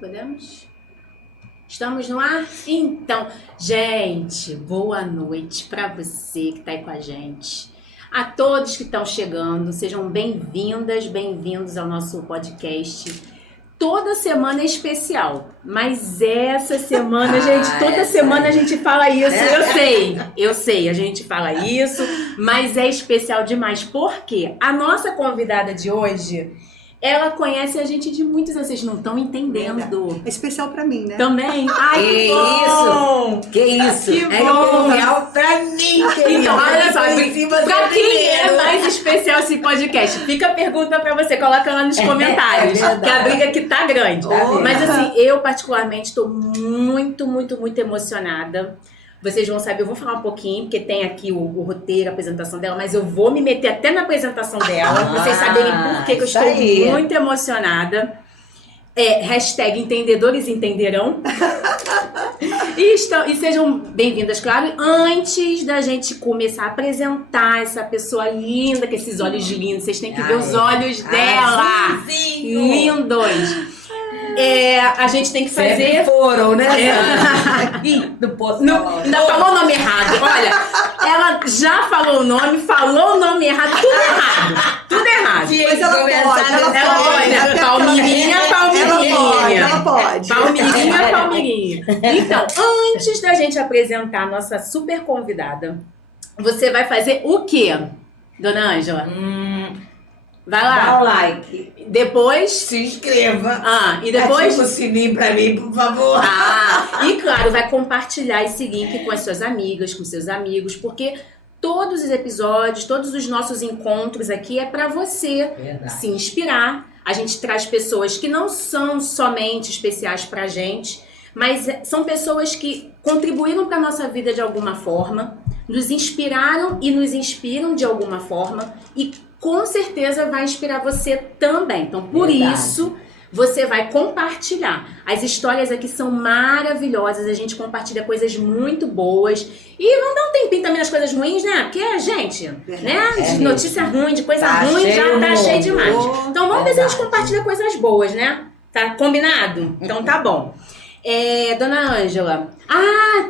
Podemos? Estamos no ar? Então, gente, boa noite para você que está aí com a gente. A todos que estão chegando, sejam bem-vindas, bem-vindos ao nosso podcast. Toda semana é especial, mas essa semana, gente, toda semana a gente fala isso. Eu sei, a gente fala isso, mas é especial demais. Por quê? A nossa convidada de hoje, ela conhece a gente de muitos anos, vocês não estão entendendo. É especial pra mim, né? Também? Ai, que bom! Que isso? Que é bom! especial pra mim, querido. Então, olha só, pra quem é mais especial esse podcast? Fica a pergunta pra você, coloca lá nos comentários, que a briga aqui tá grande. Mas assim, eu particularmente tô muito emocionada. Vocês vão saber, eu vou falar um pouquinho, porque tem aqui o roteiro, a apresentação dela, mas eu vou me meter até na apresentação dela, pra vocês saberem por que eu estou muito emocionada. Hashtag entendedores entenderão. E sejam bem-vindas, claro. Antes da gente começar a apresentar essa pessoa linda, com esses olhos lindos, vocês têm que ver os olhos dela. Lindos. A gente tem que fazer... Sempre foram, né? Não posso falar. Ainda falou o nome errado. Olha, ela já falou o nome errado, tudo errado. Mas ela pode. Palmirinha. Ela pode. Palmirinha. Então, antes da gente apresentar a nossa super convidada, você vai fazer o quê, Dona Ângela? Vai lá. Dá o like. Depois... Se inscreva. E depois... Ativa o sininho pra mim, por favor. E claro, vai compartilhar esse link com as suas amigas, com seus amigos, porque todos os episódios, todos os nossos encontros aqui é pra você se inspirar. A gente traz pessoas que não são somente especiais pra gente, mas são pessoas que contribuíram pra nossa vida de alguma forma, nos inspiraram e nos inspiram de alguma forma e com certeza vai inspirar você também. Então, por isso, você vai compartilhar. As histórias aqui são maravilhosas, a gente compartilha coisas muito boas. E vamos dar um tempinho também nas coisas ruins, né? Porque a gente, de notícia ruim, de coisa ruim, já tá cheio demais. Então, vamos ver se a gente compartilha coisas boas, né? Tá combinado? Então, tá bom. Dona Ângela.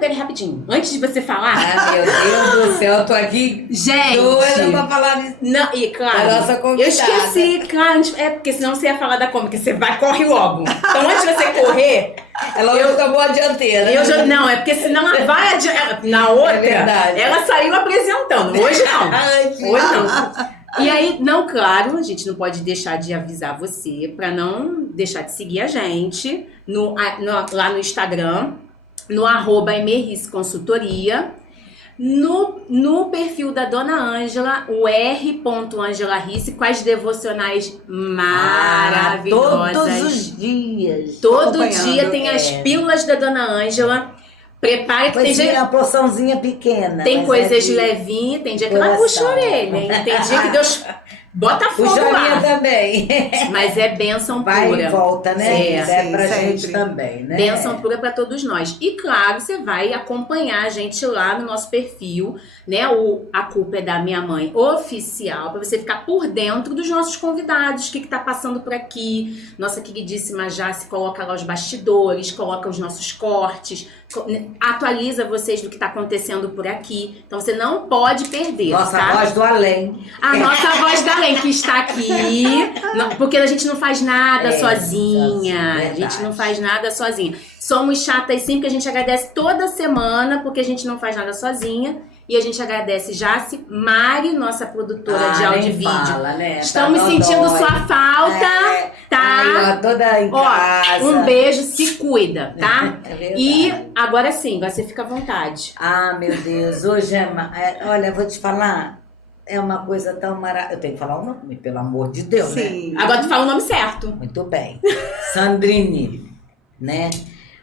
Peraí, rapidinho. Antes de você falar... meu Deus do céu, eu tô aqui doida pra falar disso. Não, e claro, nossa convidada. Eu esqueci, claro, porque senão você ia falar da como, porque você corre logo. Então, antes de você correr... Ela tomou a dianteira. Não, é porque senão ela vai na outra, ela saiu apresentando. Hoje não. E aí, claro, a gente não pode deixar de avisar você pra não deixar de seguir a gente lá no Instagram, no @emerrice-consultoria, no perfil da Dona Ângela, o r.angelarisse, com as devocionais maravilhosas. Todos os dias. Todo dia tem as pílulas da Dona Ângela. Prepare que tem dia... uma porçãozinha pequena. Tem coisas levinhas, tem dia que ela puxa a orelha, hein? Tem dia que Deus bota fogo lá. Também. Mas é bênção pura. Vai e volta, né? É pra sempre. gente também, né? Bênção pura pra todos nós. E claro, você vai acompanhar a gente lá no nosso perfil, né? A Culpa é da Minha Mãe oficial, pra você ficar por dentro dos nossos convidados, o que tá passando por aqui. Nossa queridíssima Jace coloca lá os bastidores, coloca os nossos cortes, atualiza vocês do que tá acontecendo por aqui. Então você não pode perder, Nossa voz do além. A nossa voz do além que está aqui, porque a gente não faz nada sozinha. A gente não faz nada sozinha. Somos chatas sempre, que a gente agradece toda semana, porque a gente não faz nada sozinha. E a gente agradece Jace Mari, nossa produtora de áudio e vídeo. Né? Estamos sentindo sua falta, tá? Toda em casa. Um beijo, se cuida, tá? E agora sim, você fica à vontade. Meu Deus, hoje olha, vou te falar, é uma coisa tão maravilhosa. Eu tenho que falar o nome, pelo amor de Deus, Sim. né? Agora tu fala o nome certo. Muito bem. Sandrine, né?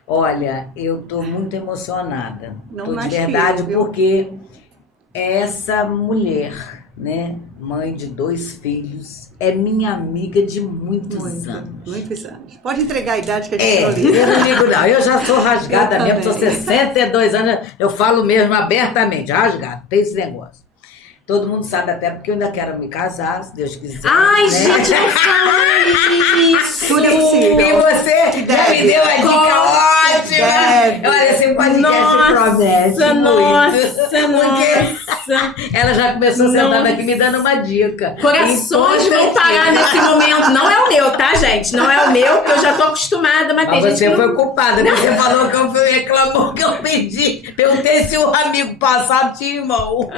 Olha, eu tô muito emocionada. Não tô mais de verdade, filho, viu? porque essa mulher, né? Mãe de 2 filhos, é minha amiga de muitos anos. Muitos anos. Pode entregar a idade que a gente falou. Eu não ligo não, eu já sou rasgada mesmo, tô 62 anos, eu falo mesmo abertamente, rasgada, tem esse negócio. Todo mundo sabe, até porque eu ainda quero me casar, se Deus quiser. Ai, né? gente, não fala isso! Tudo é possível. E você já me deu a dica ótima! Olha, esse podcast promete Nossa! Ela já começou sentando aqui me dando uma dica. Corações vão parar nesse momento. Não é o meu, tá, gente? Não é o meu, porque eu já tô acostumada, mas tem gente você que foi culpada, né? Você falou que eu reclamou que eu pedi. Perguntei se o amigo passado tinha irmão.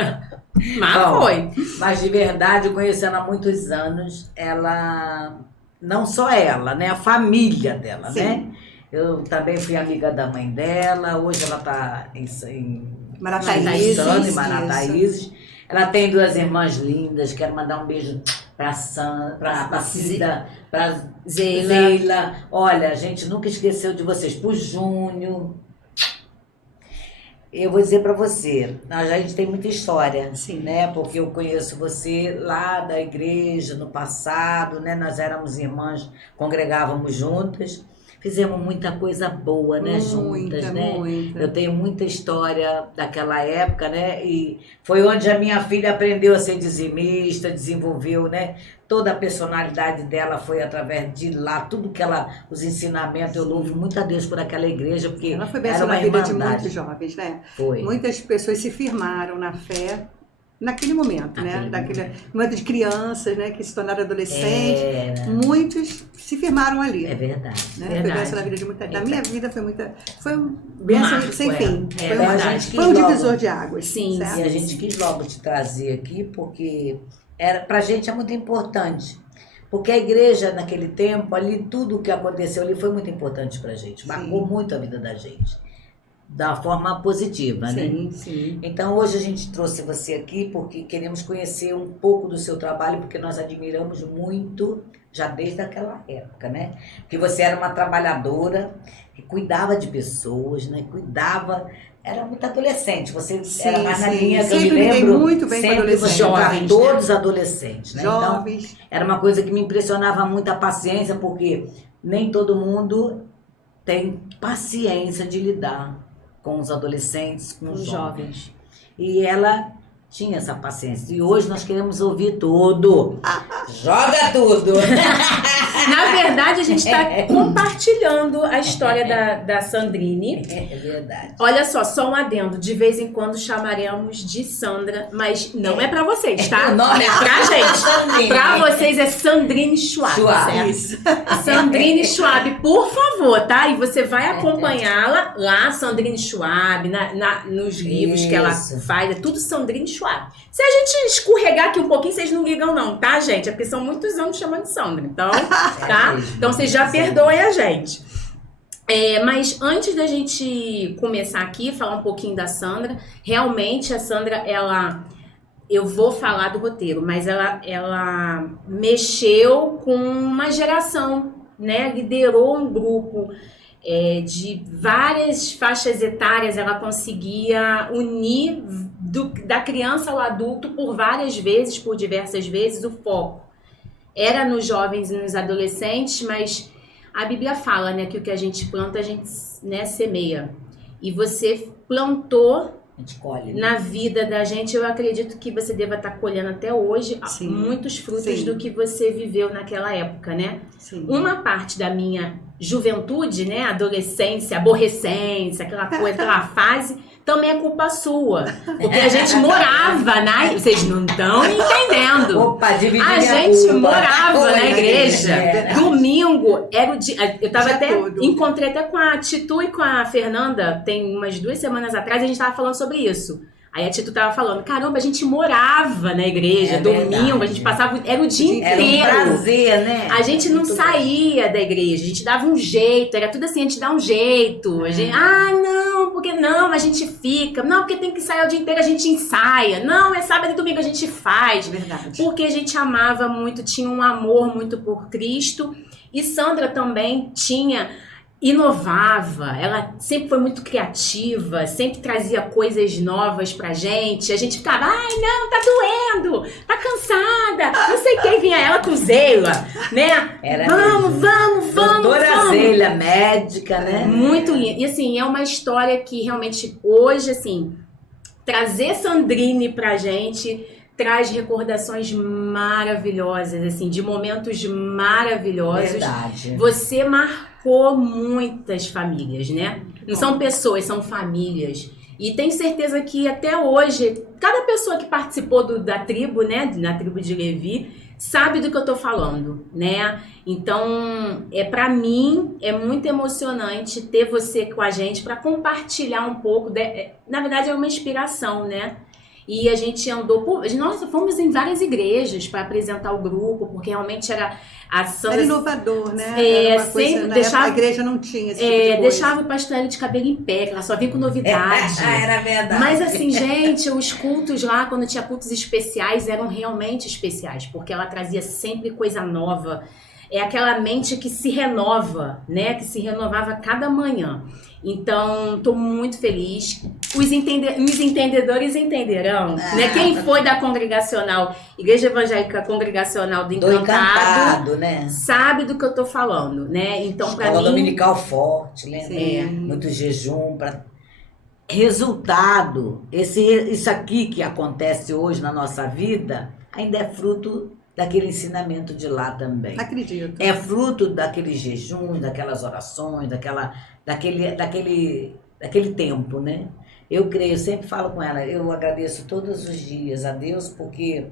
Mas foi. Mas de verdade, conhecendo há muitos anos, ela... Não só ela, né? A família dela, Sim. né? Eu também fui amiga da mãe dela. Hoje ela tá em Marataízes. Ela tem 2 irmãs lindas. Quero mandar um beijo pra Cida, pra Zeila. Olha, a gente nunca esqueceu de vocês. Pro Júnior. Eu vou dizer pra você, a gente tem muita história, Sim. né? Porque eu conheço você lá da igreja, no passado, né? Nós éramos irmãs, congregávamos juntas. Fizemos muita coisa boa, né, juntas, né? Muita. Eu tenho muita história daquela época, né? E foi onde a minha filha aprendeu a ser dizimista, desenvolveu, né? Toda a personalidade dela foi através de lá, tudo que ela, os ensinamentos, eu louvo muito a Deus por aquela igreja, porque Ela foi era bênção uma na vida de irmandade. muitos jovens, né? Foi. Muitas pessoas se firmaram na fé naquele momento, né? Daquele momento de crianças, né? Que se tornaram adolescentes. Muitos se firmaram ali. É verdade. Né? Verdade. Foi bênção na vida de muita gente. Na minha vida foi muita... Foi um bênção sem fim. É, Foi, a gente foi um quis divisor logo. de águas. Sim, certo? E a gente quis logo te trazer aqui, porque pra gente é muito importante. Porque a igreja, naquele tempo, ali, tudo o que aconteceu ali foi muito importante pra gente. Marcou muito a vida da gente. Da forma positiva, né? Sim, sim. Então, hoje a gente trouxe você aqui porque queremos conhecer um pouco do seu trabalho, porque nós admiramos muito, já desde aquela época, né? Porque você era uma trabalhadora que cuidava de pessoas, né? Era muito adolescente, você era mais na linha que eu me Sempre lidei lembro. muito bem com sempre adolescentes. você tocava Jovens, todos adolescentes, né? Jovens. Então, era uma coisa que me impressionava muito a paciência, porque nem todo mundo tem paciência de lidar com os adolescentes, com os jovens. E ela tinha essa paciência. E hoje nós queremos ouvir tudo. Joga tudo! Na verdade, a gente está compartilhando a história da Sandrine. É verdade. Olha só um adendo. De vez em quando chamaremos de Sandra, mas não é pra vocês, tá? O nome é pra gente. Sandrine. Pra vocês é Sandrine Schwab, certo? Isso. Sandrine Schwab, por favor, tá? E você vai acompanhá-la lá, Sandrine Schwab, nos livros que ela faz. É tudo Sandrine Schwab. Se a gente escorregar aqui um pouquinho, vocês não ligam não, tá, gente? É porque são muitos anos chamando de Sandra. Então, tá? Então vocês já perdoem a gente. Mas antes da gente começar aqui, falar um pouquinho da Sandra, realmente a Sandra, eu vou falar do roteiro, mas ela mexeu com uma geração, né? Liderou um grupo de várias faixas etárias, ela conseguia unir da criança ao adulto por diversas vezes, o foco. Era nos jovens e nos adolescentes, mas a Bíblia fala, né, que o que a gente planta, a gente, né, semeia. E você plantou A gente colhe, né? na vida da gente, eu acredito que você deva estar colhendo até hoje Sim. muitos frutos Sim. do que você viveu naquela época, né? Sim. Uma parte da minha juventude, né, adolescência, aborrecência, aquela coisa, aquela fase, também é culpa sua. Porque a gente morava vocês não estão entendendo. Opa, dividir A a gente culpa. morava Foi, na igreja. verdade. Domingo era o dia. Eu tava Dia até. todo. Encontrei até com a Titu e com a Fernanda, tem umas 2 semanas atrás, a gente tava falando sobre isso. Aí a Titu tava falando, caramba, a gente morava na igreja, É domingo, verdade. a gente passava, era o dia Era um inteiro. prazer, né? A gente não Muito saía da igreja, a gente dava um jeito, era tudo assim, a gente dá um jeito. A gente, não, porque não, a gente fica. Não, porque tem que ensaiar o dia inteiro, a gente ensaia. Não, é sábado e domingo, a gente faz. Verdade. Porque a gente amava muito, tinha um amor muito por Cristo. E Sandra também inovava, ela sempre foi muito criativa, sempre trazia coisas novas pra gente. A gente ficava, ai não, tá doendo, tá cansada, não sei quem, vinha ela com Zeila, né? Vamos. Doutora Zeila, médica, né? Muito lindo. E assim, é uma história que realmente hoje, assim, trazer Sandrine pra gente traz recordações maravilhosas, assim, de momentos maravilhosos. Verdade. Você marcou muitas famílias, né? Não são pessoas, são famílias. E tenho certeza que até hoje, cada pessoa que participou da tribo, né, na tribo de Levi, sabe do que eu tô falando, né? Então, para mim, é muito emocionante ter você com a gente para compartilhar um pouco. Na verdade, é uma inspiração, né? E a gente andou Nossa, fomos em várias igrejas para apresentar o grupo, porque realmente era a Sandra. Era inovador, né? Era uma coisa, na época, a igreja não tinha esse tipo de coisa. Deixava o pastor de cabelo em pé, que ela só vinha com novidade. Era verdade. Mas assim, gente, os cultos lá, quando tinha cultos especiais, eram realmente especiais, porque ela trazia sempre coisa nova. É aquela mente que se renova, né? Que se renovava cada manhã. Então, estou muito feliz. Os entendedores entenderão, né? Quem foi da congregacional, Igreja Evangélica Congregacional do Encantado, né? Sabe do que eu tô falando, né? Então, para mim, escola dominical forte, lembra? Muito jejum para resultado. Isso aqui que acontece hoje na nossa vida ainda é fruto daquele ensinamento de lá também. Acredito. É fruto daqueles jejuns, daquelas orações, daquele tempo, né? Eu creio, eu sempre falo com ela, eu agradeço todos os dias a Deus, porque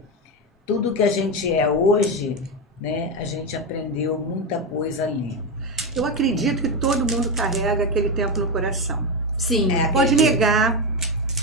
tudo que a gente é hoje, né, a gente aprendeu muita coisa ali. Eu acredito que todo mundo carrega aquele tempo no coração. Sim. Pode negar,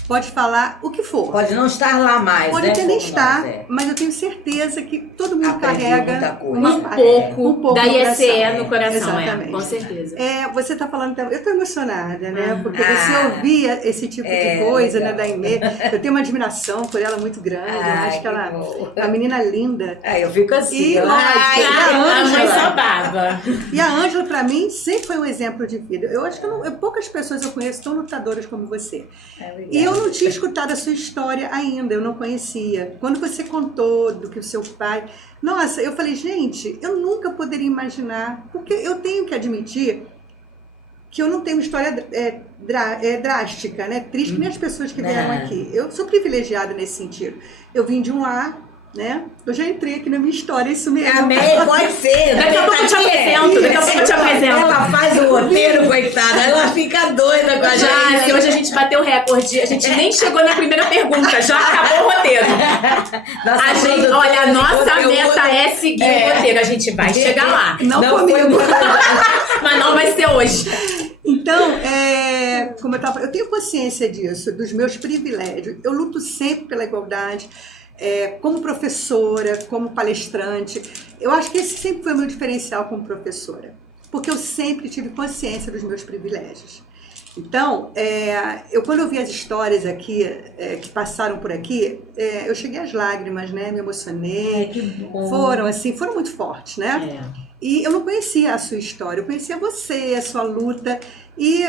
pode falar o que for. Pode não estar lá mais, pode né? até nem estar, mas eu tenho certeza que todo mundo carrega um pouco da ISE no coração. Exatamente. Com certeza. Você está falando, eu estou emocionada, né? Porque você ouvia esse tipo de coisa, né, da Inê. Eu tenho uma admiração por ela muito grande. Eu acho que ela é uma menina linda. Eu fico assim. A mãe só baba. E a Ângela, para mim, sempre foi um exemplo de vida. Eu acho que poucas pessoas eu conheço tão lutadoras como você. E eu não tinha escutado a sua história ainda, eu não conhecia. Quando você contou do que o seu pai... Nossa, eu falei, gente, eu nunca poderia imaginar, porque eu tenho que admitir que eu não tenho uma história drástica, né? Triste, que nem as pessoas que vieram aqui. Eu sou privilegiada nesse sentido. Eu vim de um lar, né? Eu já entrei aqui na minha história, isso mesmo. Amém, pode ser. Daqui a pouco eu te apresento, Ela faz o roteiro, coitada, ela fica doida com a gente. Hoje a gente bateu o recorde, a gente nem chegou na primeira pergunta, já acabou o roteiro. Olha, a nossa meta é seguir o roteiro, a gente vai chegar lá. Não comigo. Mas não vai ser hoje. Então, como eu tenho consciência disso, dos meus privilégios. Eu luto sempre pela igualdade. Como professora, como palestrante, eu acho que esse sempre foi o meu diferencial como professora, porque eu sempre tive consciência dos meus privilégios. Então, quando eu vi as histórias aqui, que passaram por aqui, eu cheguei às lágrimas, né? Me emocionei. Que bom. Foram muito fortes, né? E eu não conhecia a sua história, eu conhecia você, a sua luta. E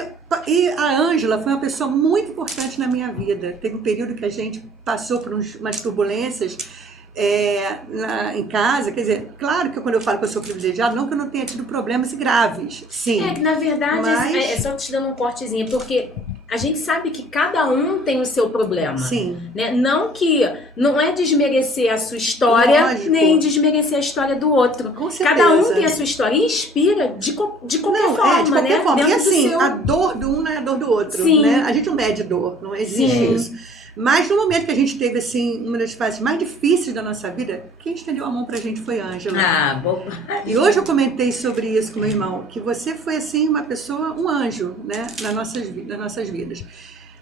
a Ângela foi uma pessoa muito importante na minha vida. Teve um período que a gente passou por umas turbulências em casa. Quer dizer, claro que quando eu falo que eu sou privilegiada, não que eu não tenha tido problemas graves. Sim. Na verdade, só te dando um cortezinho, porque a gente sabe que cada um tem o seu problema. Sim. Né? Não é desmerecer a sua história, lógico, nem desmerecer a história do outro. Com certeza. Cada um tem a sua história e inspira de qualquer forma, de qualquer forma. Dentro E assim, seu... a dor do um não é a dor do outro. Sim. Né? A gente não mede dor, não existe isso. Mas no momento que a gente teve, assim, uma das fases mais difíceis da nossa vida, quem estendeu a mão pra gente foi a Ângela. Bom. E hoje eu comentei sobre isso com meu irmão, que você foi, assim, uma pessoa, um anjo, né, nas nossas vidas.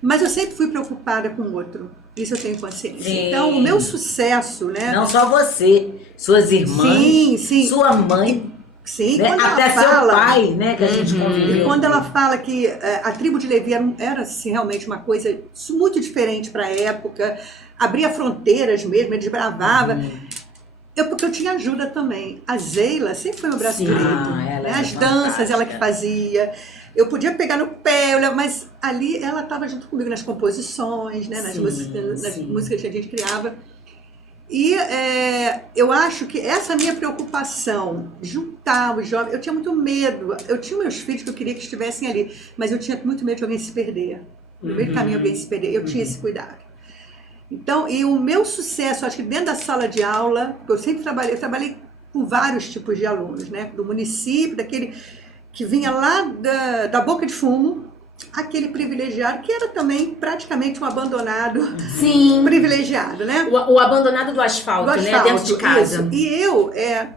Mas eu sempre fui preocupada com o outro. Isso eu tenho consciência. Sim. Então, o meu sucesso, né? Não só você, suas irmãs, sim. sua mãe. Sim, Né? Até seu pai, né, que a gente conviveu. E quando ela fala que a tribo de Levi era assim, realmente uma coisa muito diferente para a época, abria fronteiras mesmo, ele desbravava. Porque eu tinha ajuda também. A Zeila sempre foi meu braço direito. Né? As danças ela que fazia. Eu podia pegar no pé, mas ali ela estava junto comigo nas composições, né? Nas músicas que a gente criava. E eu acho que essa minha preocupação, juntar os jovens, eu tinha muito medo. Eu tinha meus filhos que eu queria que estivessem ali, mas eu tinha muito medo de alguém se perder. No meio do caminho alguém se perder. Eu tinha esse cuidado. Então, e o meu sucesso, acho que dentro da sala de aula, eu sempre trabalhei, com vários tipos de alunos, né? Do município, daquele que vinha lá da Boca de Fumo, aquele privilegiado, que era também praticamente um abandonado. Sim. Privilegiado, né? O abandonado do asfalto, né? Dentro de casa. Isso. E eu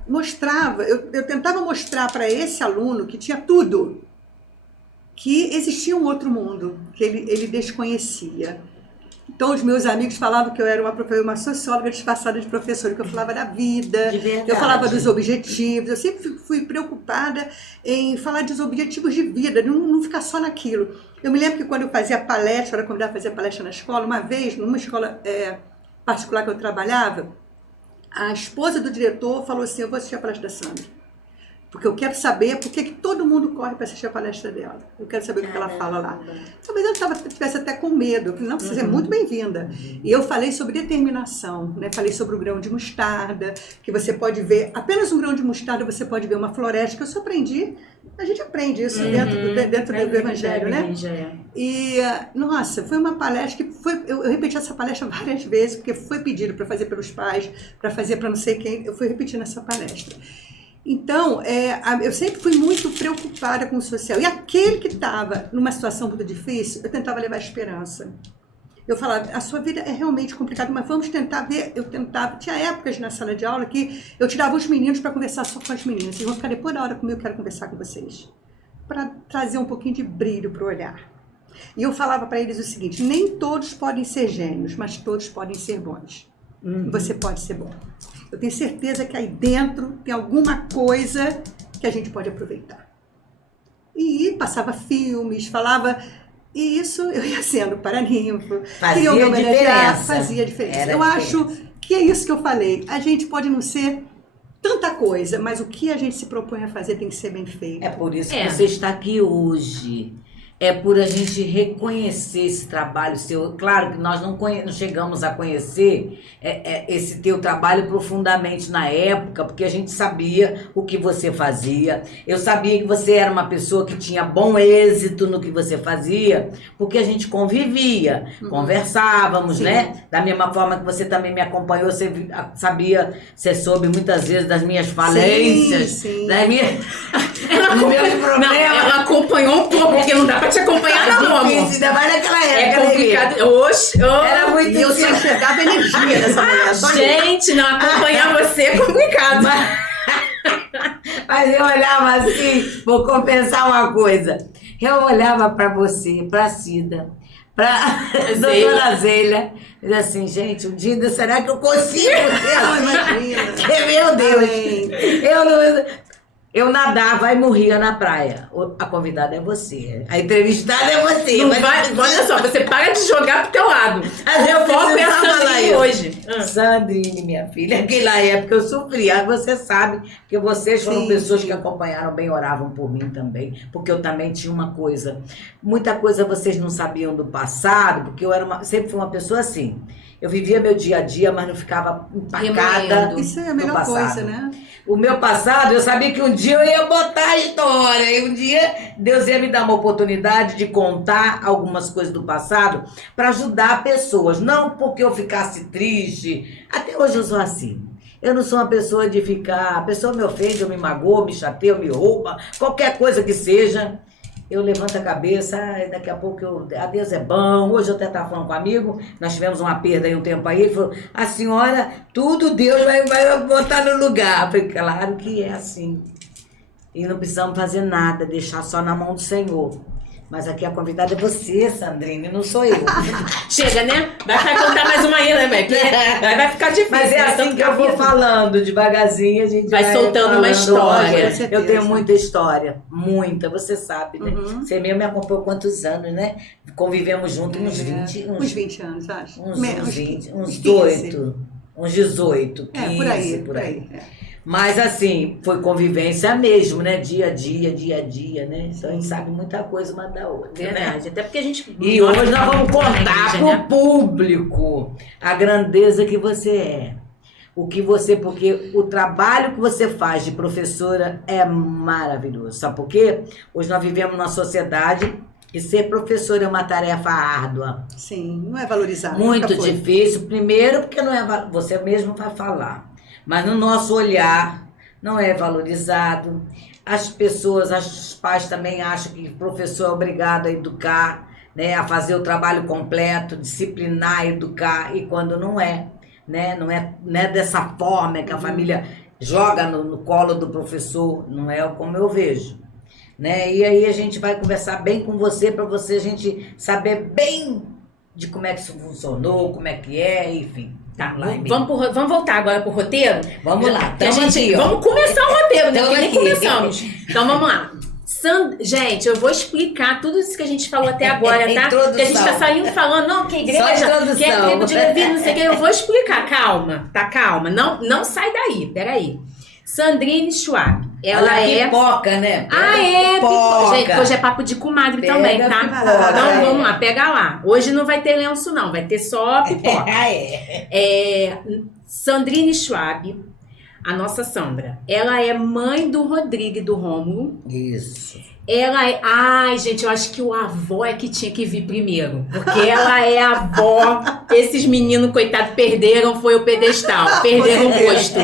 mostrava, eu tentava mostrar para esse aluno que tinha tudo, que existia um outro mundo, que ele desconhecia. Então, os meus amigos falavam que eu era uma socióloga disfarçada de professora, que eu falava da vida, eu falava dos objetivos. Eu sempre fui preocupada em falar dos objetivos de vida, de não ficar só naquilo. Eu me lembro que quando eu fazia palestra, eu era convidada a fazer palestra na escola, uma vez, numa escola particular que eu trabalhava, a esposa do diretor falou assim, eu vou assistir a palestra da Sandra. Porque eu quero saber por que todo mundo corre para assistir a palestra dela. Eu quero saber o que ela fala lá. Talvez ela estivesse até com medo. Eu falei, não, você é muito bem-vinda. E eu falei sobre determinação, né? Falei sobre o grão de mostarda, que você pode ver, apenas um grão de mostarda você pode ver uma floresta, que eu só aprendi, a gente aprende isso dentro do Evangelho, né? E, nossa, foi uma palestra que eu repeti essa palestra várias vezes, porque foi pedido para fazer pelos pais, para fazer para não sei quem, eu fui repetindo essa palestra. Então, eu sempre fui muito preocupada com o social. E aquele que estava numa situação muito difícil, eu tentava levar esperança. Eu falava, a sua vida é realmente complicada, mas vamos tentar ver. Tinha épocas na sala de aula que eu tirava os meninos para conversar só com as meninas. Vocês vão ficar depois da hora comigo, eu quero conversar com vocês. Para trazer um pouquinho de brilho para o olhar. E eu falava para eles o seguinte, nem todos podem ser gênios, mas todos podem ser bons. Você pode ser bom. Eu tenho certeza que aí dentro tem alguma coisa que a gente pode aproveitar. E passava filmes, falava... E isso eu ia sendo paraninfo. Fazia diferença. Eu acho que é isso que eu falei. A gente pode não ser tanta coisa, mas o que a gente se propõe a fazer tem que ser bem feito. É por isso que você está aqui hoje. É por a gente reconhecer esse trabalho seu. Claro que nós não chegamos a conhecer esse teu trabalho profundamente na época, porque a gente sabia o que você fazia. Eu sabia que você era uma pessoa que tinha bom êxito no que você fazia, porque a gente convivia, conversávamos, né? Da mesma forma que você também me acompanhou, você sabia, você soube muitas vezes das minhas falências, sim. Das minhas... dos meus problemas. Não, ela acompanhou um pouco, porque não dá pra te acompanhar não, amor. Ainda mais naquela época. É complicado. Era muito E eu só enxergava energia nessa mulher. Gente, não acompanhar você é complicado. Mas eu olhava assim, vou compensar uma coisa. Eu olhava pra você, pra Cida, pra doutora Zélia, e assim, gente, um dia será que eu consigo? Meu Deus! Eu nadava e morria na praia. A convidada é você. A entrevistada é você. Não vai, olha só, você para de jogar pro teu lado. O foco é a Sandrine hoje. Sandrine, minha filha. Naquela época eu sofria. Você sabe que vocês foram pessoas que acompanharam bem, oravam por mim também. Porque eu também tinha uma coisa. Muita coisa vocês não sabiam do passado, porque eu sempre fui uma pessoa assim. Eu vivia meu dia a dia, mas não ficava empacada. Isso é a melhor coisa, né? O meu passado, eu sabia que um dia eu ia botar a história. E um dia Deus ia me dar uma oportunidade de contar algumas coisas do passado para ajudar pessoas. Não porque eu ficasse triste. Até hoje eu sou assim. Eu não sou uma pessoa de ficar... A pessoa me ofende, eu me magoa, me chateia, me rouba. Qualquer coisa que seja... Eu levanto a cabeça, daqui a pouco Deus é bom. Hoje eu até estava falando com um amigo, nós tivemos uma perda aí um tempo aí, ele falou, a senhora, tudo Deus vai botar no lugar. Eu falei, claro que é assim. E não precisamos fazer nada, deixar só na mão do Senhor. Mas aqui a convidada é você, Sandrine, não sou eu. Chega, né? Vai contar mais uma aí, né, Beck? Vai ficar difícil. Mas é assim que eu vou falando, devagarzinho, a gente vai soltando uma história. Eu tenho muita história, muita, você sabe, né? Você mesmo me acompanhou quantos anos, né? Convivemos juntos uns 20... Uns 20 anos, acho. Uns 20, uns 8, uns 18, 15, por aí. Mas assim, foi convivência mesmo, né? Dia a dia, né? Então a gente sabe muita coisa uma da outra. Verdade, né? Até porque a gente... E hoje nós vamos contar pro público a grandeza que você é. porque o trabalho que você faz de professora é maravilhoso. Sabe por quê? Hoje nós vivemos numa sociedade e ser professora é uma tarefa árdua. Sim, não é valorizado. Muito difícil. Primeiro, porque não é, você mesmo vai falar. Mas no nosso olhar, não é valorizado. As pessoas, os pais também acham que o professor é obrigado a educar, né, a fazer o trabalho completo, disciplinar, educar, e quando não é, né, não é dessa forma que a família joga no colo do professor, não é como eu vejo. Né? E aí a gente vai conversar bem com você, para a gente saber bem de como é que isso funcionou, como é que é, enfim. Tá, vamos voltar agora pro roteiro? Vamos lá. Vamos começar o roteiro, né? Porque nem começamos. Então vamos lá. Gente, eu vou explicar tudo isso que a gente falou até agora, tá? Porque a gente tá saindo falando, não, que igreja, que é tribo de Levi, não sei o que. Eu vou explicar, calma, tá? Calma. Não sai daí, peraí. Sandrine Schwab. Ela é pipoca, né? Pipoca. Gente, hoje é papo de comadre também, tá? Pipoca. Então vamos lá, pega lá. Hoje não vai ter lenço, não, vai ter só pipoca. Sandrine Schwab, a nossa Sandra, ela é mãe do Rodrigo e do Rômulo. Isso. Ela é... Ai, gente, eu acho que o avó é que tinha que vir primeiro. Porque ela é a avó. Esses meninos, coitados, perderam, foi o pedestal. Perderam o posto.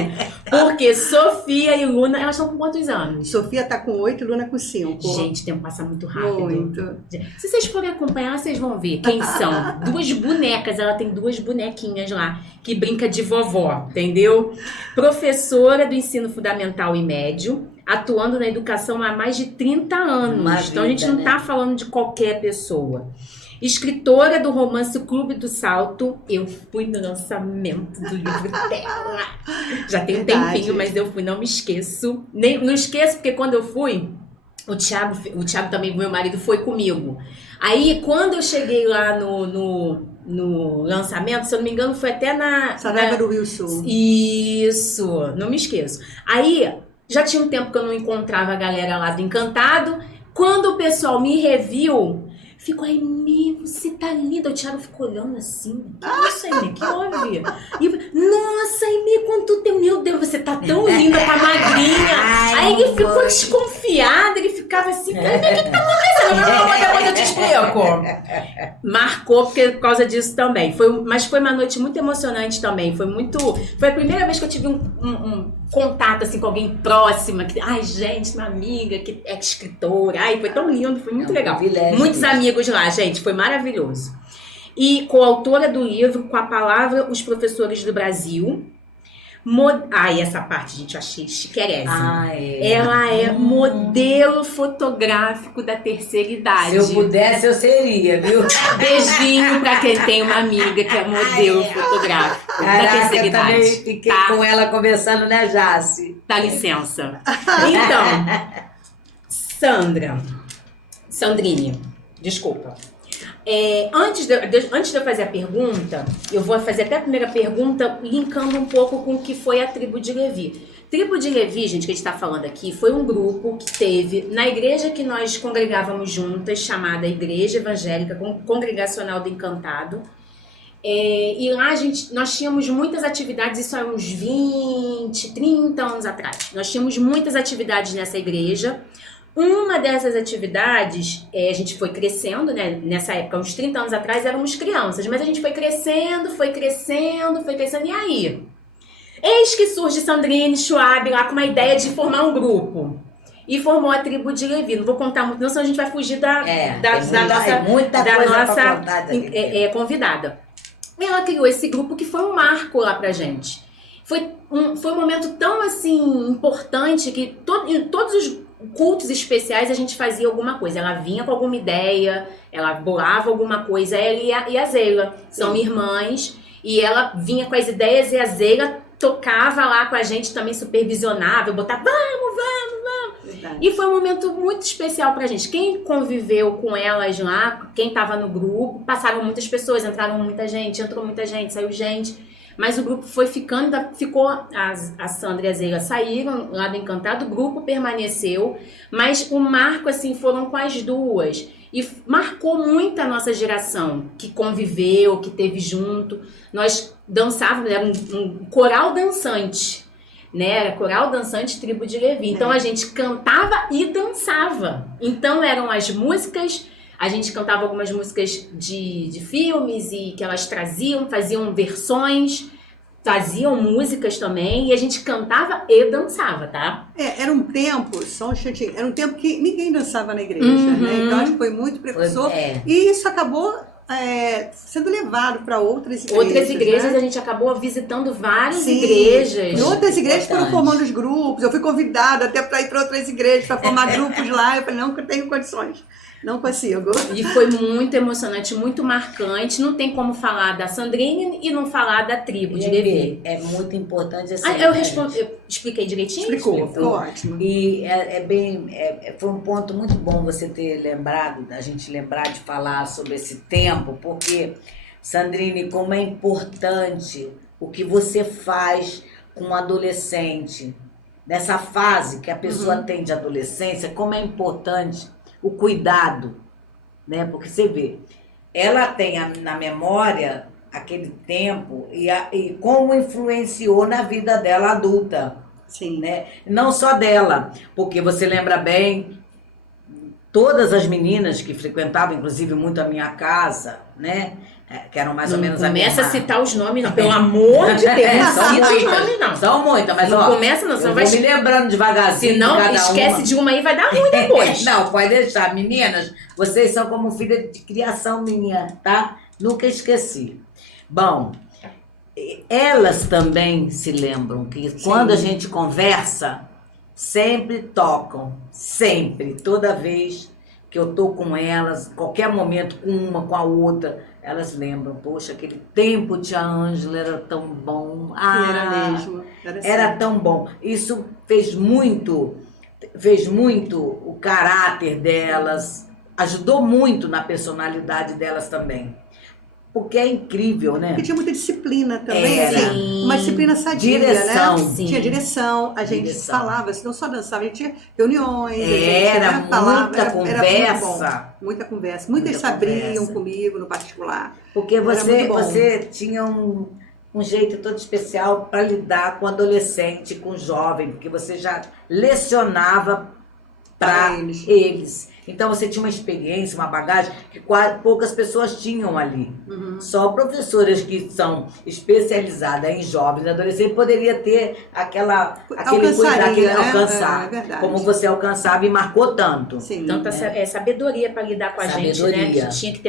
Porque Sofia e Luna, elas estão com quantos anos? Sofia tá com 8 e Luna com 5. Gente, o tempo passa muito rápido. Muito. Se vocês forem acompanhar, vocês vão ver quem são. 2 bonecas, ela tem 2 bonequinhas lá, que brinca de vovó, entendeu? Professora do ensino fundamental e médio, atuando na educação há mais de 30 anos. Então a gente não tá falando de qualquer pessoa. Escritora do romance O Clube do Salto. Eu fui no lançamento do livro dela. Já tem um tempinho, mas eu fui, não me esqueço. Não esqueço, porque quando eu fui, o Thiago também, meu marido, foi comigo. Aí, quando eu cheguei lá no lançamento, se eu não me engano, foi até na... Saraiva do Rio Sul. Isso, não me esqueço. Aí, já tinha um tempo que eu não encontrava a galera lá do Encantado. Quando o pessoal me reviu... Ficou, Aimee, você tá linda. O Thiago ficou olhando assim. Que isso, Aimee? Que houve? E eu, nossa, Aimee, quanto tempo. Meu Deus, você tá tão linda, tá magrinha. Aí ele ficou desconfiado, ele ficava assim, Aimee, o que tá acontecendo? Depois eu te explico. Marcou por causa disso também. Mas foi uma noite muito emocionante também. Foi a primeira vez que eu tive um contato assim com alguém próxima. Ai, gente, uma amiga que é escritora. Ai, foi tão lindo, foi muito legal. Muitos amigos lá, gente, foi maravilhoso. E coautora do livro Com a Palavra, Os Professores do Brasil. E essa parte, gente, eu achei chiquérésima. Ela é modelo fotográfico da terceira idade. Se eu pudesse, eu seria, viu? Beijinho pra quem tem uma amiga que é modelo fotográfico da terceira idade. Também fiquei com ela conversando, né, Jace? Dá licença. Então, Sandrine, desculpa. Antes de eu fazer a pergunta, eu vou fazer até a primeira pergunta linkando um pouco com o que foi a Tribo de Levi. Tribo de Levi, gente, que a gente está falando aqui, foi um grupo que teve na igreja que nós congregávamos juntas, chamada Igreja Evangélica Congregacional do Encantado. E lá nós tínhamos muitas atividades, isso há uns 20, 30 anos atrás. Nós tínhamos muitas atividades nessa igreja. Uma dessas atividades, a gente foi crescendo, né? Nessa época, uns 30 anos atrás, éramos crianças, mas a gente foi crescendo, e aí? Eis que surge Sandrine Schwab lá com uma ideia de formar um grupo. E formou a Tribo de Levi. Não vou contar muito, não, senão a gente vai fugir da nossa convidada. E ela criou esse grupo que foi um marco lá pra gente. Foi um momento tão, assim, importante que em todos os cultos especiais a gente fazia alguma coisa. Ela vinha com alguma ideia, ela bolava alguma coisa. Ela e a Zeila são irmãs. E ela vinha com as ideias e a Zeila tocava lá com a gente, também supervisionava. Eu botava, vamos. Verdade. E foi um momento muito especial pra gente. Quem conviveu com elas lá, quem tava no grupo, passaram muitas pessoas, entrou muita gente, saiu gente. mas o grupo foi ficando, ficou, a Sandra e a Zeila saíram lá do Encantado, o grupo permaneceu, mas o marco, assim, foram com as duas. E marcou muito a nossa geração, que conviveu, que teve junto. Nós dançávamos, era um coral dançante, né? Era coral dançante Tribo de Levi. Então a gente cantava e dançava. Então eram as músicas, a gente cantava algumas músicas de filmes e que elas traziam, faziam versões, faziam músicas também, e a gente cantava e dançava, tá? Era um tempo, só um instantinho, era um tempo que ninguém dançava na igreja, né? Então acho que foi muito precursor. E isso acabou sendo levado para outras igrejas. Outras igrejas, né? A gente acabou visitando várias igrejas. E outras igrejas foram formando os grupos. Eu fui convidada até para ir para outras igrejas, para formar grupos lá. Eu falei, não, porque eu tenho condições. Não consigo. E foi muito emocionante, muito marcante. Não tem como falar da Sandrine e não falar da Tribo de Levi. É muito importante assim. Eu expliquei direitinho? Explicou, ficou ótimo. E foi um ponto muito bom você ter lembrado, a gente lembrar de falar sobre esse tempo, porque, Sandrine, como é importante o que você faz com um adolescente, nessa fase que a pessoa tem de adolescência, como é importante o cuidado, né? Porque você vê, ela tem na memória aquele tempo e como influenciou na vida dela adulta. Sim. Né? Não só dela, porque você lembra bem, todas as meninas que frequentavam, inclusive muito a minha casa, né? Que eram mais ou menos a minha. Começa a citar os nomes, não. Pelo amor de Deus, não cita os nomes, não. São muitas, mas não começa, não. Você vai me lembrando devagarzinho. Se não, esquece de uma aí, vai dar ruim depois. Não, pode deixar. Meninas, vocês são como filha de criação minha, tá? Nunca esqueci. Bom, elas também se lembram que quando a gente conversa, sempre tocam. Sempre. Toda vez que eu tô com elas, qualquer momento, com uma, com a outra, elas lembram, poxa, aquele tempo, tia Ângela, era tão bom. Era mesmo. Era tão bom. Isso fez muito o caráter delas, ajudou muito na personalidade delas também. Porque é incrível, né? Porque tinha muita disciplina também, assim, uma disciplina sadia, direção, né? sim. Tinha direção, a gente falava, assim, não só dançava, a gente tinha reuniões, era falava, muita conversa. Muita conversa. Muitas se abriam comigo no particular. Porque você tinha um jeito todo especial para lidar com adolescente, com jovem, porque você já lecionava para eles. Então você tinha uma experiência, uma bagagem que poucas pessoas tinham ali. Só professoras que são especializadas em jovens e adolescentes poderia ter aquele cuidado, alcançar. Como você alcançava e marcou tanto. Sim, tanto sabedoria para lidar com a gente, né? Que tinha que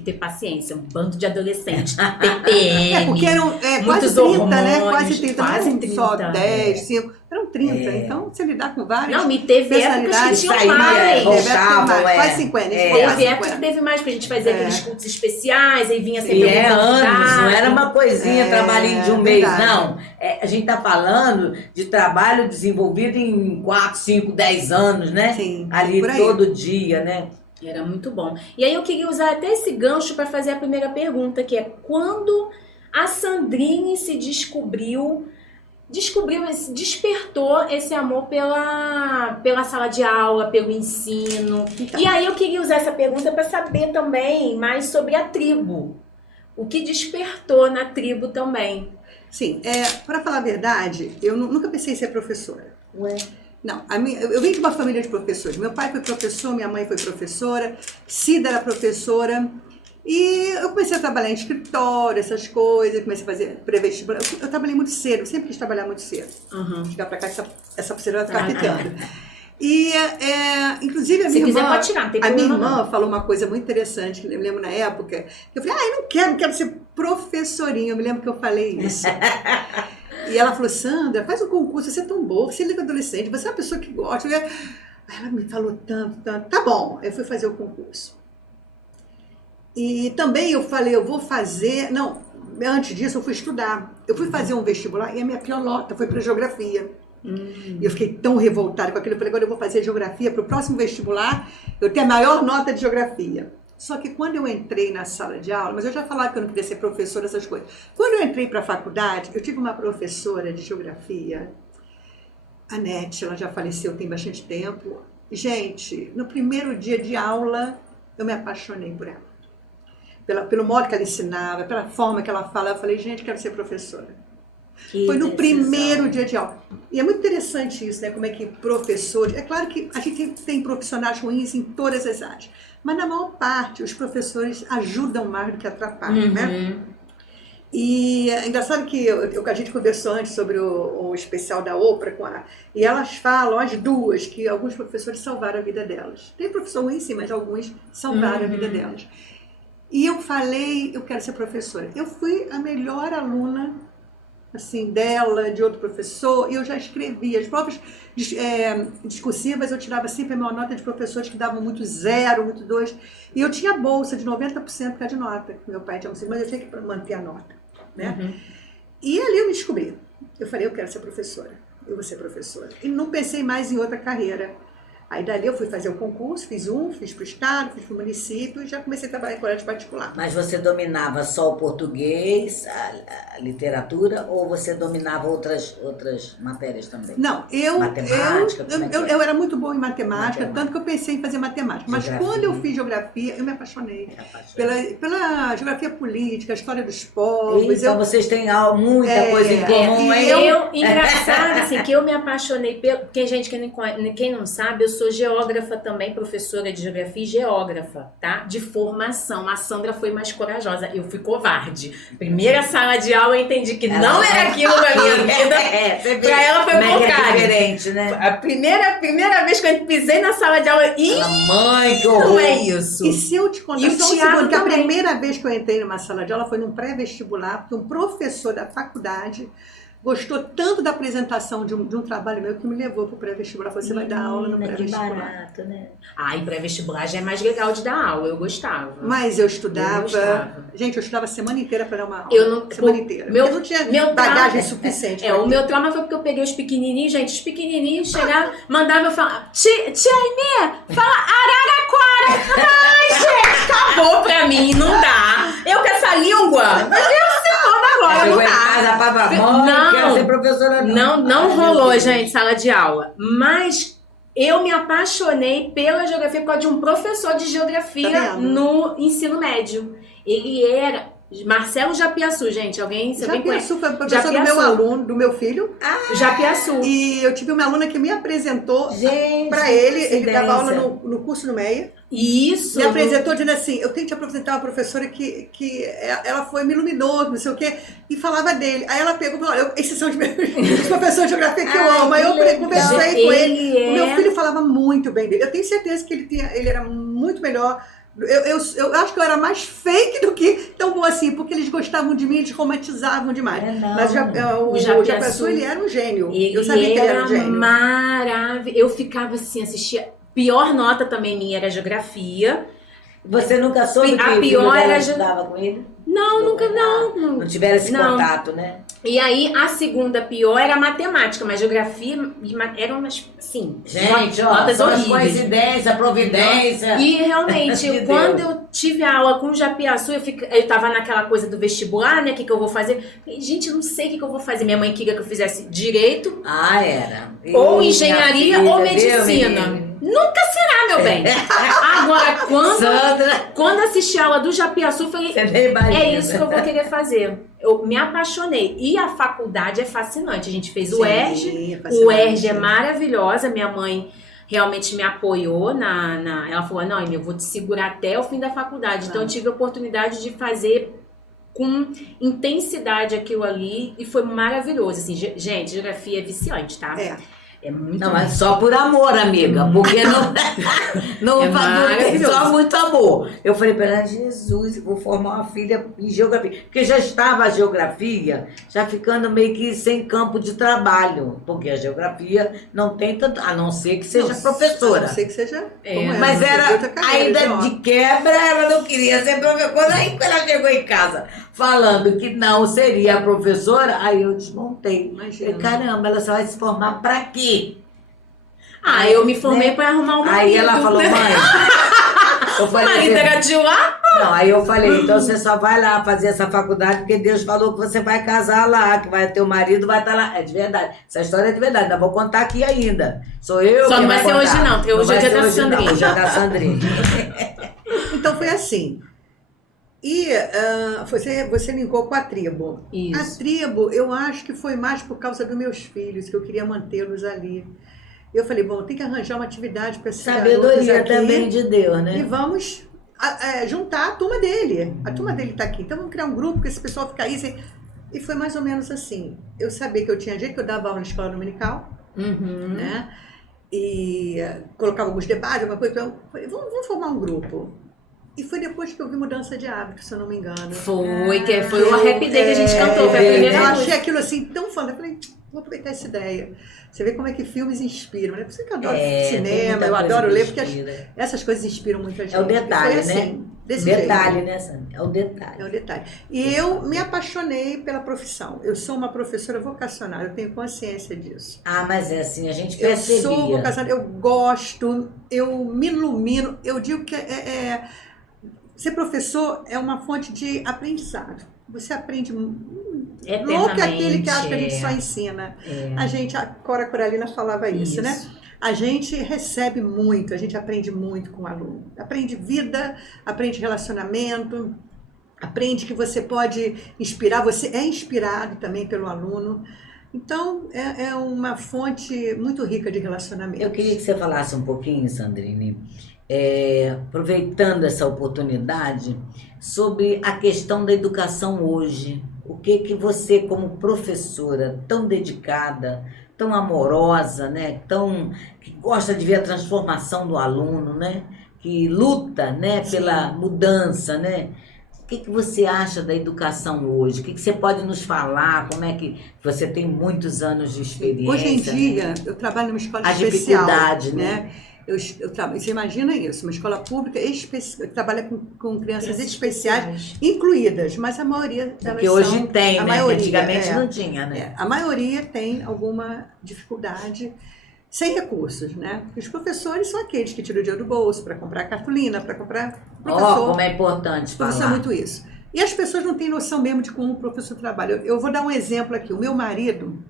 ter paciência. Um bando de adolescentes, TPM. Porque eram quase 30, né? Quase 30, quase não 30. Só 10, 5, eram 30. Então, você lidar com várias. Não, me teve épocas que tinham mais. Quase 50. Teve época que teve mais, porque a gente fazia aqueles cultos especiais, aí vinha sempre anos, não era uma coisinha, trabalhinho de um mês, não. A gente tá falando de trabalho desenvolvido em 4, 5, 10 anos, né? Sim, ali todo dia, né? Era muito bom. E aí eu queria usar até esse gancho para fazer a primeira pergunta, que é quando a Sandrine se despertou esse amor pela sala de aula, pelo ensino. Então. E aí eu queria usar essa pergunta para saber também mais sobre a tribo. O que despertou na tribo também. Sim, para falar a verdade, eu nunca pensei em ser professora. Ué? Não, eu vim de uma família de professores. Meu pai foi professor, minha mãe foi professora, Cida era professora. E eu comecei a trabalhar em escritório, essas coisas, comecei a fazer pré-vestibular. Eu trabalhei muito cedo, sempre quis trabalhar muito cedo. Chegar pra cá, essa pulseira vai ficar picando. E, inclusive, a minha irmã falou uma coisa muito interessante, que eu me lembro na época, que eu falei, eu não quero ser professorinha. Eu me lembro que eu falei isso. E ela falou, Sandra, faz um concurso, você é tão boa, você é líder adolescente, você é uma pessoa que gosta. Ela me falou tanto. Tá bom, eu fui fazer o concurso. E também eu falei, eu vou fazer... Não, antes disso eu fui estudar. Eu fui fazer um vestibular e a minha pior nota foi para geografia. E eu fiquei tão revoltada com aquilo. Eu falei, agora eu vou fazer geografia para o próximo vestibular. Eu tenho a maior nota de geografia. Só que quando eu entrei na sala de aula, mas eu já falava que eu não queria ser professora, essas coisas. Quando eu entrei para a faculdade, eu tive uma professora de geografia, a Nete, ela já faleceu tem bastante tempo. Gente, no primeiro dia de aula, eu me apaixonei por ela. Pelo modo que ela ensinava, pela forma que ela fala, eu falei, gente, quero ser professora. Foi no primeiro dia de aula. E é muito interessante isso, né? Como é que professores... É claro que a gente tem profissionais ruins em todas as áreas, mas na maior parte os professores ajudam mais do que atrapalham, né? E é engraçado que a gente conversou antes sobre o especial da Oprah, e elas falam, as duas, que alguns professores salvaram a vida delas. Tem professor ruim sim, mas alguns salvaram a vida delas. E eu falei, eu quero ser professora. Eu fui a melhor aluna assim, dela, de outro professor, e eu já escrevia. As provas discursivas eu tirava sempre a minha nota de professores que davam muito 0, muito 2, e eu tinha bolsa de 90% por causa de nota. Meu pai tinha mas eu tinha que manter a nota, né? E ali eu me descobri. Eu falei, eu quero ser professora, eu vou ser professora. E não pensei mais em outra carreira. Aí dali eu fui fazer o concurso, fiz para o estado, fiz para o município e já comecei a trabalhar em colégio particular. Mas você dominava só o português, a literatura, ou você dominava outras matérias também? Não, matemática, eu era muito boa em matemática, tanto que eu pensei em fazer matemática. Mas quando eu fiz geografia, eu me apaixonei pela geografia política, a história dos povos. Então vocês têm muita coisa em comum. Engraçado, assim, que eu me apaixonei porque, gente, quem não sabe, eu sou geógrafa também, professora de geografia e geógrafa, tá? De formação. A Sandra foi mais corajosa, eu fui covarde. Primeira sala de aula eu entendi que não era aquilo na minha vida. Pra ela foi um bocado. Diferente, né? A primeira vez que eu pisei na sala de aula, mãe, que horror. Não é isso. E se eu te contar só um segundo, que a primeira vez que eu entrei numa sala de aula foi num pré-vestibular, porque um professor da faculdade gostou tanto da apresentação de um trabalho meu que me levou para o pré-vestibular. Você vai dar aula no pré-vestibular. Que barato, né? E pré-vestibular já é mais legal de dar aula, eu gostava. Mas eu estudava. Gente, eu estudava a semana inteira para dar uma aula. Semana inteira. Eu não tinha bagagem suficiente. O meu trauma foi porque eu peguei os pequenininhos, gente, os pequenininhos chegavam, mandavam eu falar, Tia Aimee, fala Araraquara. Ai, gente, acabou pra mim, não dá. Eu com essa língua, agora, não quero ser professora, não rolou, gente, sala de aula. Mas eu me apaixonei pela geografia por causa de um professor de geografia no ensino médio. Ele era Marcelo Japiaçu, gente. Japiaçu foi professor do meu aluno, do meu filho. Japiaçu. E eu tive uma aluna que me apresentou para ele. Ele dava aula no curso no Meia. Isso. Me apresentou dizendo assim, eu tenho que te apresentar uma professora que ela me iluminou, não sei o quê, e falava dele. Aí ela pegou e falou, olha, esses são os meus professores de geografia que eu amo. Aí eu conversei com ele. O meu filho falava muito bem dele. Eu tenho certeza que ele era muito melhor. Eu acho que eu era mais fake do que tão bom assim, porque eles gostavam de mim, eles romantizavam demais. Mas o Japiaçu, ele era um gênio. Eu sabia que ele era um gênio. Maravilhoso. Eu ficava assim, assistia. Pior nota também minha era geografia. Você nunca soube que a pior era estudava com ele? Não, nunca, não. Não tiveram esse contato, né? E aí, a segunda pior era matemática, mas geografia eram umas, sim, gente, notas horríveis. Coincidência, providência. E realmente, quando eu tive a aula com o Japiaçu, eu tava naquela coisa do vestibular, né? O que eu vou fazer? Gente, eu não sei o que eu vou fazer. Minha mãe queria que eu fizesse direito. era. Ou engenharia ou medicina. Nunca será, meu bem. Agora, quando assisti a aula do Japiaçu, eu falei, é isso que eu vou querer fazer. Eu me apaixonei. E a faculdade é fascinante. A gente fez o ERJ. O ERJ é maravilhosa. Minha mãe realmente me apoiou. Ela falou, não, eu vou te segurar até o fim da faculdade. Então, eu tive a oportunidade de fazer com intensidade aquilo ali. E foi maravilhoso. Assim, gente, geografia é viciante, tá? É muito não, mas só por amor, amiga, porque não tem só muito amor. Eu falei para ela, Jesus, eu vou formar uma filha em geografia, porque já estava a geografia já ficando meio que sem campo de trabalho, porque a geografia não tem tanto, a não ser que seja professora. A não ser que seja mas era ainda de quebra, ela não queria ser professora. Aí quando ela chegou em casa falando que não seria a professora, aí eu desmontei. Falei, caramba, ela só vai se formar pra quê? Eu me formei pra arrumar uma Aí ela falou, mãe, Eu O falei marido assim, era de lá? não, aí eu falei, então você só vai lá fazer essa faculdade porque Deus falou que você vai casar lá, que vai ter o marido, vai estar lá. É de verdade.Essa história é de verdade. Ainda vou contar aqui ainda. Sou eu Só que não vai vai ser contar. hoje, não, porque hoje é vai dia ser da hoje, não. Sandrinha. Hoje é da Sandrinha. Então foi assim. E você linkou com a tribo. Isso. A tribo, eu acho que foi mais por causa dos meus filhos, que eu queria mantê-los ali. Eu falei, bom, tem que arranjar uma atividade para esses garotos Sabedoria aqui, também de Deus, e né? vamos juntar a turma dele. A turma dele está aqui. Então vamos criar um grupo que esse pessoal fica aí. E foi mais ou menos assim. Eu sabia que eu tinha jeito, que eu dava aula na escola dominical, né? E colocava alguns debates, alguma coisa. Então, eu falei, vamos formar um grupo. E foi depois que eu vi Mudança de Hábito, se eu não me engano. Foi o Happy Day que a gente cantou, foi a primeira Eu música. achei aquilo assim tão foda. Eu falei, vou aproveitar essa ideia. Você vê como é que filmes inspiram, né? Por isso que eu adoro tem cinema, muita eu coisa adoro que ler, porque inspira. essas coisas inspiram muita gente. É o detalhe, E foi assim, né? desse Detalhe, jeito. né, Sandra? É o detalhe. É um detalhe. E eu me apaixonei pela profissão. Eu sou uma professora vocacional, eu tenho consciência disso. Ah, mas é assim, a gente Eu percebia. sou vocacional, eu gosto, eu me ilumino. Eu digo que ser professor é uma fonte de aprendizado. Você aprende louco é aquele que acha que a gente só ensina. A gente, a Cora Coralina falava isso, né? A gente recebe muito, a gente aprende muito com o aluno. Aprende vida, aprende relacionamento, aprende que você pode inspirar, você é inspirado também pelo aluno. Então, é uma fonte muito rica de relacionamento. Eu queria que você falasse um pouquinho, Sandrine, aproveitando essa oportunidade, sobre a questão da educação hoje. O que você, como professora, tão dedicada, tão amorosa, né, que gosta de ver a transformação do aluno, né, que luta, né, pela mudança, né? O que você acha da educação hoje? O que você pode nos falar? Como é que você tem muitos anos de experiência? Hoje em dia, né? eu trabalho numa escola A especial. dificuldade, né? Você imagina isso, uma escola pública trabalha com crianças especiais incluídas, mas a maioria delas Porque hoje são, tem, a né? maioria, Antigamente não tinha, né? a maioria tem alguma dificuldade sem recursos, né? Os professores são aqueles que tiram o dinheiro do bolso para comprar cartolina, para comprar professor. Como é importante falar. Professor é muito isso. E as pessoas não têm noção mesmo de como o professor trabalha. Eu vou dar um exemplo aqui. O meu marido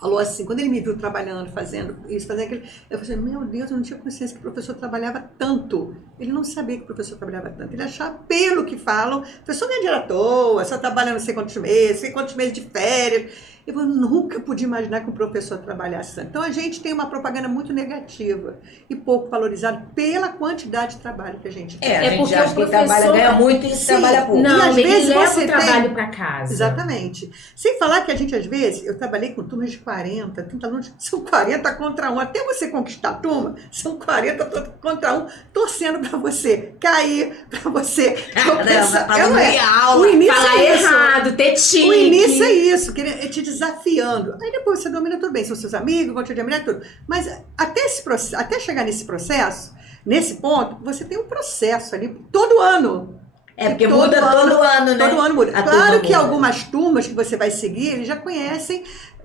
falou assim, quando ele me viu trabalhando, fazendo isso, fazendo aquilo, eu falei, meu Deus, eu não tinha consciência que o professor trabalhava tanto. Ele não sabia que o professor trabalhava tanto. Ele achava, pelo que falam, o professor ganha dinheiro à toa, só trabalha não sei quantos meses de férias. Eu nunca podia imaginar que um professor trabalhasse tanto. Então, a gente tem uma propaganda muito negativa e pouco valorizada pela quantidade de trabalho que a gente tem. A gente porque acha o que professor trabalha, ganha muito e Sim, trabalha pouco. Não, E às ele vezes leva você o trabalho tem- para casa. Exatamente. Sem falar que a gente, às vezes, eu trabalhei com turmas de 40, 30 alunos, são 40 contra 1. Até você conquistar a turma, são 40 contra 1, torcendo para você cair, para você tropeçar. O início Falar é isso. errado, ter tique. O início é isso, te desafiando. Aí depois você domina tudo bem, são seus amigos, vão te admirar tudo. Mas até chegar nesse processo, nesse ponto, você tem um processo ali todo ano. Porque muda todo ano, né? Todo ano muda. A Claro turma que muda. algumas turmas que você vai seguir, eles já conhecem.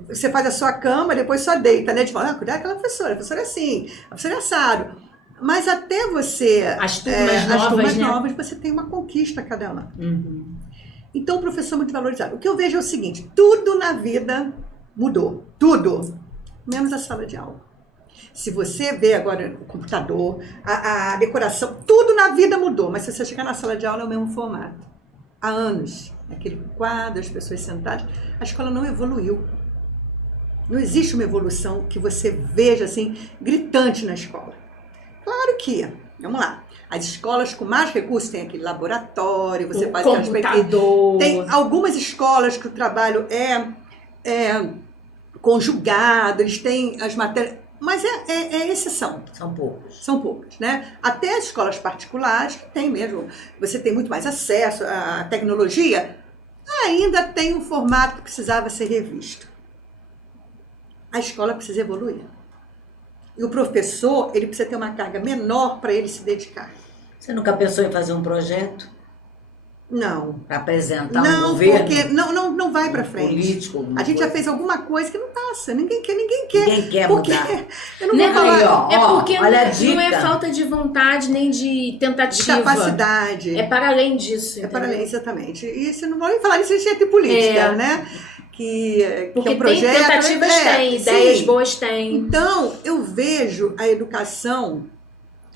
Você faz a sua cama, depois só deita, né? De falar, cuidado com aquela professora, a professora é assim, a professora é assado. Mas até você... As turmas novas, você tem uma conquista a cada ano. Então, o professor é muito valorizado. O que eu vejo é o seguinte, tudo na vida mudou. Tudo. Menos a sala de aula. Se você vê agora o computador, a decoração, tudo na vida mudou. Mas se você chegar na sala de aula, é o mesmo formato. Há anos, aquele quadro, as pessoas sentadas, a escola não evoluiu. Não existe uma evolução que você veja assim, gritante na escola. Claro que, vamos lá, as escolas com mais recursos têm aquele laboratório, você faz computador. Tem algumas escolas que o trabalho é conjugado, eles têm as matérias, mas é exceção. São poucas, né? Até as escolas particulares, que tem mesmo, você tem muito mais acesso à tecnologia, ainda tem um formato que precisava ser revisto. A escola precisa evoluir. E o professor, ele precisa ter uma carga menor para ele se dedicar. Você nunca pensou em fazer um projeto? Não. Para apresentar um Não, governo? porque não vai para frente. Político. A gente já fez alguma coisa que não passa. Ninguém quer. Ninguém quer Porque mudar. eu não vou falar É porque olha a não dica. é falta de vontade nem de de tentativa. capacidade. É para além disso. É para entendeu? além, exatamente. E você não vai falar nisso, a gente é de política, É. né? Que Porque é um projeto, tem tentativas, tem, sim. ideias boas tem. Então, eu vejo a educação,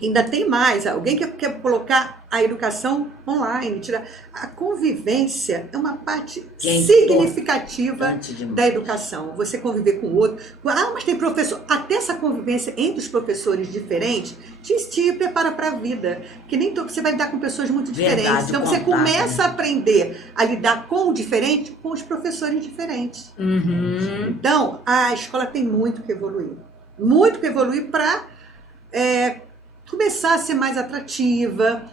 ainda tem mais, alguém que quer colocar a educação online, tirar. A convivência é uma parte Que é significativa importante demais. da educação. Você conviver com o outro. Ah, mas tem professor. Até essa convivência entre os professores diferentes te prepara para a vida. Porque nem todo, você vai lidar com pessoas muito diferentes. Verdade, Então, você contato, começa a aprender a lidar com o diferente com os professores diferentes. Uhum. Então, a escola tem muito que evoluir. Muito que evoluir para começar a ser mais atrativa,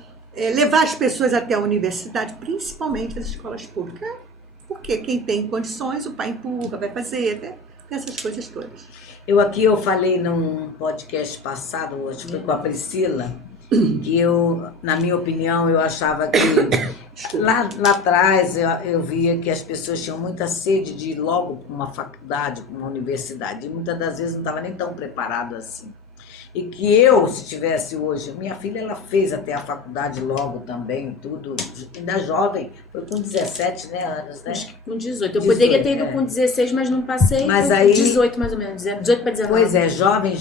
levar as pessoas até a universidade, principalmente as escolas públicas. Porque quem tem condições, o pai empurra, vai fazer, né? Essas coisas todas. Eu falei num podcast passado, acho que foi com a Priscila, que na minha opinião, eu achava que lá atrás eu via que as pessoas tinham muita sede de ir logo para uma faculdade, para uma universidade, e muitas das vezes não estava nem tão preparado assim. E que se tivesse hoje, minha filha, ela fez até a faculdade logo também, tudo, ainda jovem, foi com 17 anos, né? Acho que com 18. Eu 18, poderia ter ido com 16, mas não passei. Mas com aí- 18 mais ou menos, 18 para 19. Pois é, jovem.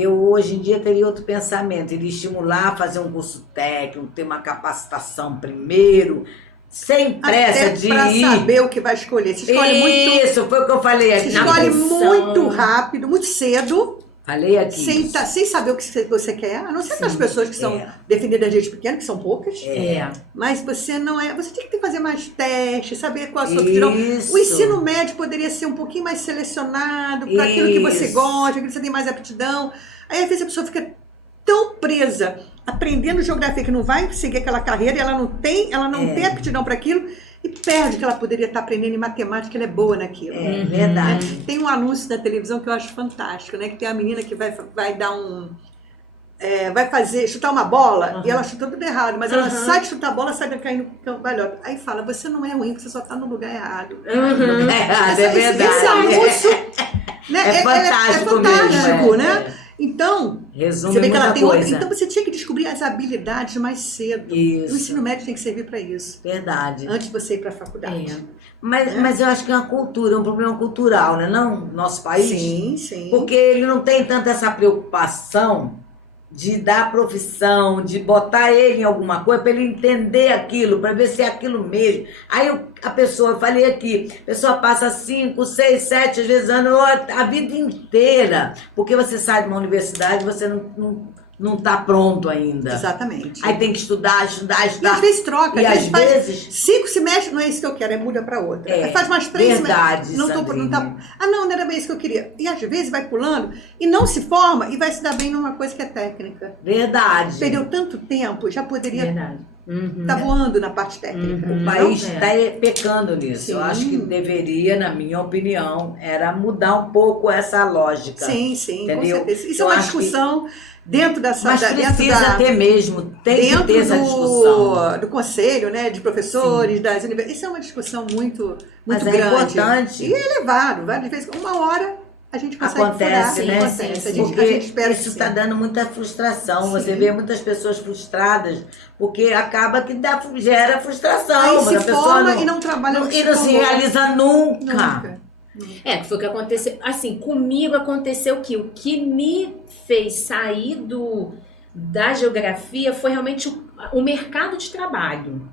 Eu hoje em dia teria outro pensamento, iria estimular a fazer um curso técnico, ter uma capacitação primeiro, sem pressa Até de para ir. saber o que vai escolher. Você escolhe muito, Isso, foi o que eu falei aqui. você escolhe pressão. muito rápido, muito cedo. Falei aqui. Sem saber o que você quer, a não ser para as pessoas que são definidas desde pequeno, que são poucas. É. Mas você não é. Você tem que fazer mais testes, saber qual a sua aptidão. Isso. O ensino médio poderia ser um pouquinho mais selecionado para aquilo que você Isso. gosta, aquilo que você tem mais aptidão. Aí às vezes a pessoa fica tão presa aprendendo geografia que não vai seguir aquela carreira e ela não tem aptidão para aquilo e perde que ela poderia estar aprendendo em matemática, ela é boa naquilo. É verdade. Tem um anúncio da televisão que eu acho fantástico, né? Que tem uma menina que vai dar vai chutar uma bola e ela chuta tudo errado, mas ela sai de chutar a bola, sai caindo no cambalhota. Aí fala, você não é ruim, você só está no lugar errado. É verdade. Esse anúncio né? É fantástico mesmo, né? Então, Resume você vê que ela muita tem coisa. então você tinha que descobrir as habilidades mais cedo. Isso. O ensino médio tem que servir para isso, Verdade. antes de você ir para a faculdade. Mas eu acho que é uma cultura, um problema cultural, né? Não no nosso país. Sim. Porque ele não tem tanta essa preocupação de dar profissão, de botar ele em alguma coisa para ele entender aquilo, para ver se é aquilo mesmo. Aí a pessoa, eu falei aqui, a pessoa passa 5, 6, 7, às vezes anos, a vida inteira, porque você sai de uma universidade, você não está pronto ainda. Exatamente. Aí tem que estudar. E às vezes troca, E às vezes às faz vezes- 5 semestres, não é isso que eu quero, aí muda para outra. É, Aí faz mais 3 verdade, semestres. Sandrine. Não era bem isso que eu queria. E às vezes vai pulando e não se forma e vai se dar bem numa coisa que é técnica. Verdade. Perdeu tanto tempo, já poderia Verdade. Uhum. estar voando na parte técnica. O Não? país está pecando nisso. Eu Sim. acho que deveria, na minha opinião, era mudar um pouco essa lógica. Sim, Entendeu? com certeza. Isso Eu é uma acho que- discussão dentro dessa... Mas precisa ter mesmo, tem que dentro ter essa discussão. do conselho, né, de professores, das universidades. Isso é uma discussão muito Mas é grande. importante. E é elevado. Várias vezes, uma hora a gente consegue Acontece, furar, né? acontece. Porque A gente espera isso que está sim. dando muita frustração. Sim. Você vê muitas pessoas frustradas, porque acaba que gera frustração. Aí mas se a pessoa forma e não trabalha no e não se psicólogo. realiza nunca. Nunca. É, que foi o que aconteceu. Assim, comigo aconteceu que o que me fez sair da geografia foi realmente o mercado de trabalho.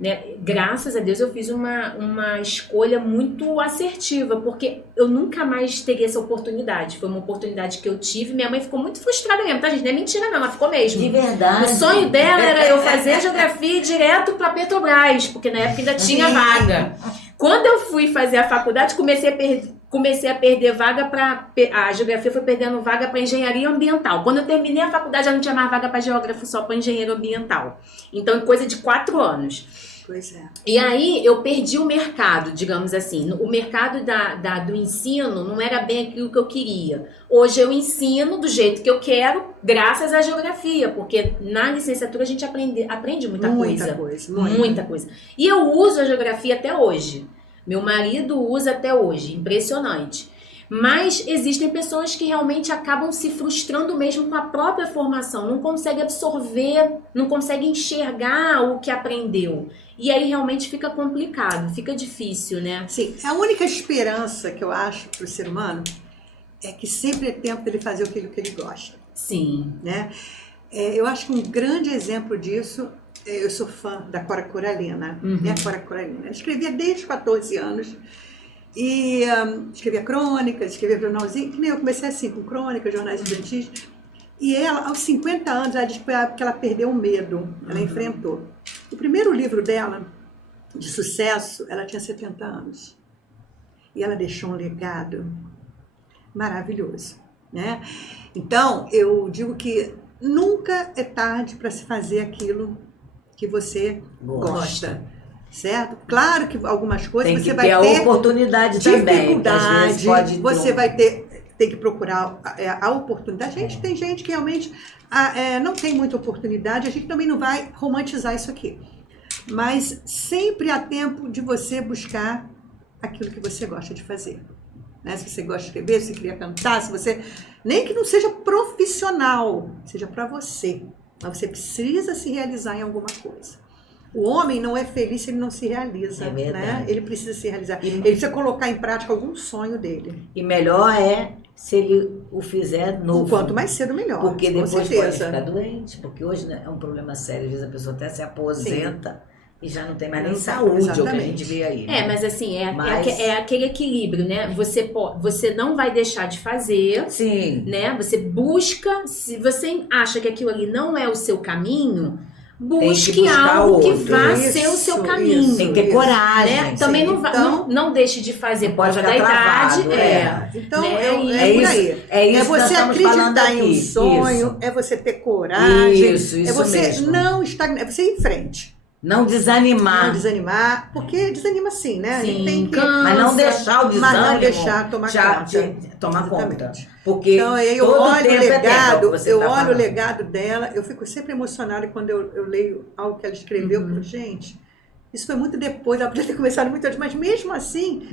Né? Graças a Deus eu fiz uma escolha muito assertiva, porque eu nunca mais teria essa oportunidade. Foi uma oportunidade que eu tive. Minha mãe ficou muito frustrada mesmo, tá, gente? Não é mentira, não, ela ficou mesmo. De verdade. O sonho dela era eu fazer geografia direto para Petrobras, porque na época ainda tinha vaga. Quando eu fui fazer a faculdade, comecei a comecei a perder vaga para... A geografia foi perdendo vaga para engenharia ambiental. Quando eu terminei a faculdade, já não tinha mais vaga para geógrafo, só para engenheiro ambiental. Então, coisa de 4 anos. Pois é. E aí, eu perdi o mercado, digamos assim. O mercado do ensino não era bem aquilo que eu queria. Hoje eu ensino do jeito que eu quero, graças à geografia, porque na licenciatura a gente aprende muita coisa. Muita coisa. E eu uso a geografia até hoje. Meu marido usa até hoje, impressionante. Mas existem pessoas que realmente acabam se frustrando mesmo com a própria formação, não conseguem absorver, não conseguem enxergar o que aprendeu. E aí realmente fica complicado, fica difícil, né? Sim, a única esperança que eu acho para o ser humano é que sempre é tempo dele fazer aquilo que ele gosta. Sim. Né? Eu acho que um grande exemplo disso, eu sou fã da Cora Coralina, né? Cora Coralina. Ela escrevia desde os 14 anos. E escrevia crônicas, escrevia jornalzinho, que nem eu comecei assim, com crônicas, jornais estudantis. E ela, aos 50 anos, ela disse que ela perdeu o medo, ela enfrentou. O primeiro livro dela, de sucesso, ela tinha 70 anos. E ela deixou um legado maravilhoso, né? Então, eu digo que nunca é tarde para se fazer aquilo que você gosta. Certo? Claro que algumas coisas tem você que vai ter ter a oportunidade também. Às vezes pode você vai tem que procurar a oportunidade. Tem gente que realmente não tem muita oportunidade, a gente também não vai romantizar isso aqui. Mas sempre há tempo de você buscar aquilo que você gosta de fazer. Né? Se você gosta de escrever, se você queria cantar, se você... Nem que não seja profissional, seja para você. Mas você precisa se realizar em alguma coisa. O homem não é feliz se ele não se realiza, né? Ele precisa se realizar. Ele precisa colocar em prática algum sonho dele. E melhor é se ele o fizer novo. O quanto mais cedo, melhor. Porque depois pode ficar doente. Porque hoje, né, é um problema sério. Às vezes a pessoa até se aposenta e já não tem mais nem saúde, o que a gente vê aí. Né? Mas assim, é aquele equilíbrio, né? Você não vai deixar de fazer. Sim. Né? Você busca, se você acha que aquilo ali não é o seu caminho... Busque algo que vá ser o seu caminho. Tem que ter coragem. Né? Também não deixe de fazer por causa da idade. Então, né? é por aí. É você acreditar em um sonho, é você ter coragem. Isso é você mesmo. não estagnar, é você ir em frente. Não desanimar. Não desanimar, porque desanima sim, né? Sim, tem que, mas não deixar o desânimo. Mas não deixar tomar conta. Porque então, eu olho o o legado dela, eu fico sempre emocionada quando eu leio algo que ela escreveu. Eu falo, gente, isso foi muito depois, ela podia ter começado muito antes, mas mesmo assim,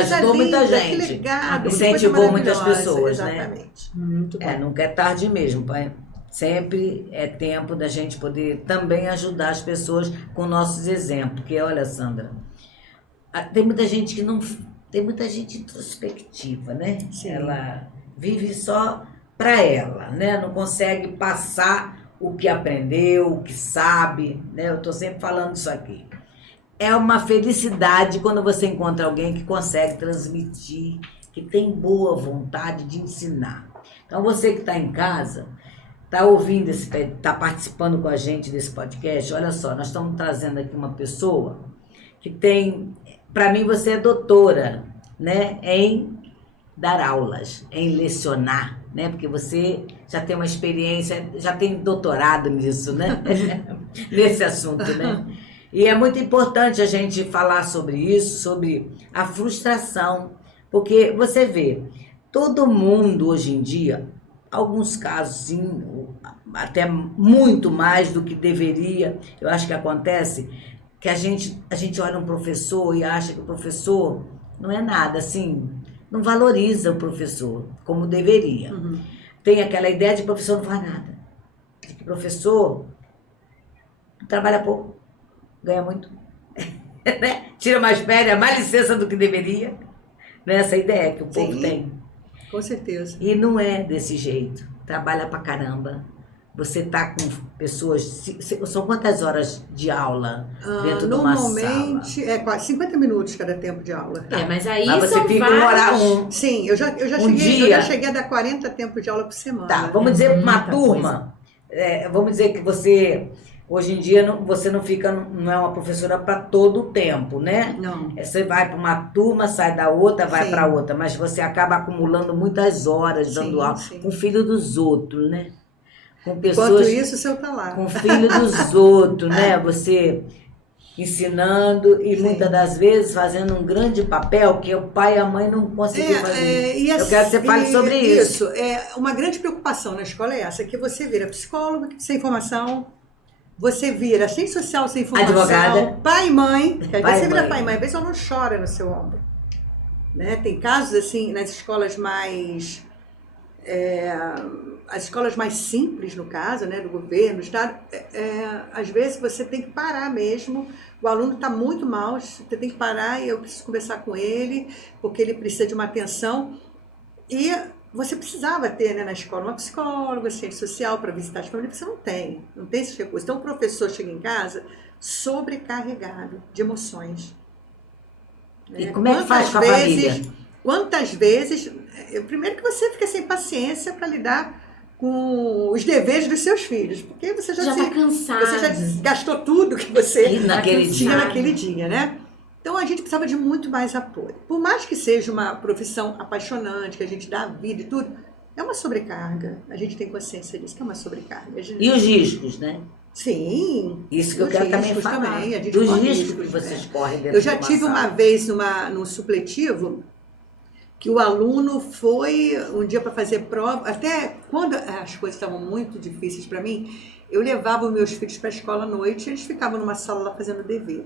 ajudou muita gente. Que legado, incentivou muitas pessoas, exatamente. Né? Muito bom. Nunca é tarde mesmo, pai. Sempre é tempo da gente poder também ajudar as pessoas com nossos exemplos. Porque, olha, Sandra, tem muita gente que não... Tem muita gente introspectiva, né? Sim. Ela vive só para ela, né? Não consegue passar o que aprendeu, o que sabe, né? Eu estou sempre falando isso aqui. É uma felicidade quando você encontra alguém que consegue transmitir, que tem boa vontade de ensinar. Então, você que está em casa... Está ouvindo, está participando com a gente desse podcast, olha só, nós estamos trazendo aqui uma pessoa que tem, para mim você é doutora, né, em dar aulas, em lecionar, né, porque você já tem uma experiência, já tem doutorado nisso, né, nesse assunto, né. E é muito importante a gente falar sobre isso, sobre a frustração, porque você vê, todo mundo hoje em dia, alguns casos, sim, até muito mais do que deveria, eu acho que acontece, que a gente olha um professor e acha que o professor não é nada, assim, não valoriza o professor como deveria. Tem aquela ideia de que o professor não faz nada, de que o professor trabalha pouco, ganha muito, né? Tira mais férias, mais licença do que deveria, né? Essa ideia que o povo tem. Com certeza. E não é desse jeito. Trabalha pra caramba. Você tá com pessoas... São quantas horas de aula dentro de uma sala? Normalmente é quase 50 minutos cada tempo de aula. Mas aí você são fica vários... Sim, eu já cheguei a dar 40 tempos de aula por semana. Tá, vamos dizer uma turma. Vamos dizer que você Hoje em dia você não é uma professora para todo o tempo, né? Não. Você vai para uma turma, sai da outra, vai Sim. para outra, mas você acaba acumulando muitas horas dando aula com o filho dos outros, né? Com pessoas, enquanto isso, o seu tá lá. com o filho dos outros, né? Você ensinando e muitas das vezes fazendo um grande papel que o pai e a mãe não conseguiram fazer. Eu quero que você fale sobre isso. Uma grande preocupação na escola é essa, que você vira psicólogo sem formação, você vira assistente social sem formação, advogada, pai e mãe, que às vezes você vira mãe. pai e mãe, às vezes ela não chora no seu ombro. Né? Tem casos assim, nas escolas mais... as escolas mais simples, no caso, né, do governo, do estado, às vezes você tem que parar mesmo, o aluno está muito mal, você tem que parar e eu preciso conversar com ele, porque ele precisa de uma atenção, e você precisava ter, né, na escola uma psicóloga, assistente social para visitar as famílias, você não tem esses recursos. Então o professor chega em casa sobrecarregado de emoções. E como é que faz com a família? Quantas vezes, primeiro que você fica sem paciência para lidar com os deveres dos seus filhos, porque você já tá cansado. Você já gastou tudo que você tinha naquele dia, né? Então a gente precisava de muito mais apoio. Por mais que seja uma profissão apaixonante, que a gente dá a vida e tudo, é uma sobrecarga. A gente tem consciência disso, que é uma sobrecarga. E os riscos, né? Sim. Isso que eu quero também falar. Dos riscos que vocês correm dentro. Eu já tive uma vez no supletivo, que o aluno foi um dia para fazer prova, até quando as coisas estavam muito difíceis para mim, eu levava os meus filhos para a escola à noite, eles ficavam numa sala lá fazendo dever.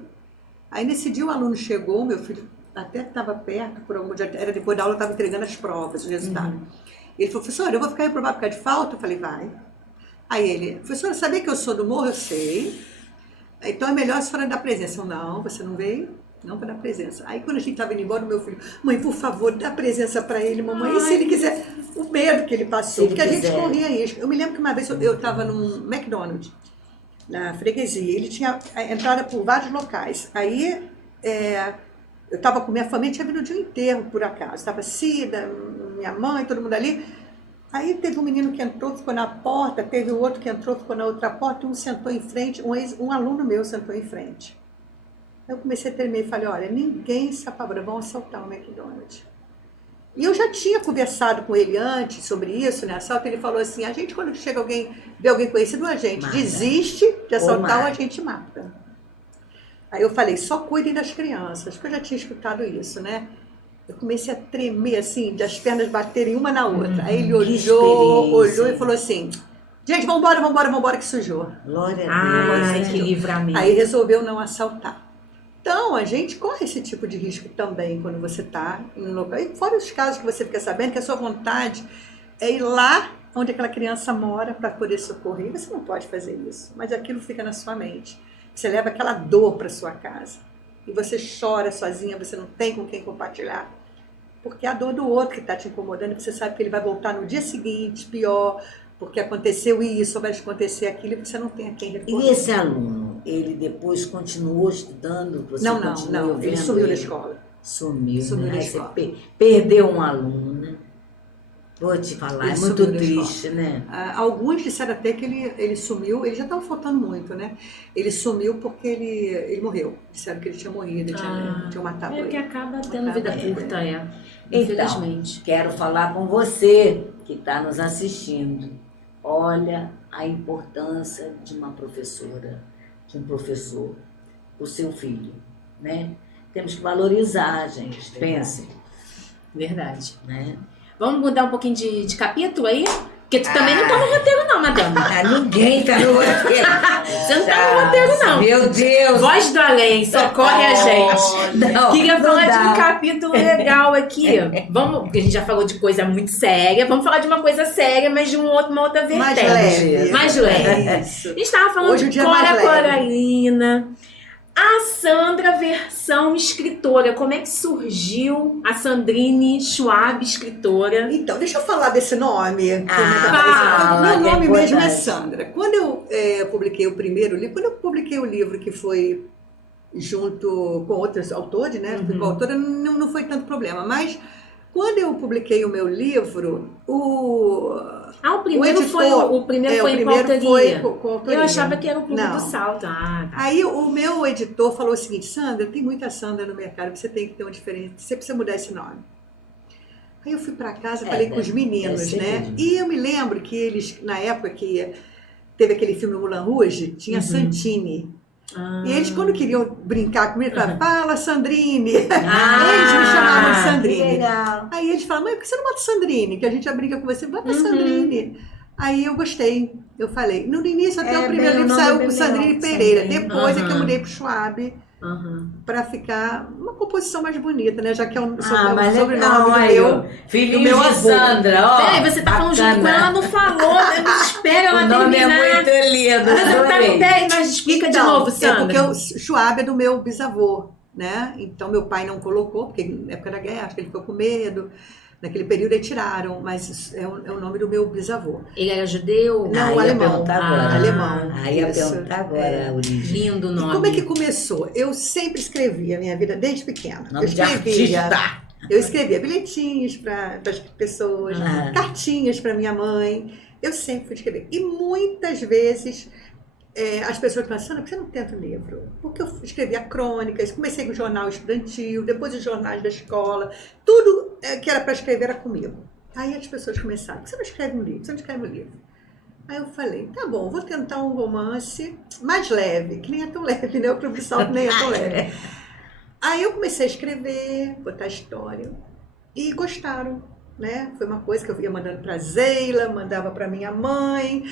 Aí nesse dia o aluno chegou, meu filho até estava perto, era depois da aula, eu estava entregando as provas, o resultado. Ele falou, professora, eu vou ficar reprovado por causa de falta? Eu falei, vai. Aí ele, professora, sabia que eu sou do morro? Eu sei. Então é melhor a senhora dar presença. Eu, não, você não veio? Não para dar presença. Aí quando a gente estava indo embora, o meu filho, mãe, por favor, dá presença para ele, mamãe. E se ele quiser, o medo que ele passou, porque a gente corria isso. Eu me lembro que uma vez eu estava num McDonald's, na freguesia, ele tinha entrada por vários locais. Aí eu estava com minha família, tinha vindo de um enterro, por acaso. Estava Cida, minha mãe, todo mundo ali. Aí teve um menino que entrou, ficou na porta, teve o outro que entrou, ficou na outra porta, um sentou em frente, um aluno meu sentou em frente. Eu comecei a tremer e falei, olha, ninguém se apavora, vão assaltar o McDonald's. E eu já tinha conversado com ele antes sobre isso, né, assalto, ele falou assim, a gente quando chega alguém, vê alguém conhecido, a gente desiste de assaltar ou a gente mata. Aí eu falei, só cuidem das crianças, porque eu já tinha escutado isso, né. Eu comecei a tremer assim, de as pernas baterem uma na outra. Aí ele olhou e falou assim, gente, vambora que sujou. Glória a Deus. Que livramento. Aí resolveu não assaltar. Então, a gente corre esse tipo de risco também quando você está em um local. E fora os casos que você fica sabendo que a sua vontade é ir lá onde aquela criança mora para poder socorrer. Você não pode fazer isso, mas aquilo fica na sua mente. Você leva aquela dor para sua casa. E você chora sozinha, você não tem com quem compartilhar. Porque é a dor do outro que está te incomodando, você sabe que ele vai voltar no dia seguinte, pior, porque aconteceu isso, ou vai acontecer aquilo, e você não tem a quem recorrer. E esse aluno, ele depois continuou estudando? Não, ele sumiu da escola. Sumiu da né? escola. Você perdeu um aluno, né? Vou te falar, Ele é muito sumiu da triste, né? Alguns disseram até que ele sumiu, ele já estava faltando muito, né? Ele sumiu porque ele morreu. Disseram que ele tinha morrido, tinha matado ele. É que acaba tendo vida curta, Infelizmente. Então, quero falar com você que está nos assistindo. Olha a importância de uma professora, de um professor, o seu filho, né? Temos que valorizar, gente. Pensem. Verdade. Né? Vamos mudar um pouquinho de capítulo aí? Porque tu também não tá no roteiro não, madame. Ninguém tá no roteiro. Você não tá no roteiro não. Meu Deus. Voz do além, socorre a gente. Queria falar de um capítulo legal aqui. Vamos, porque a gente já falou de coisa muito séria. Vamos falar de uma coisa séria, mas de uma outra vertente. Mais leve. A gente tava falando hoje de Cora Coralina. A Sandra, versão escritora. Como é que surgiu a Sandrine Schwab, escritora? Então, deixa eu falar desse nome. Meu nome mesmo é Sandra. Quando eu publiquei o primeiro livro, quando eu publiquei o livro que foi junto com outros autores, né? Fui coautora, não foi tanto problema. Mas Quando eu publiquei o meu livro, o primeiro editor, foi em coautoria. Foi com autoria. Eu achava que era o Clube Não. do Salto. Tá. Aí o meu editor falou o seguinte: Sandra, tem muita Sandra no mercado, você tem que ter uma diferença, você precisa mudar esse nome. Aí eu fui para casa, falei com os meninos, né? E eu me lembro que eles, na época que teve aquele filme Moulin Rouge, tinha Santini. E eles, quando queriam brincar comigo, falavam, fala Sandrine. Eles me chamavam de Sandrine. Legal. Aí eles falavam, mãe, por que você não bota Sandrine? Que a gente já brinca com você, bota Sandrine. Aí eu gostei. Eu falei, no início até o primeiro livro saiu com Sandrine Pereira. Depois é que eu mudei pro Schwab. Para ficar uma composição mais bonita, né? Já que é um sobrenome do meu filhinho do meu de avô. Sandra, ó. Peraí, você tá falando junto com ela, não falou. Espera ela O nome terminar. é muito lindo. Peraí, mas explica de novo, Sandra. É porque o Schwab é do meu bisavô, né? Então meu pai não colocou, porque na época da guerra, acho que ele ficou com medo. Naquele período eles tiraram, mas é o nome do meu bisavô. Ele era judeu? Não, alemão. Alemão. Aí ia perguntar agora a origem. Lindo nome. E como é que começou? Eu sempre escrevi a minha vida desde pequena. Nome de artista. Eu escrevia bilhetinhos para as pessoas, cartinhas para minha mãe. Eu sempre fui escrever. E muitas vezes as pessoas falam, Sandra, por que você não tenta um livro? Porque eu escrevia crônicas, comecei com o jornal estudantil, depois os jornais da escola, tudo que era para escrever era comigo. Aí as pessoas começaram, por que você não escreve um livro? Você não escreve um livro? Aí eu falei, tá bom, vou tentar um romance mais leve, que nem é tão leve, né? O Clube do Salto nem é tão leve. Aí eu comecei a escrever, botar história, e gostaram, né? Foi uma coisa que eu ia mandando para Zeila, mandava para minha mãe.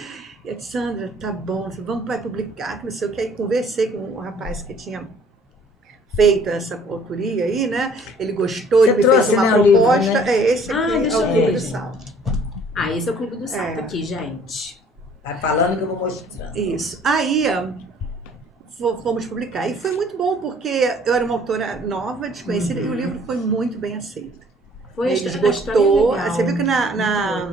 E eu disse, Sandra, tá bom, vamos para publicar, que não sei o que. Aí conversei com o rapaz que tinha feito essa autoria aí, né? Ele gostou, ele me fez uma proposta. Livro, né? Esse aqui é o Clube do Salto. Esse é o Clube do Salto aqui, gente. Vai falando que eu vou mostrando. Isso. Aí fomos publicar. E foi muito bom, porque eu era uma autora nova, desconhecida, e o livro foi muito bem aceito. Eles gostou. Você viu que na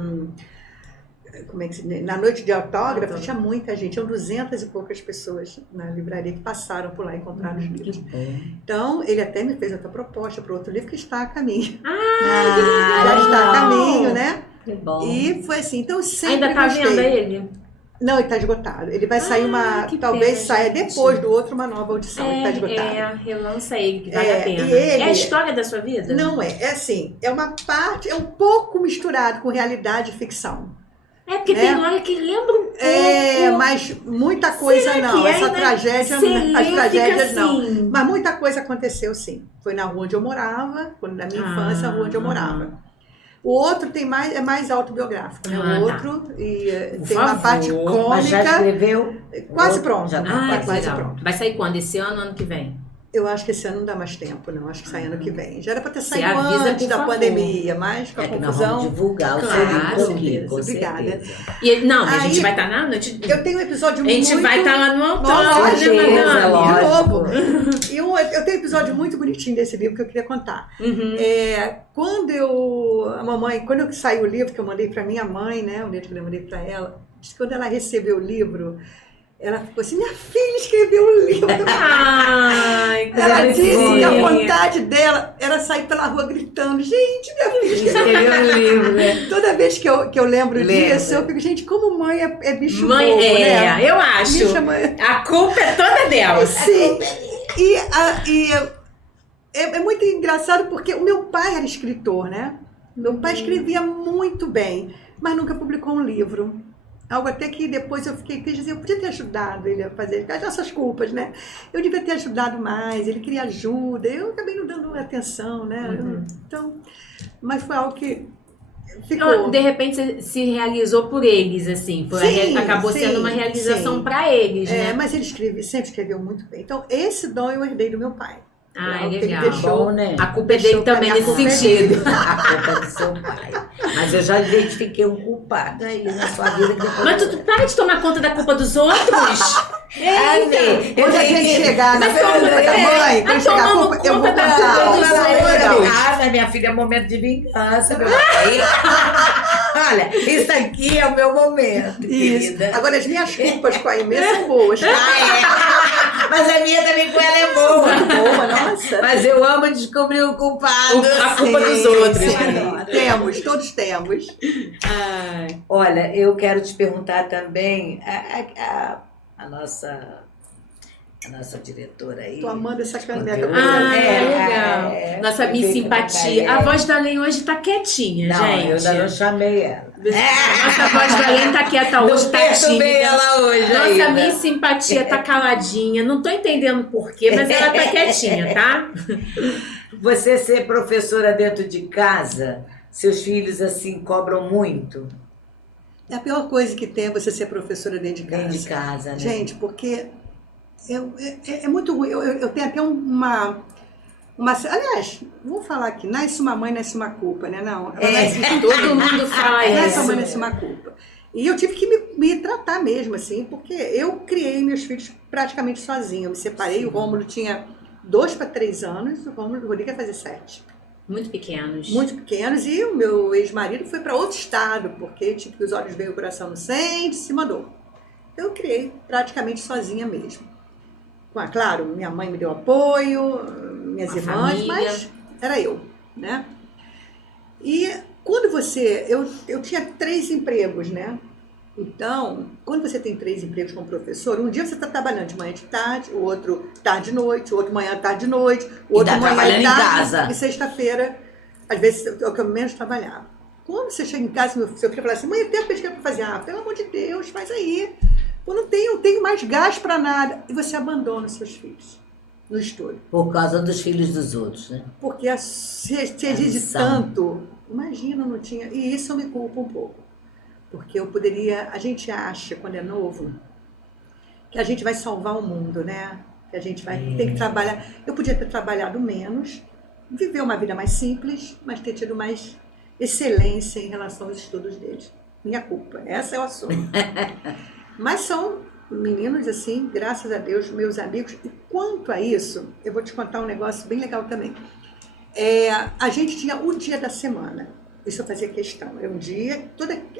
noite de autógrafo tinha muita gente, tinham 200 e poucas pessoas na livraria que passaram por lá e compraram os livros. Então, ele até me fez outra proposta para outro livro que está a caminho. Que legal! Já está a caminho, né? Que bom. E foi assim, então sempre ainda tá gostei. vendo ele? Não, ele está esgotado. Ele vai sair talvez saia depois do outro uma nova audição, ele está esgotado. Relança ele, que vale a pena. É a história da sua vida? Não é assim, é uma parte, é um pouco misturado com realidade e ficção. Porque tem hora que lembra um pouco. Mas muita coisa não. Essa tragédia, as tragédias não. Mas muita coisa aconteceu sim. Foi na rua onde eu morava, na minha infância, a rua onde eu morava. O outro é mais autobiográfico, né? O outro tem uma parte cômica. Mas já escreveu? Quase pronto. Quase pronto. Vai sair quando? Esse ano ou ano que vem? Eu acho que esse ano não dá mais tempo, não. Acho que sai ano que vem. Já era para ter saído avisa, antes da pandemia, mas com a confusão. Nós vamos divulgar o seu livro. Obrigada. A gente vai estar na noite. Eu tenho um episódio muito... A gente vai estar lá no autógrafo, de novo. E eu tenho um episódio muito bonitinho desse livro que eu queria contar. Quando eu saiu o livro, que eu mandei para minha mãe, né? O livro que eu mandei para ela, quando ela recebeu o livro, ela ficou assim, minha filha escreveu um livro. Ela disse que a vontade dela era sair pela rua gritando, gente, minha filha escreveu um livro. Toda vez que eu lembro disso, eu fico, gente, como mãe é bicho bobo, né? Eu acho. A culpa é toda dela. Sim. É muito engraçado porque o meu pai era escritor, né? Meu pai escrevia muito bem, mas nunca publicou um livro. Algo até que depois eu fiquei triste, eu podia ter ajudado ele a fazer as nossas culpas, né? Eu devia ter ajudado mais, ele queria ajuda, eu acabei não dando atenção, né? Então, mas foi algo que ficou. De repente se realizou por eles, assim, acabou sendo uma realização para eles, né? Mas ele sempre escreveu muito bem. Então, esse dom eu herdei do meu pai. Legal. Ele deixou, né? A culpa é dele também nesse sentido. A culpa é do seu pai. Mas eu já identifiquei um culpado aí na sua vida. Mas tu para de tomar conta da culpa dos outros. Quando a gente chegar na pergunta da mãe, quando chegar a culpa, eu vou contar. Mas minha filha, é momento de vingança, meu pai. Olha, isso aqui é o meu momento, querida. Agora, as minhas culpas com a Aimee são boas. Mas a minha também com ela é boa. Boa, nossa. Mas eu amo descobrir o culpado. A culpa dos outros. Temos, todos temos. Ai. Olha, eu quero te perguntar também, a nossa diretora aí. Tô amando essa caneca. Legal. Nossa Miss Simpatia. A voz da Len hoje tá quietinha, Não, gente. eu ainda não chamei ela. Nossa voz da Len tá quieta hoje, tá tímida. ela hoje Nossa ainda. Miss Simpatia tá caladinha. Não tô entendendo por quê, mas ela tá quietinha, tá? Você ser professora dentro de casa, seus filhos assim cobram muito? É a pior coisa que tem é você ser professora dentro de casa. Dentro de casa, né? Gente, porque é muito ruim. Eu tenho até uma. Aliás, vou falar aqui, nasce uma mãe, nasce uma culpa, né? Não, Todo mundo fala nasce isso. uma mãe, nasce uma culpa. E eu tive que me tratar mesmo, assim, porque eu criei meus filhos praticamente sozinha. Eu me separei, Sim. O Rômulo tinha 2 para 3 anos, o Rodrigo ia fazer 7. Muito pequenos. Muito pequenos, e o meu ex-marido foi para outro estado, porque tipo, os olhos veem o coração não sente, se mandou. Então eu criei praticamente sozinha mesmo. Claro, minha mãe me deu apoio, minhas irmãs, família. mas era eu, né? E quando eu tinha 3 empregos, né? Então, quando você tem 3 empregos como professor, um dia você está trabalhando de manhã e de tarde, o outro tarde e noite, o outro manhã, tarde e noite, o outro manhã e tarde, casa. E sexta-feira, às vezes, é o que eu menos trabalhava. Quando você chega em casa, seu filho fala assim, mãe, eu tenho a pesquisa para fazer. Ah, pelo amor de Deus, faz aí. Eu não tenho mais gás para nada. E você abandona os seus filhos no estudo. Por causa dos filhos dos outros, né? Porque se exige tanto, imagina, não tinha. E isso eu me culpo um pouco. Porque a gente acha, quando é novo, que a gente vai salvar o mundo, né? Que a gente vai ter que trabalhar. Eu podia ter trabalhado menos, viver uma vida mais simples, mas ter tido mais excelência em relação aos estudos deles. Minha culpa, essa é o assunto. Mas são meninos, assim, graças a Deus, meus amigos. E quanto a isso, eu vou te contar um negócio bem legal também. A gente tinha o dia da semana. Isso eu fazia questão. Era um dia,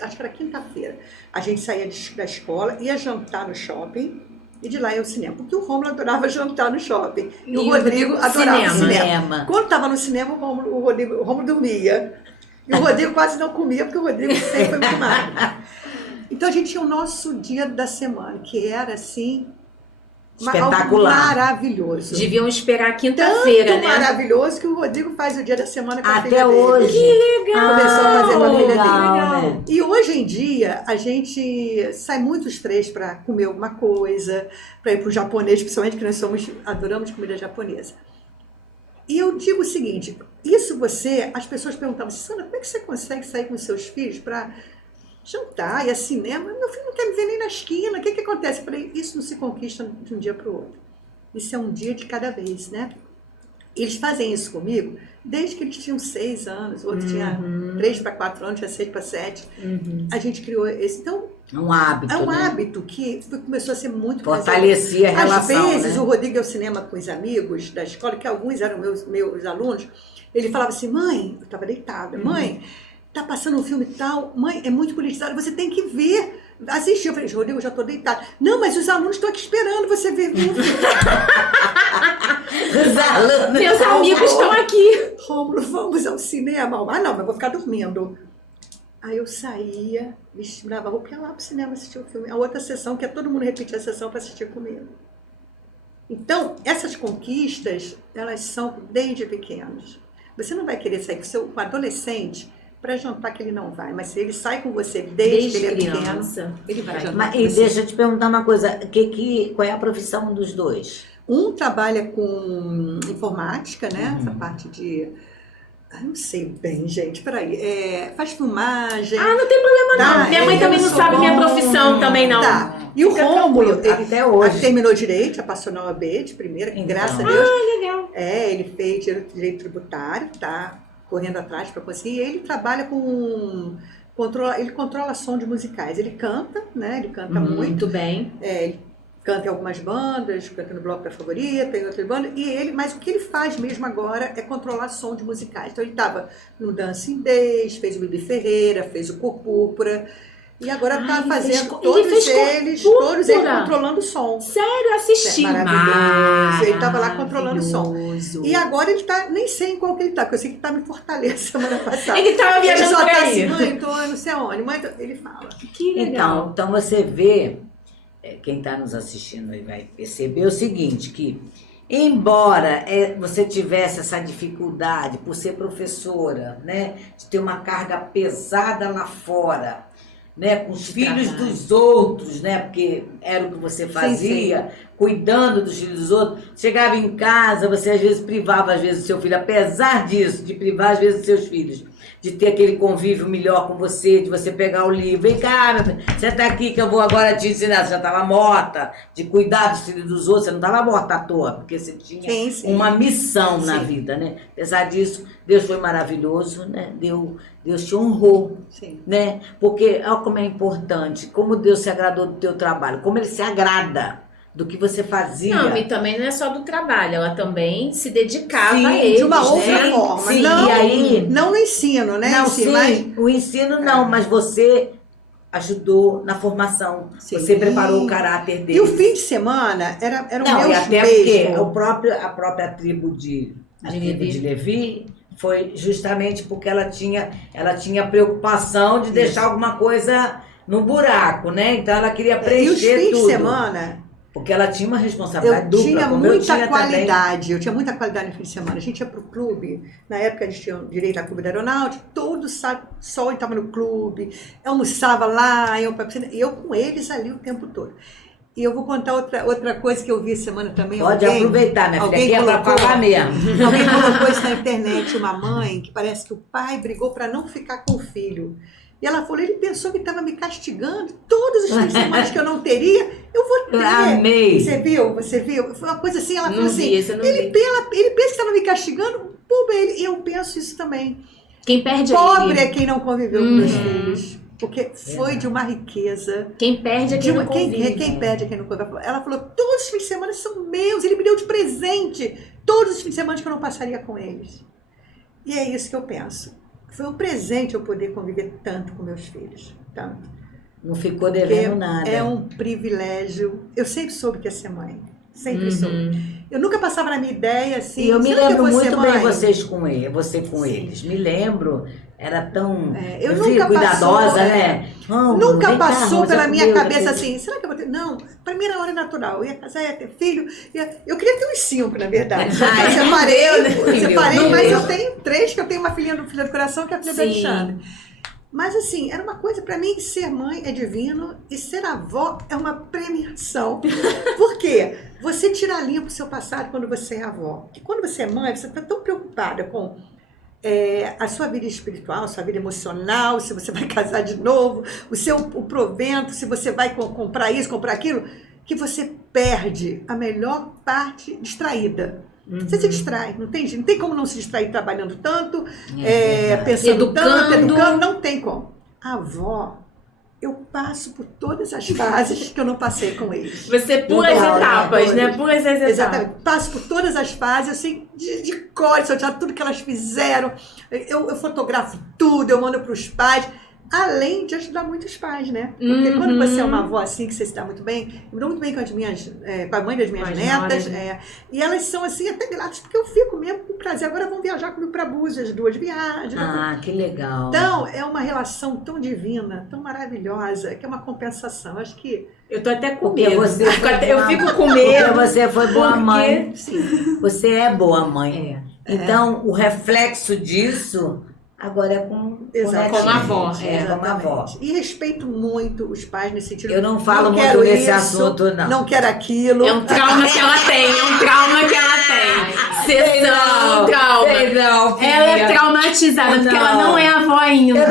acho que era quinta-feira. A gente saía da escola, ia jantar no shopping e de lá ia ao cinema. Porque o Rômulo adorava jantar no shopping. E o Rodrigo adorava o cinema. Quando estava no cinema, o Rômulo dormia. E o Rodrigo quase não comia, porque o Rodrigo sempre foi muito magro. Então a gente tinha o nosso dia da semana, que era assim... espetacular. Maravilhoso. Deviam esperar quinta-feira, né? Maravilhoso que o Rodrigo faz o dia da semana com a Até filha hoje. dele. Que legal! Começou a fazer com a filha Legal, dele. né? E hoje em dia, a gente sai muitos 3 para comer alguma coisa, para ir para o japonês, principalmente que nós adoramos comida japonesa. E eu digo o seguinte, as pessoas perguntavam assim, Sandra, como é que você consegue sair com seus filhos para jantar, ir a cinema? Meu filho não quer me ver nem na esquina, o que acontece? Eu falei, isso não se conquista de um dia para o outro. Isso é um dia de cada vez, né? Eles fazem isso comigo desde que eles tinham 6 anos, o outro tinha 3 para 4 anos, tinha 6 para 7. A gente criou esse. Então, É um hábito, é um né? hábito que começou a ser muito Fortalecia a relação, às vezes, né? o Rodrigo ia ao cinema com os amigos da escola, que alguns eram meus alunos, ele falava assim, mãe, eu estava deitada, mãe, tá passando um filme tal, mãe, é muito politizado, você tem que ver. Assistir, eu falei, Rodrigo, eu já estou deitada. Não, mas os alunos estão aqui esperando você ver. Os alunos. Meus amigos estão aqui. Rômulo, vamos ao cinema. Ah, não, mas eu vou ficar dormindo. Aí eu saía, dava a roupa e ia lá pro cinema assistir o filme. A outra sessão, que é todo mundo repetir a sessão para assistir comigo. Então, essas conquistas, elas são desde pequenos. Você não vai querer sair com o adolescente para jantar que ele não vai, mas se ele sai com você desde que ele é pequeno, ele vai jantar com E você. deixa eu te perguntar uma coisa, qual é a profissão dos dois? Um trabalha com informática, né? Essa parte de... não sei bem, gente, peraí. Faz filmagem. Ah, não tem problema não. Minha mãe também não sabe minha profissão também não. Tá. E o Fica Rômulo, tranquilo, até hoje. terminou Direito, já passou na OAB de primeira, graças a Deus. Ah, legal. Ele fez Direito Tributário, tá correndo atrás para conseguir. E ele trabalha com... ele controla som de musicais. Ele canta, né? Ele canta muito. Muito bem. Ele canta em algumas bandas, canta no Bloco da Favorita, em outras bandas. Mas o que ele faz mesmo agora é controlar som de musicais. Então ele estava no Dancing Days, fez o Bibi Ferreira, fez o Cor Púrpura. E agora tá Ele fazendo fez todos eles controlando o som. Sério, assisti. Maravilhoso. Ele tava lá controlando o som. Maravilhoso. E agora ele tá, nem sei em qual que ele tá, porque eu sei que ele tava em Fortaleza semana passada. Ele tava viajando só por tá aí. assim, mãe, tô não sei aonde. Mãe, ele fala. Que legal. Então você vê, quem está nos assistindo aí vai perceber o seguinte, que embora você tivesse essa dificuldade por ser professora, né, de ter uma carga pesada lá fora, né, com os filhos dos outros, né, porque era o que você fazia, cuidando dos filhos dos outros, chegava em casa, você às vezes privava do seu filho, apesar disso, de privar às vezes dos seus filhos, de ter aquele convívio melhor com você, de você pegar o livro, vem cá, meu filho, senta aqui que eu vou agora te ensinar. Você já estava morta de cuidar dos filhos dos outros, você não estava morta à toa, porque você tinha uma missão na vida, né? Apesar disso, Deus foi maravilhoso, né? Deus te honrou, né? Porque olha como é importante, como Deus se agradou do teu trabalho, como Ele se agrada do que você fazia. Não, e também não é só do trabalho, ela também se dedicava a Sim, eles, de uma outra forma. Sim, não, e aí, não no ensino, né? não, Sim, sim, mas... o ensino não, mas você ajudou na formação. Sim. Você preparou o caráter deles. E o fim de semana eram não, meus e até mesmo. porque a própria tribo de Levi foi justamente porque ela tinha preocupação de deixar alguma coisa no buraco, né? Então ela queria preencher tudo. E os fins de semana... Porque ela tinha uma responsabilidade dupla, tinha como muita eu tinha qualidade, também. eu tinha muita qualidade no fim de semana. A gente ia para o clube, na época a gente tinha direito ao clube da aeronáutica, todo sol estava no clube, eu almoçava lá, eu com eles ali o tempo todo. E eu vou contar outra coisa que eu vi essa semana também. Pode aproveitar, minha filha, aqui é para falar mesmo. Alguém colocou isso na internet, uma mãe, que parece que o pai brigou para não ficar com o filho. E ela falou, ele pensou que estava me castigando todos os fins de semana que eu não teria, eu vou ter. Amei. Você viu? Foi uma coisa assim, ela falou Não assim, vi, esse eu não ele vi. pensa que estava me castigando, e eu penso isso também. Quem perde Pobre ele. é quem não conviveu com meus filhos. Porque foi de uma riqueza. Quem perde é quem não convive. Quem perde é quem não convive. Ela falou, todos os fins de semana são meus, ele me deu de presente todos os fins de semana que eu não passaria com eles. E é isso que eu penso. Foi um presente eu poder conviver tanto com meus filhos. Tanto. Não ficou devendo nada. É um privilégio. Eu sempre soube que ia ser mãe. Sempre soube. Eu nunca passava na minha ideia assim. E eu me lembro muito bem você com Sim. eles. Me lembro. Era tão eu nunca cuidadosa, passou, né? Nunca passou pela minha cabeça assim, será que eu vou ter? Não, para mim era hora natural. Eu ia casar, ia ter filho. Eu queria ter uns 5, na verdade. Eu separei, mas eu tenho 3, que eu tenho uma filha do coração, que é a filha do Alexandre. Mas assim, era uma coisa, para mim, ser mãe é divino e ser avó é uma premiação. Por quê? Você tira a linha pro seu passado quando você é avó. Porque quando você é mãe, você está tão preocupada com a sua vida espiritual, a sua vida emocional, se você vai casar de novo, o provento, se você vai comprar isso, comprar aquilo, que você perde a melhor parte distraída. Você se distrai, não tem como não se distrair trabalhando tanto, pensando tanto, educando, não tem como. A avó, eu passo por todas as fases que eu não passei com eles. Você pula as etapas, né? Pula as etapas. Exatamente. Passo por todas as fases, eu sei de cor, tudo que elas fizeram, eu fotografo tudo, eu mando para os pais. Além de ajudar muitos pais, né? Porque quando você é uma avó assim, que você se dá muito bem, eu me dou muito bem com com a mãe das minhas netas, e elas são assim, até gratas, porque eu fico mesmo com prazer. Agora vão viajar comigo para Búzios, 2 viagens. Que legal. Então, é uma relação tão divina, tão maravilhosa, que é uma compensação. Acho que... Eu tô até com medo. Eu fico com medo. Porque você foi boa mãe. Sim. Você é boa mãe. Então, o reflexo disso... Agora é com a avó. Com a avó. E respeito muito os pais nesse sentido. Eu não falo muito nesse isso, assunto, não. Não quero aquilo. É um trauma que ela tem, Sessão, trauma. Não, ela é traumatizada, porque ela não é avó ainda.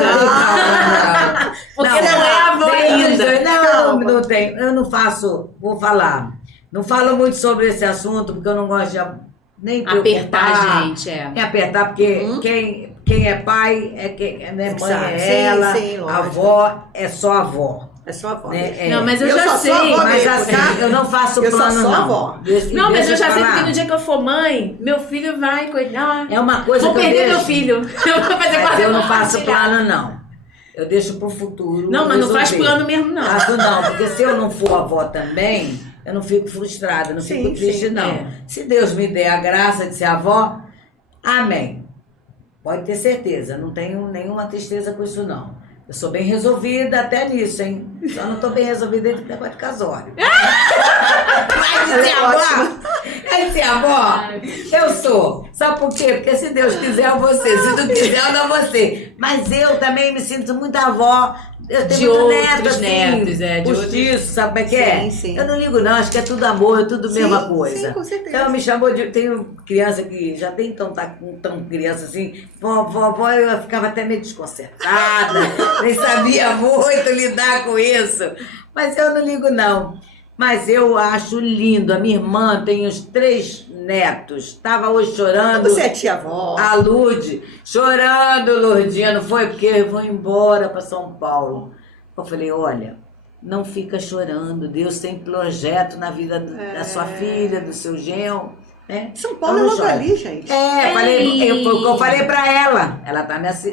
Porque não é avó ainda. Não tem. Eu não faço, vou falar. Não falo muito sobre esse assunto, porque eu não gosto de nem apertar a gente, apertar, porque quem é pai é quem né, mãe é ela, a avó é só avó. É só avó. Né? Não, mas eu já sei. Mas assim, eu não faço plano, não. Avó. Não, mas eu já sei que no dia que eu for mãe, meu filho vai cuidar. É uma coisa vou que perder eu meu filho. Eu vou fazer mas eu não faço plano, não. Eu deixo pro futuro. Não, mas não faz resolver. plano mesmo, não. Faço não, porque se eu não for avó também, eu não fico frustrada, não fico Sim, triste, sim, não. é. Se Deus me der a graça de ser avó, amém. Pode ter certeza, não tenho nenhuma tristeza com isso, não. Eu sou bem resolvida até nisso, hein? Só não tô bem resolvida entre o negócio de casório. Mas de ser avó, é de ser avó, eu sou. Sabe por quê? Porque se Deus quiser, eu vou ser. Se não quiser, eu não vou ser. Mas eu também me sinto muito avó. Eu De tenho muito outros netos, de postiço, sabe como é que é? Sim, sim. Eu não ligo não, acho que é tudo amor, é tudo a mesma coisa. Sim, com certeza. Então me chamou de... Tenho criança que já tem tão criança assim, vó, eu ficava até meio desconcertada, nem sabia muito lidar com isso. Mas eu não ligo não. Mas eu acho lindo. A minha irmã tem os 3 netos. Estava hoje chorando. Você é tia-avó. A Lude, chorando, Lourdinha, não foi? Porque eu vou embora para São Paulo. Eu falei, olha, não fica chorando. Deus tem projeto na vida da sua filha, do seu genro. Né? São Paulo Então, é logo chora. ali, gente. Eu falei para ela. Ela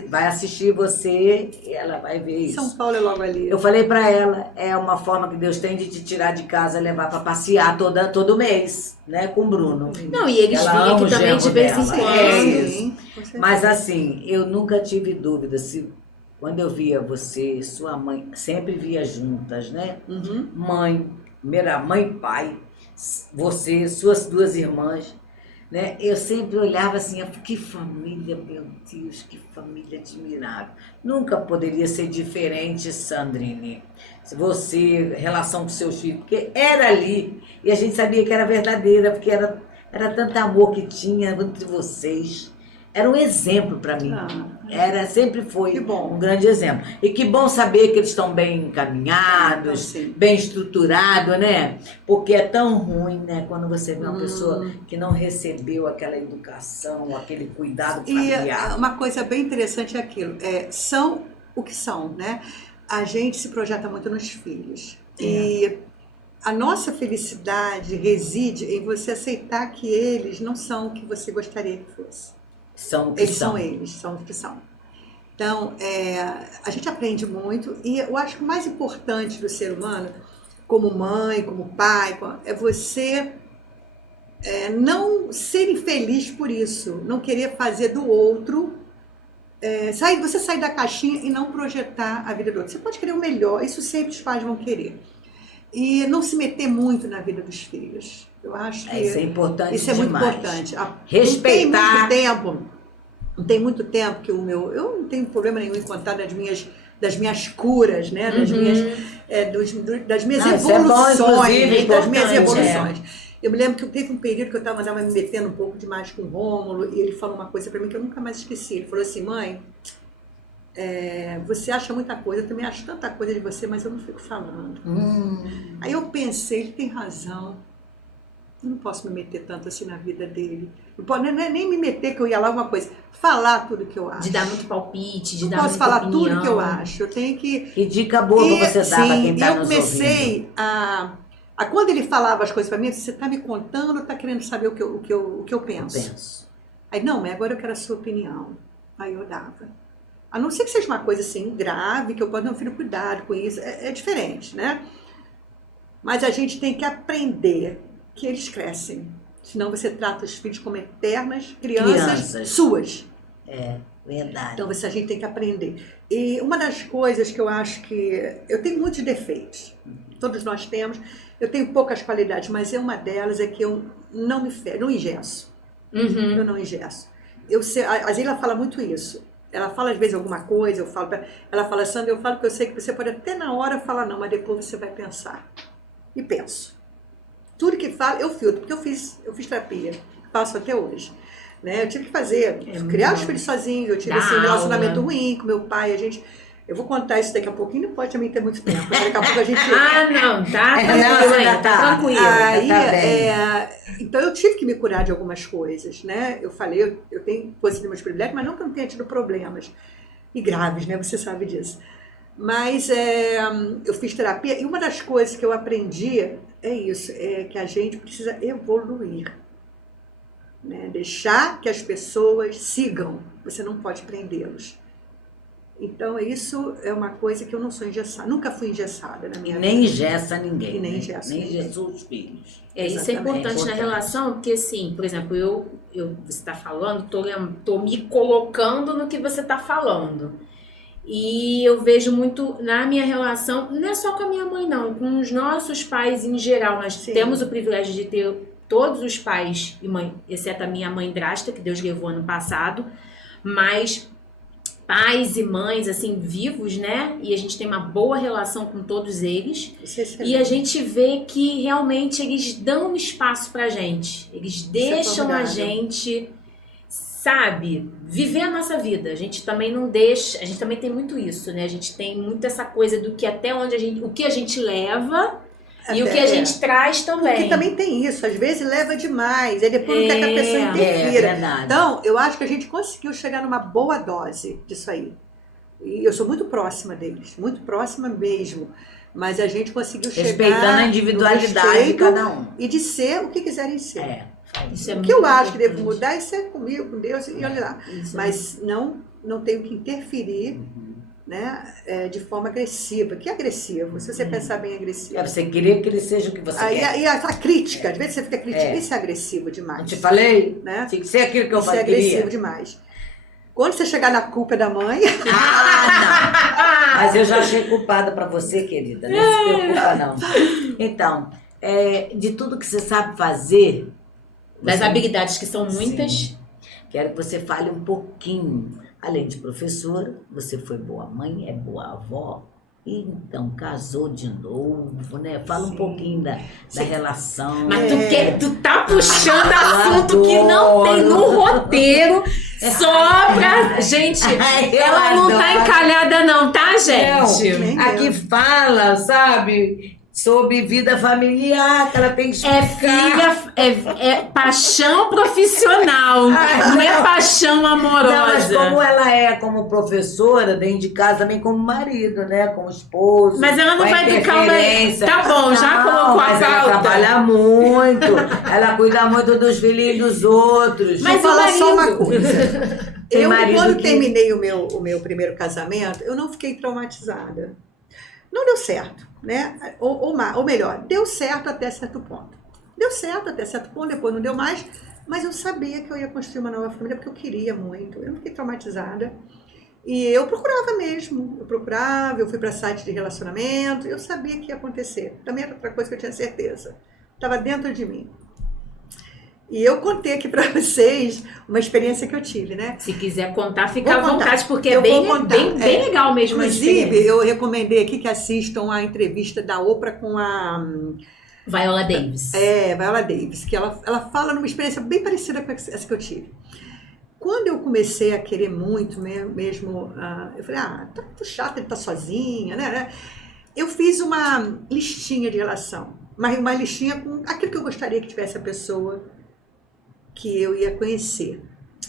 vai assistir você e ela vai ver isso. São Paulo é logo ali. Eu falei pra ela, é uma forma que Deus tem de te tirar de casa e levar pra passear todo mês, né, com o Bruno. Não, e eles Ela vinham ama aqui o também de genro vez em dela. quando. É isso. Sim, com certeza. Mas assim, eu nunca tive dúvida se quando eu via você, sua mãe, sempre via juntas, né? Uhum. Mãe, primeira mãe e pai, você, suas 2 irmãs, né? Eu sempre olhava assim, que família, meu Deus, que família admirável. Nunca poderia ser diferente, Sandrine. Você, relação com seus filhos, porque era ali, e a gente sabia que era verdadeira, porque era tanto amor que tinha entre vocês. Era um exemplo para mim. Sempre foi Que bom. um grande exemplo. E que bom saber que eles estão bem encaminhados, Sim. bem estruturados, né? Porque é tão ruim, né? Quando você vê uma pessoa que não recebeu aquela educação, aquele cuidado familiar. E uma coisa bem interessante é aquilo. São o que são, né? A gente se projeta muito nos filhos. E a nossa felicidade reside em você aceitar que eles não são o que você gostaria que fosse. São o que Eles são. são eles, são o que são. Então, a gente aprende muito e eu acho que o mais importante do ser humano, como mãe, como pai, é você não ser infeliz por isso, não querer fazer do outro, você sair da caixinha e não projetar a vida do outro. Você pode querer o melhor, isso sempre os pais vão querer. E não se meter muito na vida dos filhos. Eu acho que Isso é importante isso é muito demais. importante. Respeitar. Não tem muito tempo que eu não tenho problema nenhum em contar das minhas curas, né? Das minhas Isso é bom, evoluções, inclusive, das minhas importante, evoluções. Eu me lembro que teve um período que eu andava me metendo um pouco demais com o Rômulo e ele falou uma coisa para mim que eu nunca mais esqueci. Ele falou assim, mãe, você acha muita coisa, eu também acho tanta coisa de você, mas eu não fico falando. Aí eu pensei, ele tem razão. Eu não posso me meter tanto assim na vida dele. Não é nem me meter que eu ia lá alguma coisa. Falar tudo que eu acho. De dar muito palpite, de não dar posso muita falar opinião. tudo que eu acho. Eu tenho que... Que dica boa você dá para quem está nos ouvindo. eu comecei a quando ele falava as coisas para mim, você está me contando ou está querendo saber o que eu penso? Eu penso. Aí, não, mas agora eu quero a sua opinião. Aí eu dava. A não ser que seja uma coisa assim grave, que eu posso, não, filho, cuidado com isso. É diferente, né? Mas a gente tem que aprender que eles crescem. Senão você trata os filhos como eternas crianças suas. É, verdade. Então a gente tem que aprender. E uma das coisas que eu acho que... Eu tenho muitos defeitos. Todos nós temos. Eu tenho poucas qualidades, mas uma delas é que eu não engesso. Eu não engesso. A Zila fala muito isso. Ela fala às vezes alguma coisa, ela fala, Sandra, eu falo que eu sei que você pode até na hora falar não, mas depois você vai pensar. E penso. Tudo que fala, eu filtro, porque eu fiz terapia, faço até hoje. Né? Eu tive que criar os filhos sozinhos, eu tive um relacionamento ruim com meu pai, eu vou contar isso daqui a pouquinho, não pode também ter muito tempo, daqui a pouco a gente... não, tá tranquilo. Aí, então eu tive que me curar de algumas coisas, né? Eu falei, eu tenho coisas de meus privilégios, mas não que eu não tenha tido problemas, e graves, né? Você sabe disso. Mas eu fiz terapia, e uma das coisas que eu aprendi é isso, que a gente precisa evoluir. Né? Deixar que as pessoas sigam, você não pode prendê-los. Então, isso é uma coisa que eu não sou engessada, nunca fui engessada na minha vida. Nem engessa ninguém. E nem né? engessa Nem ninguém. engessa os filhos. Isso é Exatamente. importante na relação, porque assim, por exemplo, você está falando, tô me colocando no que você está falando. E eu vejo muito na minha relação, não é só com a minha mãe não, com os nossos pais em geral. Nós Sim. temos o privilégio de ter todos os pais e mãe, exceto a minha mãe drástica, que Deus levou ano passado, mas pais e mães, assim, vivos, né? E a gente tem uma boa relação com todos eles. E a gente vê que realmente eles dão espaço pra gente. Eles deixam a gente, sabe, viver a nossa vida. A gente também não deixa, a gente também tem muito isso, né? A gente tem muito essa coisa do que até onde o que a gente leva e o que a gente traz também. Porque também tem isso, às vezes leva demais, aí depois não quer que a pessoa interfira. É verdade. Então, eu acho que a gente conseguiu chegar numa boa dose disso aí. E eu sou muito próxima deles, muito próxima mesmo. Mas a gente conseguiu chegar Respeitando a individualidade de cada um. E de ser o que quiserem ser. Isso é o que eu acho que importante. devo mudar, isso é comigo, com Deus, e olha lá. Isso Mas não tenho que interferir, né, de forma agressiva. Que agressivo? Se você pensar bem agressivo. Você queria que ele seja o que você quer. Aí a crítica, às vezes você fica criticando, isso é agressivo demais. Eu te falei, né? tinha que ser aquilo que eu Isso falei. é agressivo demais. Quando você chegar na culpa da mãe... Ah, não! Mas eu já achei culpada pra você, querida. Não se preocupa, não. Então, de tudo que você sabe fazer... Das habilidades que são muitas. Sim. Quero que você fale um pouquinho. Além de professora, você foi boa mãe, é boa avó. E então, casou de novo, né? Fala um pouquinho da relação. Mas tu tá puxando assunto que não tem no roteiro só pra... Gente, ela não tá encalhada não, tá, gente? Não, aqui fala, sabe... Sobre vida familiar, que ela tem que explicar. É paixão profissional, não é paixão amorosa. Não, mas como ela é como professora, dentro de casa, também como marido, né? Como esposo. Mas ela não vai educar uma... Tá bom, já colocou a pauta. Ela trabalha muito, ela cuida muito dos filhos dos outros. Mas vou falar só uma coisa. Quando terminei o meu primeiro casamento, eu não fiquei traumatizada. Não deu certo, né? Ou melhor, deu certo até certo ponto. Deu certo até certo ponto, depois não deu mais, mas eu sabia que eu ia construir uma nova família porque eu queria muito. Eu não fiquei traumatizada. E eu procurava mesmo, eu fui para site de relacionamento, eu sabia que ia acontecer. Também era outra coisa que eu tinha certeza. Estava dentro de mim. E eu contei aqui para vocês uma experiência que eu tive, né? Se quiser contar, fica à vontade, porque é bem legal mesmo. Inclusive, eu recomendei aqui que assistam a entrevista da Oprah com a... Viola Davis. Viola Davis, que ela fala numa experiência bem parecida com essa que eu tive. Quando eu comecei a querer muito mesmo, eu falei, tá muito chato ele tá sozinha, né? Eu fiz uma listinha de relação, uma listinha com aquilo que eu gostaria que tivesse a pessoa que eu ia conhecer.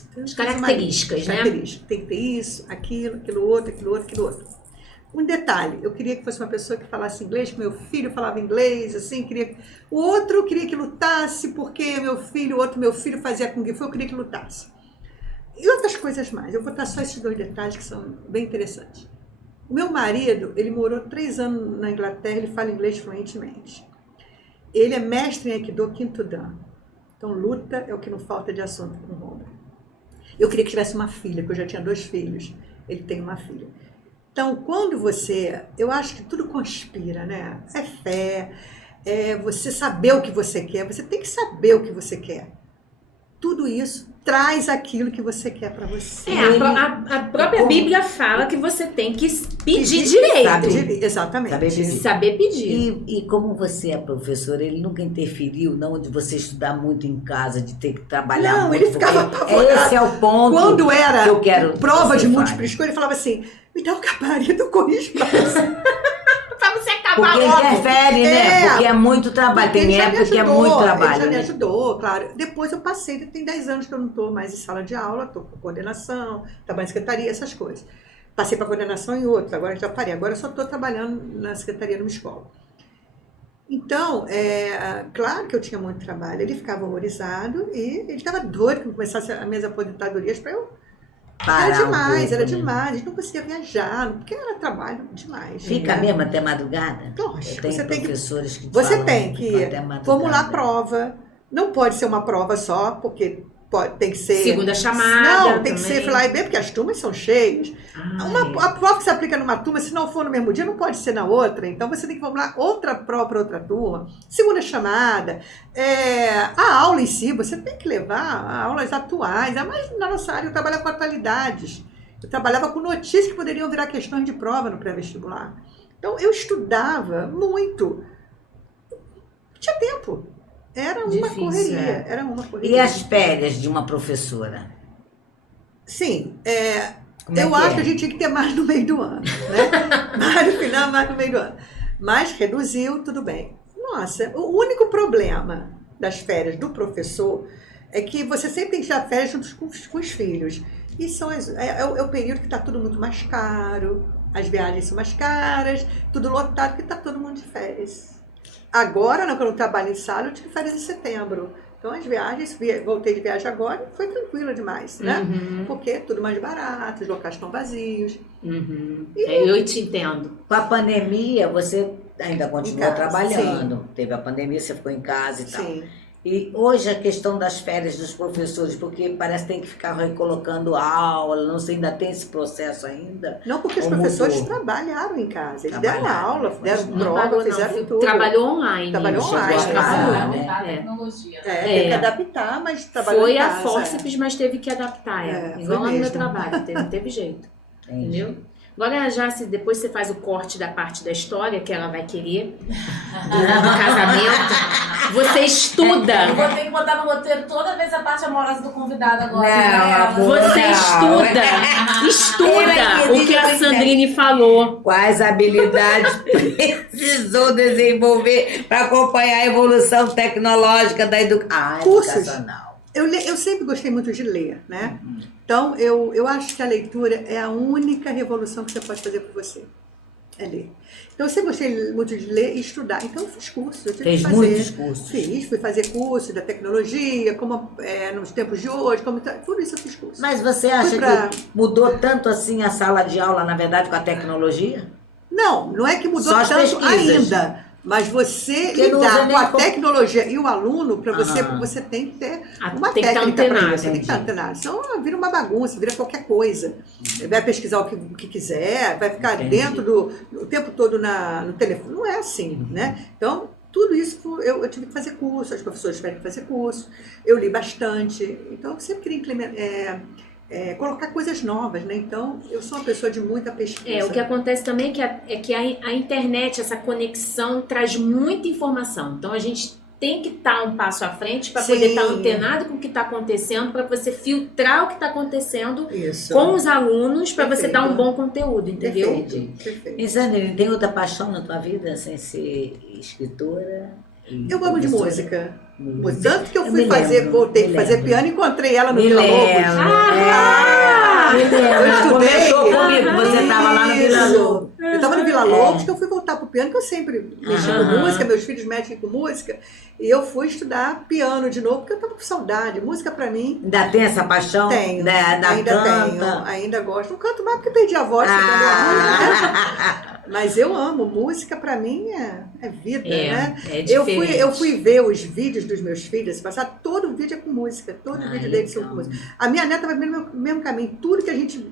Então, as características, né? Tem que ter isso, aquilo outro. Um detalhe, eu queria que fosse uma pessoa que falasse inglês, que meu filho falava inglês, assim, o outro queria que lutasse, porque outro meu filho fazia Kung Fu, eu queria que lutasse. E outras coisas mais. Eu vou botar só esses 2 detalhes que são bem interessantes. O meu marido, ele morou 3 anos na Inglaterra, ele fala inglês fluentemente. Ele é mestre em Aikido, 5º Dan. Então, luta é o que não falta de assunto com o Roma. Eu queria que tivesse uma filha, porque eu já tinha 2 filhos. Ele tem uma filha. Então, eu acho que tudo conspira, né? É fé, é você saber o que você quer. Você tem que saber o que você quer. Tudo isso traz aquilo que você quer para você. A própria Bíblia fala que você tem que pedir direito. Exatamente. Saber pedir. E como você é professora, ele nunca interferiu, não, de você estudar muito em casa, de ter que trabalhar muito. Não, ele ficava apavorado. Esse é o ponto. Quando era que eu quero prova de múltipla escolha, ele falava assim, me dá um gabarito com isso. Pra você acabar porque logo. Interfere, né? Porque é muito trabalho. Tem época que é muito trabalho. Ele já me ajudou, claro. Depois eu passei, tem 10 anos que eu não estou mais em sala de aula, estou com coordenação, trabalho em secretaria, essas coisas. Passei para coordenação em outra, agora já parei. Agora eu só estou trabalhando na secretaria numa escola. Então, claro que eu tinha muito trabalho. Ele ficava horrorizado e ele estava doido que eu começasse as minhas aposentadorias para eu parar Era demais, um pouco, era né? demais. A gente não conseguia viajar, porque era trabalho demais. Fica mesmo até madrugada? Lógico, Eu tenho você tem que professores que Você falam tem que que ficam até madrugada. formular a prova. Não pode ser uma prova só, porque tem que ser. Segunda chamada. Não, tem que também. ser lá e B, porque as turmas são cheias. Ah, A prova que se aplica numa turma, se não for no mesmo dia, não pode ser na outra. Então você tem que formular outra prova para outra turma. Segunda chamada. A aula em si, você tem que levar aulas atuais. Mas na nossa área eu trabalhava com atualidades. Eu trabalhava com notícias que poderiam virar questões de prova no pré-vestibular. Então eu estudava muito. Não tinha tempo. Era uma Difícil, correria. Era uma correria. E as férias de uma professora? Sim, Como é eu que acho é? que a gente tinha que ter mais no meio do ano, né? Mais no final, mais no meio do ano. Mas reduziu, tudo bem. Nossa, o único problema das férias do professor é que você sempre tem que tirar férias junto com os filhos. E é o período que está tudo muito mais caro, as viagens são mais caras, tudo lotado, porque está todo mundo de férias. Agora, quando eu trabalho em sala, eu tive férias em setembro. Então, as viagens, voltei de viagem agora, foi tranquilo demais, né? Uhum. Porque é tudo mais barato, os locais estão vazios. Uhum. Eu te entendo. Com a pandemia, você ainda continuou Em casa, trabalhando. Teve a pandemia, você ficou em casa e tal. Sim. E hoje a questão das férias dos professores, porque parece que tem que ficar recolocando aula, não sei, ainda tem esse processo ainda? Não, porque os Ou professores mudou? trabalharam em casa. Eles deram Trabalharam, aula, foi. deram Não prova, pagou, fizeram não. tudo. Trabalhou online. Trabalhou Chegou online, a passar, trabalhou. né? A É. tecnologia. Teve que adaptar, mas trabalhou Foi em a casa. fórceps, mas teve que adaptar. Foi Igual lá no meu mesmo. trabalho, não teve jeito. Entendi. Entendeu? Agora, já se depois você faz o corte da parte da história que ela vai querer, do casamento, você Eu estuda. vou ter que botar no roteiro toda vez a parte amorosa do convidado agora. Não, né? amor. Você estuda. Ela Estuda o que a queria Sandrine falou. Quais habilidades precisou desenvolver para acompanhar a evolução tecnológica da Cursos. educacional? Eu sempre gostei muito de ler, né? Então, eu acho que a leitura é a única revolução que você pode fazer por você. É ler. Então, eu sempre gostei muito de ler e estudar. Então, eu fiz cursos. Eu tive Fez que fazer. muitos cursos. Fui fazer curso da tecnologia, como nos tempos de hoje, tudo isso eu fiz curso. Mas você acha que mudou tanto assim a sala de aula, na verdade, com a tecnologia? Não é que mudou Só as tanto pesquisas. ainda. Mas você Porque não usa lidar nem com a como- tecnologia e o aluno, para Aham. você tem que ter uma Tem que estar técnica para antenado, isso. Tem que estar antenado. Senão vira uma bagunça, vira qualquer coisa. Vai pesquisar o que quiser, vai ficar Entendi. dentro o tempo todo no telefone. Não é assim, né? Então, tudo isso eu tive que fazer curso, os professores tiveram que fazer curso, eu li bastante. Então, eu sempre queria colocar coisas novas, né? Então, eu sou uma pessoa de muita pesquisa. O que acontece também é que a internet, essa conexão, traz muita informação. Então, a gente tem que estar um passo à frente para Sim. poder estar antenado com o que está acontecendo, para você filtrar o que está acontecendo Isso. com os alunos, para você Perfeito. dar um bom conteúdo, entendeu? Perfeito. E Sandrine, tem outra paixão na tua vida sem ser escritora? Eu amo de professora? música. Tanto que eu Eu fui me fazer, lembro, voltei me a fazer lembro. piano e encontrei ela no Me Vila Lobos. lembro. Ah! Me lembro. Eu Ela estudei. Começou comigo, você estava lá no Vila Isso. Lobos. Eu estava no Vila Lobos, que eu fui voltar pro piano, que eu sempre mexi com Aham. música, meus filhos mexem com música. E eu fui estudar piano de novo, porque eu estava com saudade. Música para mim, Ainda tem essa paixão? tenho. Da Ainda canta? tenho, ainda gosto. Não canto mais porque perdi a voz, ficando aguda, né? Mas eu amo. Música para mim é vida, né? É Eu diferente. fui ver os vídeos dos meus filhos, passar todo vídeo é com música, todo vídeo deles são com música. A minha neta vai no mesmo caminho, tudo que a gente,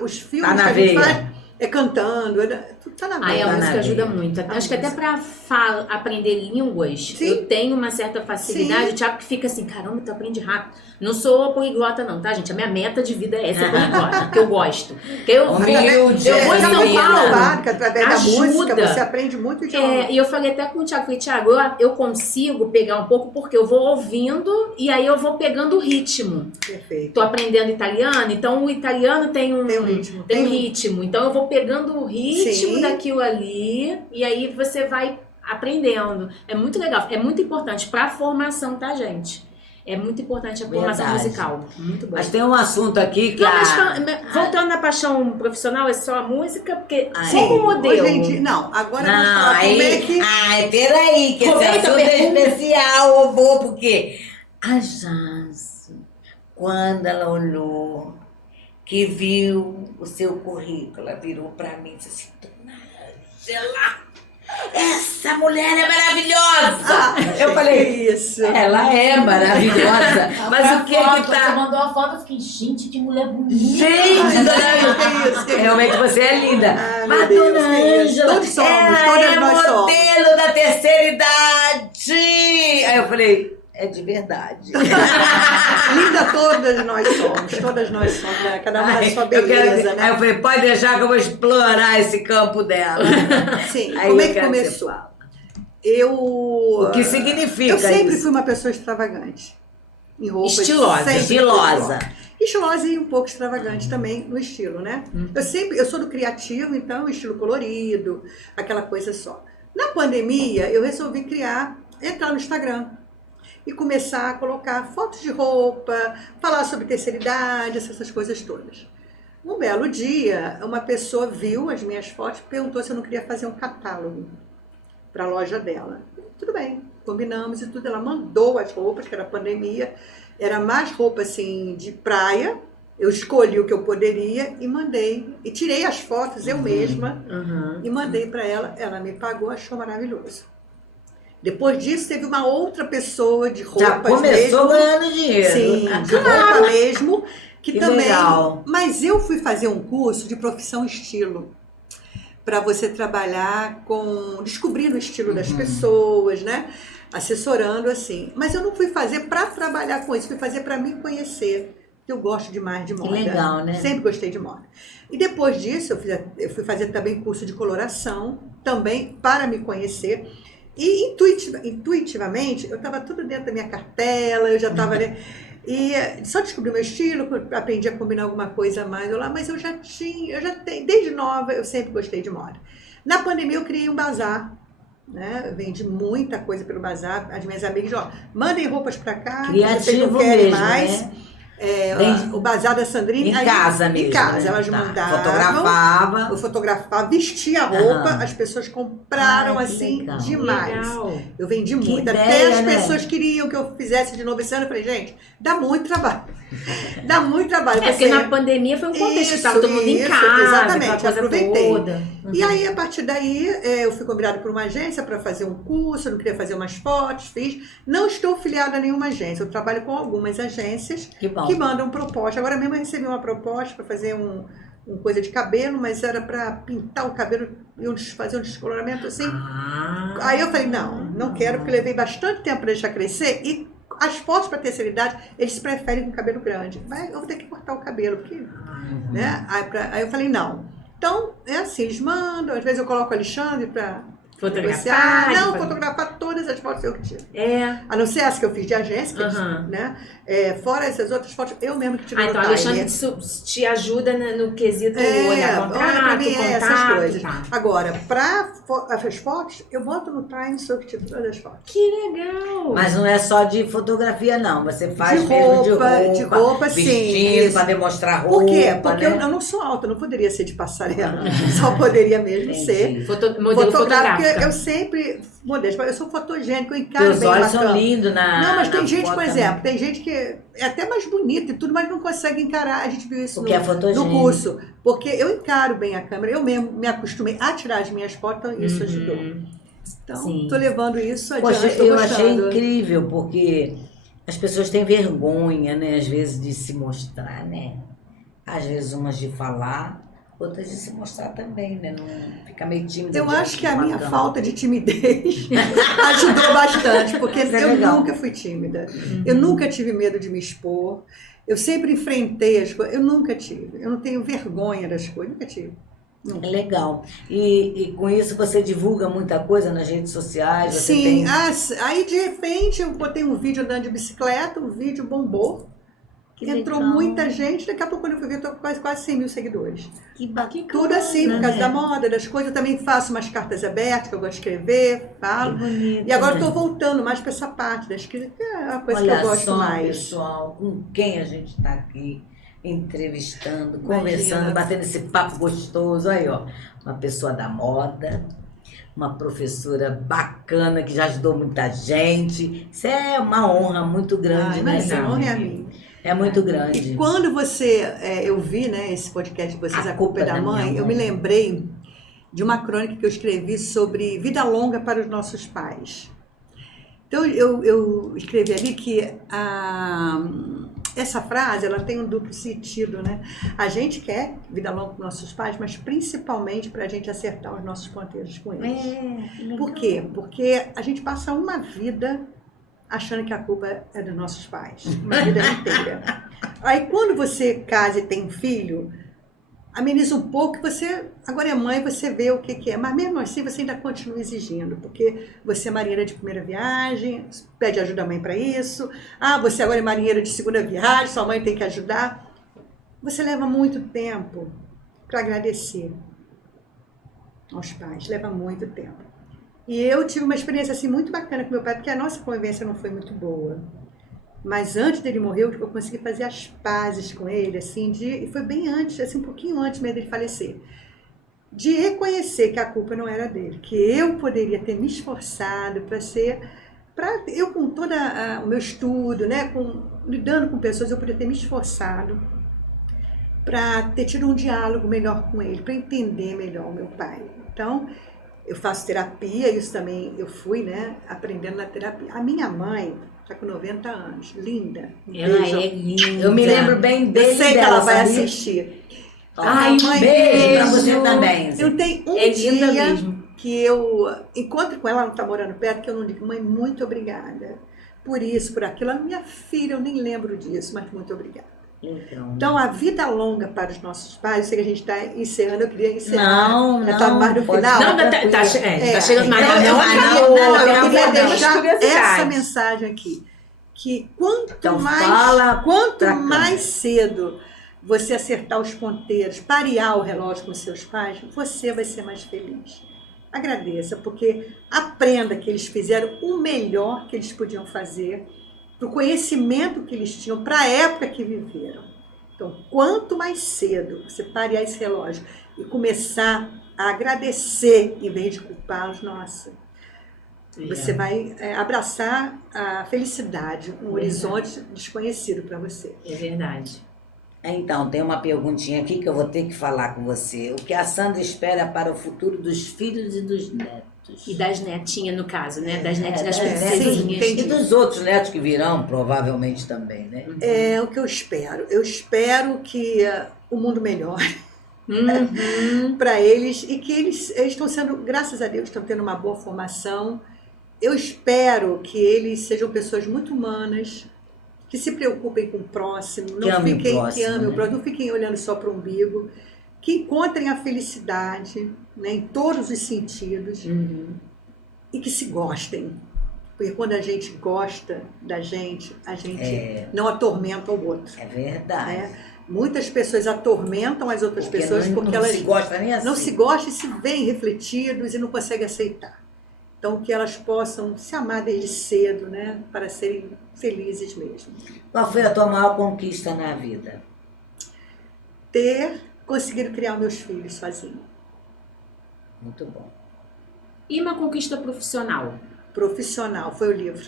os filmes Tá na que a gente veia. faz é cantando, tudo tá na Aí veia. a Tá música na ajuda veia. muito. A Acho que até música. para aprender línguas, Sim. eu tenho uma certa facilidade. Sim. O Thiago que fica assim, caramba, tu aprende rápido. Não sou poliglota não, tá, gente? A minha meta de vida é ser poliglota, porque eu gosto. Porque eu Humilde, eu vou em São menina. Paulo. Claro que através da Ajuda. música você aprende muito idioma. E eu falei até com o Thiago, Thiago, eu consigo pegar um pouco porque eu vou ouvindo e aí eu vou pegando o ritmo. Perfeito. Tô aprendendo italiano, então o italiano tem um ritmo. tem um ritmo. Então eu vou pegando o ritmo Sim. daquilo ali e aí você vai aprendendo. É muito legal, é muito importante para a formação, tá, gente? É muito importante a formação Verdade. musical. Muito bom. Mas tem um assunto aqui que Não, mas voltando na paixão profissional, é só a música, porque como modelo. Hoje em dia, não, agora vamos Não, falar como é aí, que... ai, peraí, que esse Aproveita a assunto é pergunta. especial, eu vou, porque a Jazz, quando ela olhou que viu o seu currículo. Ela virou pra mim e disse assim, Dona Ângela, essa mulher é maravilhosa! Eu falei, isso. ela é maravilhosa, mas o que foto, que Você tá... mandou a foto, eu fiquei, gente, que mulher bonita. Gente, Dona Ângela, Que isso, que realmente você é linda. Ai, Mas meu Deus, Dona que isso. Ângela, Todos somos, ela todas é nós somos. modelo da terceira idade. Aí eu falei, é de verdade. Linda todas nós somos, né? Cada uma da sua beleza, né? Aí eu falei, pode deixar que eu vou explorar esse campo dela. Sim, Aí como é eu que quero começou? você fala. O que significa Eu sempre isso? fui uma pessoa extravagante. Em roupas. Estilosa. sempre fui Estilosa. Estilosa e um pouco extravagante também no estilo, né? Eu sou do criativo, então estilo colorido, aquela coisa só. Na pandemia, eu resolvi entrar no Instagram e começar a colocar fotos de roupa, falar sobre terceira idade, essas coisas todas. Um belo dia, uma pessoa viu as minhas fotos e perguntou se eu não queria fazer um catálogo para a loja dela. Tudo bem, combinamos e tudo. Ela mandou as roupas, que era pandemia, era mais roupa assim de praia. Eu escolhi o que eu poderia e mandei. E tirei as fotos eu mesma e mandei para ela. Ela me pagou, achou maravilhoso. Depois disso, teve uma outra pessoa de roupas Já começou mesmo. ganhando dinheiro. Sim, de roupa mesmo. Que também. Legal. Mas eu fui fazer um curso de profissão estilo. Para você trabalhar descobrindo o estilo das pessoas, né? Assessorando assim. Mas eu não fui fazer para trabalhar com isso, fui fazer para me conhecer. Eu gosto demais de moda. Que legal, né? Sempre gostei de moda. E depois disso, eu fui fazer também curso de coloração, também para me conhecer. E intuitivamente, eu estava tudo dentro da minha cartela, eu já estava ali. E só descobri meu estilo, aprendi a combinar alguma coisa a mais lá, mas eu já tenho, desde nova eu sempre gostei de moda. Na pandemia eu criei um bazar, né? Eu vendi muita coisa pelo bazar, as minhas amigas, mandem roupas para cá, vocês não querem mesmo, mais. Né? O bazar da Sandrina. Em casa mesmo. Em casa, né? elas mandavam. Fotografava. Eu fotografava, vestia a roupa, as pessoas compraram Ai, que assim legal. demais. Legal. Eu vendi Que muito. ideia, Até as né? pessoas queriam que eu fizesse de novo esse ano. Eu falei, gente, dá muito trabalho. Dá muito trabalho. Porque na pandemia foi um contexto que estava todo mundo em casa, exatamente, aquela coisa aproveitei. toda. E aí, a partir daí, eu fui convidada por uma agência para fazer um curso, eu não queria fazer umas fotos, fiz. Não estou filiada a nenhuma agência, eu trabalho com algumas agências Que bom. que mandam proposta. Agora mesmo eu recebi uma proposta para fazer uma coisa de cabelo, mas era para pintar o cabelo e fazer um descoloramento assim. Aí eu falei, não quero, porque eu levei bastante tempo para deixar crescer e as fotos para terceira idade, eles preferem com cabelo grande. Mas eu vou ter que cortar o cabelo, porque, né? Aí eu falei, não. Então, é assim, eles mandam, às vezes eu coloco o Alexandre para Fotografar. Não, fotografar todas as fotos que eu tiro. É. A não ser as que eu fiz de agência, que né? Fora essas outras fotos, eu mesmo que tiro no Então, timer. Alexandre te ajuda no quesito olhar contrato, olha pra mim, contato, essas coisas. tá. Agora, para as fotos, eu boto no time, sou eu que tiro todas as fotos. Que legal! Mas não é só de fotografia, não. Você faz De mesmo de roupa, sim. vestido, Isso. para demonstrar roupa. Por quê? Porque né? eu não sou alta, não poderia ser de passarela. Só poderia mesmo ser. Modelo fotográfica. Porque eu sempre, modesta, eu sou fotogênica, eu encaro Teus bem olhos bacana. são lindos na Não, mas tem na gente, foto, por né? exemplo, tem gente que é até mais bonita e tudo, mas não consegue encarar. A gente viu isso Porque é no fotogênico. curso. Porque eu encaro bem a câmera, eu mesmo me acostumei a tirar as minhas fotos, então isso ajudou. Então, Sim. tô levando isso adiante, Poxa, tô eu gostando. achei incrível, porque as pessoas têm vergonha, né? Às vezes de se mostrar, né? Às vezes umas de falar, outras de se mostrar também, né? Não fica meio tímida. Eu diante acho que de a uma minha câmera. falta de timidez ajudou bastante, porque Isso é eu legal. nunca fui tímida. Eu nunca tive medo de me expor. Eu sempre enfrentei as coisas. Eu nunca tive. Eu não tenho vergonha das coisas. Nunca tive. Nunca. É legal. E com isso você divulga muita coisa nas redes sociais? Você Sim. tem... Aí de repente eu botei um vídeo andando de bicicleta, o vídeo bombou. Que Entrou legal. muita gente, daqui a pouco quando eu fui ver, eu tô com quase 100 mil seguidores. Que bacana. Tudo assim, por causa né? da moda, das coisas. Eu também faço umas cartas abertas, que eu gosto de escrever, falo. Que bonito, E agora né? estou voltando mais para essa parte da escrita, que é uma coisa Olha que eu gosto só, mais. pessoal, com quem a gente está aqui entrevistando, Imagina. conversando, batendo esse papo gostoso. Aí, ó, uma pessoa da moda, uma professora bacana que já ajudou muita gente. Isso é uma honra muito grande, né, Mas a Sandra? honra é a minha. É muito grande. E quando eu vi, né, esse podcast de vocês, A Culpa é da Mãe, eu me lembrei de uma crônica que eu escrevi sobre vida longa para os nossos pais. Então, eu escrevi ali que essa frase, ela tem um duplo sentido, né? A gente quer vida longa para os nossos pais, mas principalmente para a gente acertar os nossos ponteiros com eles. Por quê? Porque a gente passa uma vida achando que a culpa é dos nossos pais, uma vida inteira. Aí, quando você casa e tem um filho, ameniza um pouco, você agora é mãe, você vê o que é, mas mesmo assim você ainda continua exigindo, porque você é marinheira de primeira viagem, pede ajuda da mãe para isso, você agora é marinheira de segunda viagem, sua mãe tem que ajudar. Você leva muito tempo para agradecer aos pais, leva muito tempo. E eu tive uma experiência assim muito bacana com meu pai, porque a nossa convivência não foi muito boa. Mas antes dele morrer, eu consegui fazer as pazes com ele, assim, e foi bem antes, assim, um pouquinho antes mesmo dele falecer. De reconhecer que a culpa não era dele, que eu poderia ter me esforçado eu com todo o meu estudo, né, lidando com pessoas, eu poderia ter me esforçado para ter tido um diálogo melhor com ele, para entender melhor o meu pai. Então, eu faço terapia, isso também eu fui, né, aprendendo na terapia. A minha mãe está com 90 anos, linda. Ela é linda. Eu me lembro bem dele. Eu sei que ela vai assistir. Ai, um beijo pra você também. Eu tenho um dia mesmo que eu encontro com ela, ela não está morando perto, que eu não digo, mãe, muito obrigada por isso, por aquilo. A minha filha, eu nem lembro disso, mas muito obrigada. Então, a vida longa para os nossos pais, eu sei que a gente está encerrando, eu queria encerrar. Não, está mais no final. Não, tá chegando, mas não acabou. Eu Eu queria quero deixar essa mensagem aqui, que quanto mais cedo você acertar os ponteiros, parear o relógio com seus pais, você vai ser mais feliz. Agradeça, porque aprenda que eles fizeram o melhor que eles podiam fazer, para o conhecimento que eles tinham, para a época que viveram. Então, quanto mais cedo você parear esse relógio e começar a agradecer, em vez de culpá-los, nossa, você vai abraçar a felicidade, um horizonte desconhecido para você. É verdade. Então, tem uma perguntinha aqui que eu vou ter que falar com você. O que a Sandra espera para o futuro dos filhos e dos netos? E das netinhas, no caso, né? Das netas, das princesinhas. E dos outros netos que virão, provavelmente também, né? É o que eu espero. Eu espero que o mundo melhore para eles e que eles estão sendo, graças a Deus, estão tendo uma boa formação. Eu espero que eles sejam pessoas muito humanas, que se preocupem com o próximo, que amem o próximo, não fiquem olhando só para o umbigo, que encontrem a felicidade, né, em todos os sentidos, e que se gostem. Porque quando a gente gosta da gente, a gente não atormenta o outro. É verdade. Né? Muitas pessoas atormentam as outras pessoas porque elas se gostam nem assim. Não se gostam e se veem refletidos e não conseguem aceitar. Então, que elas possam se amar desde cedo, né, para serem felizes mesmo. Qual foi a tua maior conquista na vida? Ter conseguido criar meus filhos sozinho. Muito bom. E uma conquista profissional? Profissional, foi o livro.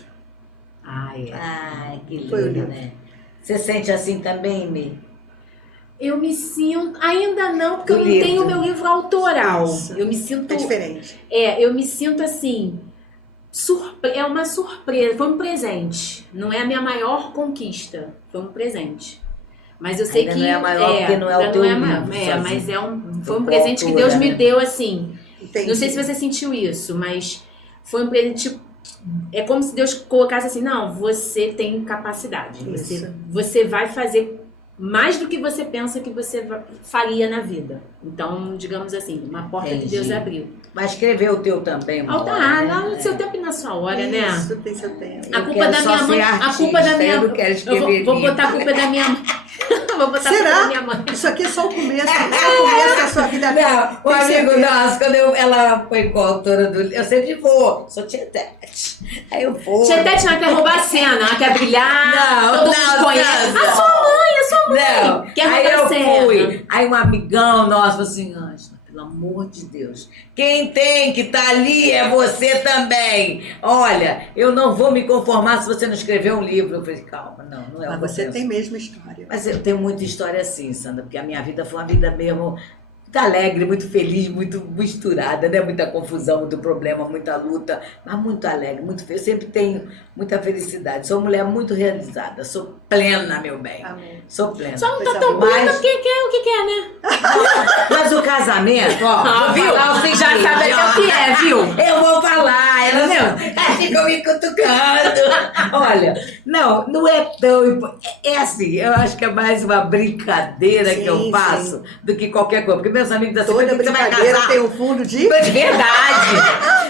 Ai, que lindo, foi o livro. Né? Você sente assim também, Mi? Eu me sinto... Ainda não, porque eu não tenho o meu livro autoral. Isso. Eu me sinto... É diferente. Eu me sinto assim... É uma surpresa, foi um presente. Não é a minha maior conquista, foi um presente. Mas eu sei ainda que... não é a maior, porque não é o teu livro. Mas foi um presente que Deus me deu, assim. Entendi. Não sei se você sentiu isso, mas foi um presente... É como se Deus colocasse assim, não, você tem capacidade. Você vai fazer mais do que você pensa que você faria na vida. Então, digamos assim, uma porta que Deus abriu. Mas escreveu o teu também, lá no seu tempo e na sua hora, né? Isso, tem seu tempo. A culpa da minha mãe. A culpa da minha mãe. Eu vou botar a culpa da minha mãe. Vou botar a culpa da minha mãe. Isso aqui é só o começo. É o começo da sua vida. Não, um amigo nosso, quando ela foi coautora do livro, eu sempre vou. Sou Tietete. Aí eu vou. Tietete não quer roubar a cena, ela quer brilhar. Todo mundo conhece. A sua mãe. Não. Quer aí roubar eu a cena. Fui. Aí um amigão nosso falou assim, Pelo amor de Deus. Quem tem que estar ali é você também. Olha, eu não vou me conformar se você não escrever um livro. Eu falei, calma, não é o que eu Mas você penso. tem mesmo história. Mas eu tenho muita história assim, Sandra, porque a minha vida foi uma vida mesmo muito alegre, muito feliz, muito misturada, né? Muita confusão, muito problema, muita luta, mas muito alegre, muito feliz. Eu sempre tenho muita felicidade. Sou uma mulher muito realizada, sou plena, meu bem. Amém. Sou plena. Só não tá Coisa tão boa. bonita porque quer o que quer, né? Mas o casamento, ó, Viu? Já sabe até o que é, viu? Eu vou falar, ela não ficam me cutucando. Olha, não é tão importante. É assim, eu acho que é mais uma brincadeira que eu Sim, faço do que qualquer coisa. Porque meus amigos dizem assim, Toda "Pra que você vai brincadeira casar?" tem um fundo de... De verdade.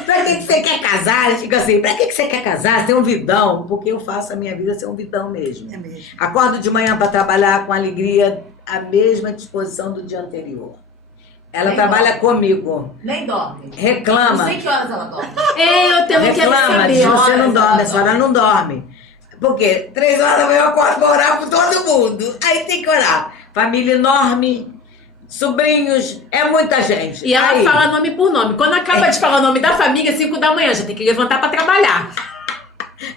Pra que você quer casar? Eles ficam assim, pra que você quer casar? Você tem um vidão. Porque eu faço a minha vida ser um vidão mesmo. É mesmo. Acordo de manhã para trabalhar com alegria, a mesma disposição do dia anterior. Ela Nem trabalha comigo. Nem dorme. Reclama. Não sei que horas ela dorme. Eu também quero Reclama, saber. diz, você não Horas dorme, ela a senhora não dorme. Por quê? 3 horas da manhã eu acordo pra orar por todo mundo. Aí tem que orar. Família enorme, sobrinhos, é muita gente. E ela Aí, fala nome por nome. Quando acaba de falar o nome da família, 5 da manhã, já tem que levantar pra trabalhar.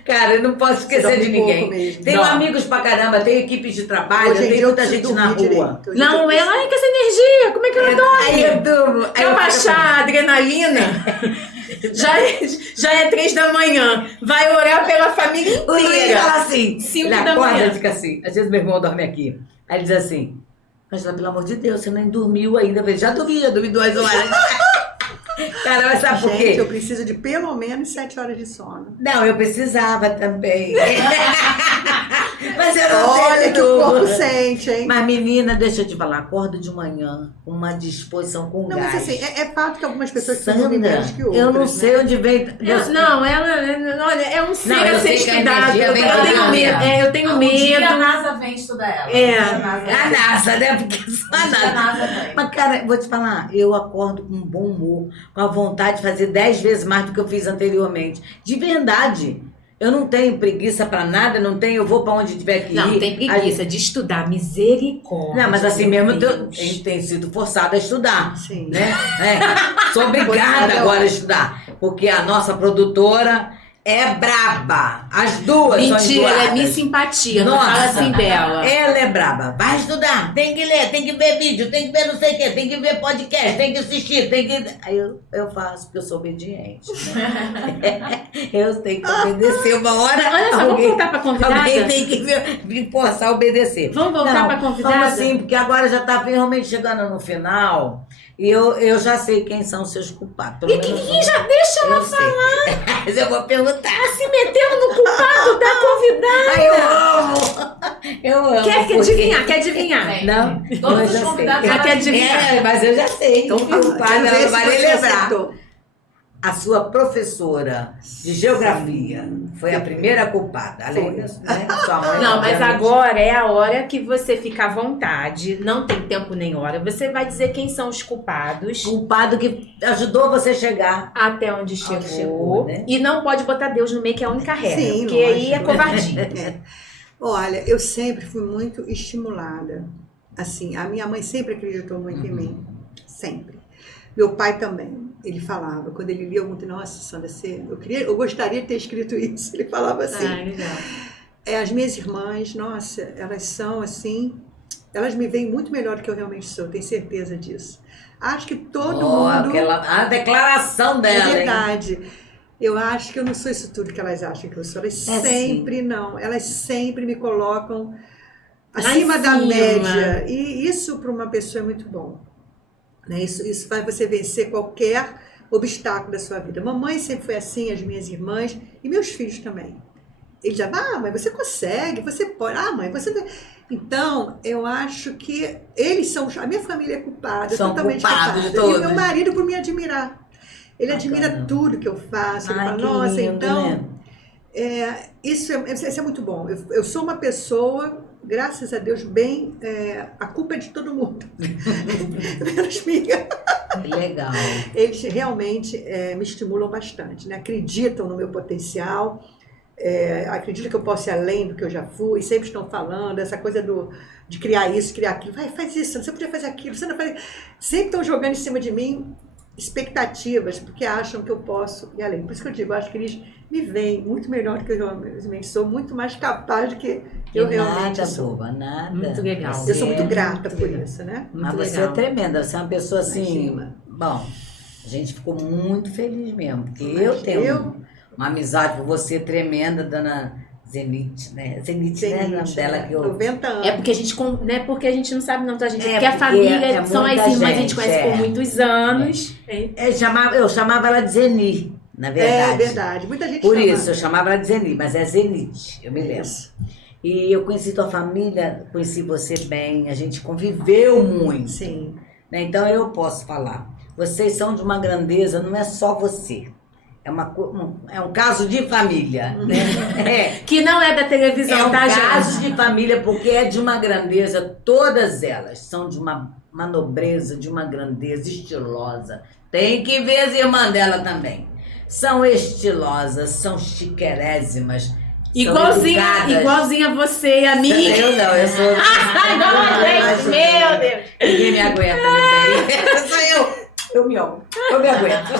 cara, eu não posso esquecer dorme de ninguém. pouco mesmo. Tenho Dorme. amigos pra caramba, tenho equipes de trabalho, Hoje em tem dia eu muita preciso gente na dormir rua. direito. Hoje Não, em dia eu ela é com essa energia. Como é que ela dorme? Aí eu durmo. Aí Quer eu fico baixar a adrenalina? Já é 3 da manhã. Vai orar pela família O Luiz inteira. fala assim, 5 ele da acorda manhã. e fica assim. Às vezes meu irmão dorme aqui. Aí ele diz assim, Angela, pelo amor de Deus, você nem dormiu ainda. Eu falei, já dormi 2 horas. Cara, mas sabe por Gente, quê? eu preciso de pelo menos 7 horas de sono. Não, eu precisava também. Mas eu não Olha tenho que o corpo dúvida. sente, hein? Mas menina, deixa eu te falar, acordo de manhã com uma disposição com Não, gás. mas assim, é fato que algumas pessoas precisam dormir Sandra, menos que outras. eu não sei né? onde vem... Não, olha, é um ser Não, a eu ser sei que a estudado. energia Eu vem tenho da medo. NASA. Eu tenho Um dia a medo. NASA vem estudar ela. É. Um dia a NASA A NASA, né? Porque só a Um dia a NASA. NASA vem. Mas, cara, vou te falar, eu acordo com um bom humor, com a vontade de fazer 10 vezes mais do que eu fiz anteriormente. De verdade. Eu não tenho preguiça pra nada, não tenho, eu vou pra onde tiver que ir. Não, tem preguiça de estudar. Misericórdia. Não, mas assim meu mesmo Deus. eu tenho sido forçada a estudar, Sim. né? Sou obrigada Forçada é agora a ótimo. estudar, porque a nossa produtora é braba. As duas são Mentira, ela é enjoadas. Miss Simpatia. Não Nossa. fala assim dela. Ela é braba. Vai estudar, tem que ler, tem que ver vídeo, tem que ver não sei o quê, tem que ver podcast, tem que assistir, tem que... Aí eu faço, porque eu sou obediente. Né? Eu tenho que obedecer uma hora. Olha só, vamos voltar pra convidada? Alguém tem que me forçar a obedecer. Vamos voltar pra convidada? Vamos sim, porque agora já está realmente chegando no final. E eu já sei quem são os seus culpados. Pelo E menos quem já deixa ela eu sei. Mas eu vou perguntar. se metendo no culpado da convidada? Ai, eu amo! Eu amo. Quer porque- adivinhar? Quer adivinhar? Tem. Não, Todos eu os já convidados sei. ela quer adivinhar. É, mas eu já sei. Então, o culpado, quero ver ela se vai nem você lembrar. acertou. A sua professora de geografia foi a primeira culpada. Além Foi. disso, né? Sua mãe, Não, mas obviamente. agora é a hora que você fica à vontade, não tem tempo nem hora. Você vai dizer quem são os culpados Culpado que ajudou você a chegar. até onde Onde chegou. chegou, né? E não pode botar Deus no meio, que é a única regra. Sim, porque aí é lógico. covardia. É. Olha, eu sempre fui muito estimulada. Assim, a minha mãe sempre acreditou muito em mim. Sempre. Meu pai também. Ele falava, quando ele lia muito, nossa, Sandra, eu gostaria de ter escrito isso. Ele falava assim. Legal. As minhas irmãs, nossa, elas são assim, elas me veem muito melhor do que eu realmente sou, tenho certeza disso. Acho que todo mundo... A declaração É dela, hein? verdade. Eu acho que eu não sou isso tudo que elas acham que eu sou. Elas É, sempre não. Elas sempre me colocam Lá em acima da cima. média. E isso para uma pessoa é muito bom. Né? Isso faz você vencer qualquer obstáculo da sua vida. Mamãe sempre foi assim, as minhas irmãs e meus filhos também. Eles já mãe, você consegue, você pode. Mãe, você... Então, eu acho que eles são... A minha família é culpada, São totalmente culpados culpada. E todos. o meu marido por me admirar. Ele Bacana. admira tudo que eu faço. Ele Ai, fala, que nossa, lindo, então... né? Isso é muito bom. Eu sou uma pessoa, graças a Deus, bem... a culpa é de todo mundo. Menos minha. Legal. Eles realmente me estimulam bastante, né? Acreditam no meu potencial. acredita que eu posso ir além do que eu já fui, sempre estão falando, essa coisa de criar isso, criar aquilo, vai, faz isso, você podia fazer aquilo, você não faz... Sempre estão jogando em cima de mim expectativas, porque acham que eu posso ir além. Por isso que eu digo, eu acho que eles me veem muito melhor do que eu realmente sou, muito mais capaz do que eu realmente nada, sou. boba, nada. Muito legal. Eu sou muito grata por isso, né? Mas Muito você legal. é tremenda, você é uma pessoa assim... Imagina. Bom, a gente ficou muito feliz mesmo, porque Mas eu tenho uma amizade por você tremenda, dona Zenite, né? Zenite, né? O nome dela que eu... 90 anos. É porque a gente, né, porque a gente não sabe não, tá, gente? É, Porque a porque família é são as muita irmãs, a gente gente, conhece por muitos anos. Eu chamava ela de Zeni, na verdade. É verdade, muita gente Por chama. isso, eu chamava ela de Zeni, mas é Zenite, eu me lembro. Isso. E eu conheci tua família, conheci você bem, a gente conviveu muito. Sim. Né? Então eu posso falar. Vocês são de uma grandeza, não é só você. É um caso de família. Né? Que não é da televisão, É um tá, caso gente? de família, porque é de uma grandeza, todas elas são de uma nobreza, de uma grandeza estilosa. Tem que ver as irmãs dela também. São estilosas, são chiquerésimas. Igualzinha a você e a mim. Eu não, eu sou... Igual a gente, meu Deus. Ninguém me aguenta, meu bem. Sou eu. Eu me amo. Eu me aguento.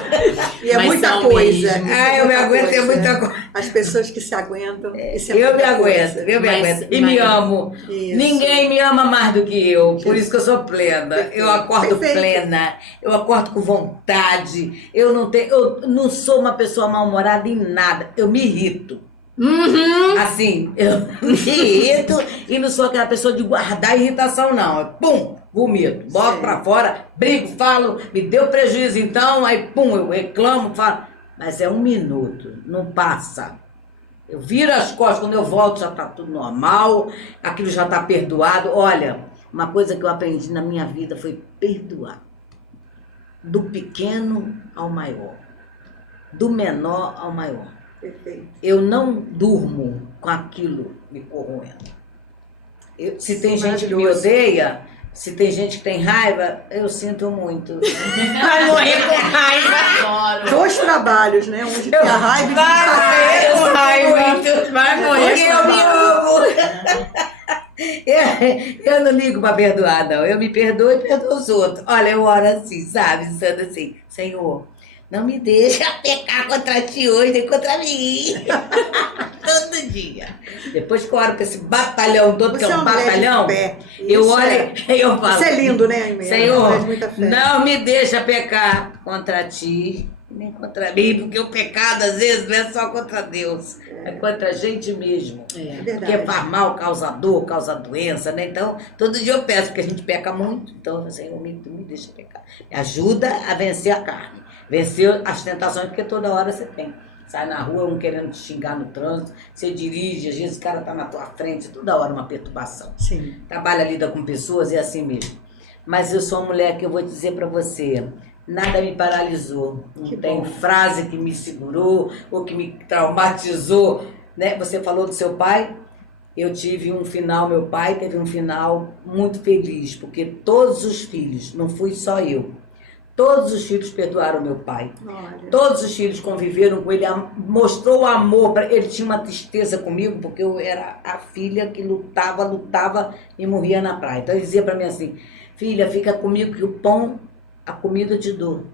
E é Mas muita são coisa. mesmo. Isso é Eu me muita aguento, é coisa. muita coisa. As pessoas que se aguentam. Isso é Eu me muita aguento, coisa. eu me Mas- aguento. E me mas- amo. Isso. Ninguém me ama mais do que eu. Por isso que eu sou plena. Perfeito. Eu acordo Perfeito. plena. Eu acordo com vontade. Eu não sou uma pessoa mal-humorada em nada. Eu me irrito. Uhum. Assim, eu me irrito e não sou aquela pessoa de guardar irritação, não. É pum, vomito, boto Sim. pra fora, brigo, falo, me deu prejuízo então, aí pum, eu reclamo, falo. Mas é 1 minuto, não passa. Eu viro as costas, quando eu volto já tá tudo normal, aquilo já tá perdoado. Olha, uma coisa que eu aprendi na minha vida foi perdoar. Do pequeno ao maior, do menor ao maior. Perfeito. Eu não durmo com aquilo me corroendo. Se tem gente que me odeia, se tem gente que tem raiva, eu sinto muito. Vai morrer com raiva. Adoro. 2 trabalhos, né? Onde tem a raiva e Vai com raiva. muito. Vai morrer Porque eu me amo. Eu não ligo pra perdoar, não. Eu me perdoo e perdoo os outros. Olha, eu oro assim, sabe? Sendo assim, Senhor, não me deixa pecar contra ti hoje, nem contra mim. Todo dia. Depois que eu oro com esse batalhão todo, que Você é é um uma mulher de batalhão, fé. eu Isso olho e eu falo. Isso é lindo, né, Aimee? Senhor, Uma mulher de muita fé. não me deixa pecar contra ti, nem contra mim, porque o pecado às vezes não é só contra Deus, é contra a gente mesmo. É Porque verdade. faz mal, causa dor, causa doença, né? Então, todo dia eu peço, porque a gente peca muito. Então, Senhor, me deixa pecar. Me ajuda a vencer a carne, vencer as tentações, porque toda hora você tem. Sai na rua, um querendo te xingar no trânsito, você dirige, às vezes o cara tá na tua frente, toda hora uma perturbação. Sim. Trabalha, lida com pessoas e é assim mesmo. Mas eu sou uma mulher que eu vou dizer pra você, nada me paralisou. Não Que tem bom. frase que me segurou ou que me traumatizou. Né? Você falou do seu pai. Eu tive um final, meu pai teve um final muito feliz, porque todos os filhos, não fui só eu, todos os filhos perdoaram meu pai. Olha. Todos os filhos conviveram com ele, mostrou o amor. Ele tinha uma tristeza comigo, porque eu era a filha que lutava e morria na praia. Então ele dizia para mim assim, filha, fica comigo que o pão, a comida eu te dou.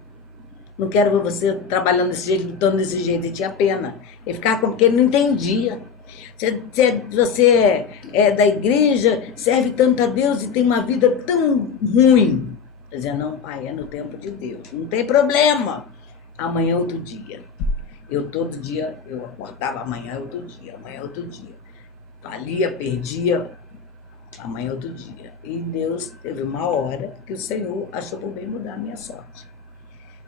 Não quero ver você trabalhando desse jeito, lutando desse jeito. Ele tinha pena. Ele ficava comigo, porque ele não entendia. Você é da igreja, serve tanto a Deus e tem uma vida tão ruim. Eu dizia, não, pai, é no tempo de Deus. Não tem problema. Amanhã é outro dia. Todo dia, eu acordava, amanhã é outro dia, amanhã é outro dia. Falia, perdia, amanhã é outro dia. E Deus teve uma hora que o Senhor achou por bem mudar a minha sorte.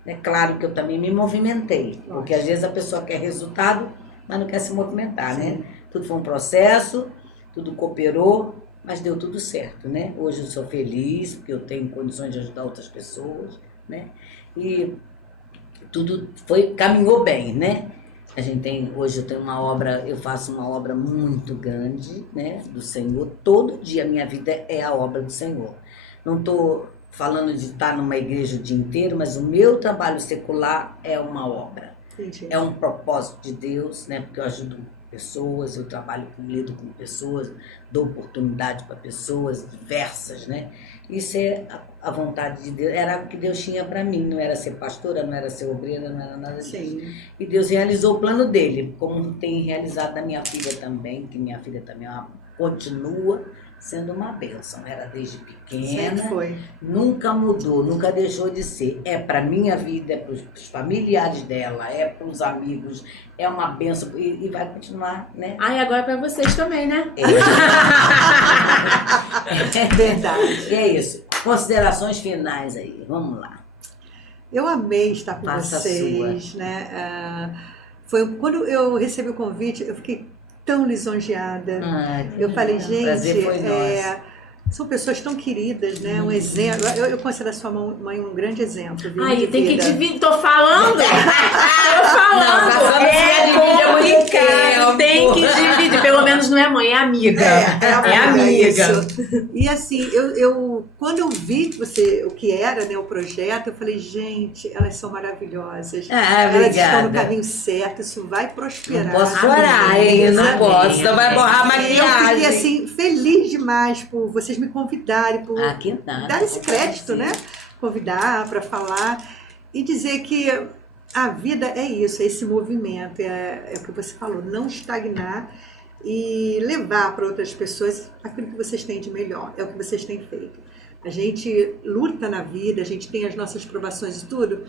É claro que eu também me movimentei, porque às vezes a pessoa quer resultado, mas não quer se movimentar, né? Tudo foi um processo, tudo cooperou, mas deu tudo certo, né? Hoje eu sou feliz, porque eu tenho condições de ajudar outras pessoas, né? E tudo caminhou bem, né? Hoje eu tenho uma obra, eu faço uma obra muito grande, né? Do Senhor. Todo dia a minha vida é a obra do Senhor. Não estou falando de estar numa igreja o dia inteiro, mas o meu trabalho secular é uma obra. Entendi. É um propósito de Deus, né? Porque eu ajudo pessoas, eu lido com pessoas, dou oportunidade para pessoas diversas, né? Isso é a vontade de Deus, era o que Deus tinha para mim, não era ser pastora, não era ser obreira, não era nada disso. E Deus realizou o plano dele, como tem realizado da minha filha também, que minha filha também continua sendo uma bênção, era desde pequena, Sempre foi. Nunca mudou, nunca deixou de ser. É para minha vida, é para os familiares dela, é para os amigos, é uma bênção e vai continuar, né? Ah, e agora é para vocês também, né? É verdade. E é isso. Considerações finais aí, vamos lá. Eu amei estar com Faça a vocês, né? Quando eu recebi o convite, eu fiquei tão lisonjeada. Eu falei, gente, prazer foi nosso. São pessoas tão queridas, né? Um exemplo. Eu considero a sua mãe um grande exemplo. Viu, Aí, de tem vida. que dividir. Tô falando! Tô falando! Complicado! Tem que dividir. Pelo menos não é mãe, é amiga. É amiga. Isso. E assim, quando eu vi o que era, né, o projeto, eu falei, gente, elas são maravilhosas. Elas estão no caminho certo, isso vai prosperar. Não posso chorar, hein? Não posso, senão vai borrar a maquiagem. Eu fiquei assim, feliz demais por vocês me convidarem, por que nada, dar esse crédito, né? Convidar para falar e dizer que a vida é isso, é esse movimento, é o que você falou, não estagnar e levar para outras pessoas aquilo que vocês têm de melhor, é o que vocês têm feito. A gente luta na vida, a gente tem as nossas provações e tudo,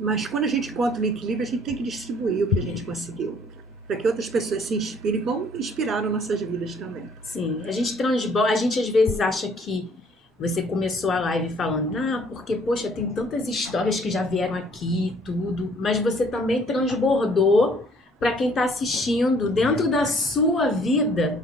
mas quando a gente encontra o equilíbrio, a gente tem que distribuir o que a gente conseguiu, para que outras pessoas se inspirem, como inspiraram nossas vidas também. Sim, a gente às vezes acha que você começou a live falando, porque, poxa, tem tantas histórias que já vieram aqui e tudo, mas você também transbordou para quem está assistindo, dentro da sua vida,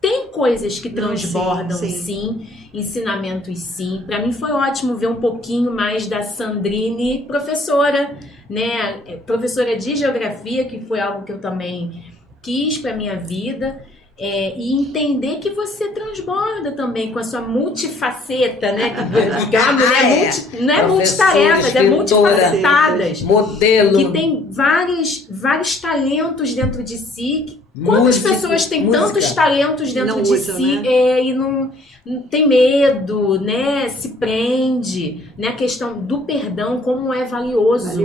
tem coisas que transbordam, sim, ensinamentos, sim. Para mim foi ótimo ver um pouquinho mais da Sandrine, professora, né? Professora de geografia, que foi algo que eu também quis para minha vida. E entender que você transborda também com a sua multifaceta, né? Digamos, não é multitarefas, é multifacetadas. Modelo. Que tem vários talentos dentro de si. Quantas pessoas têm tantos talentos dentro de si, né? E não tem medo, né? Se prende, né? A questão do perdão, como é valioso.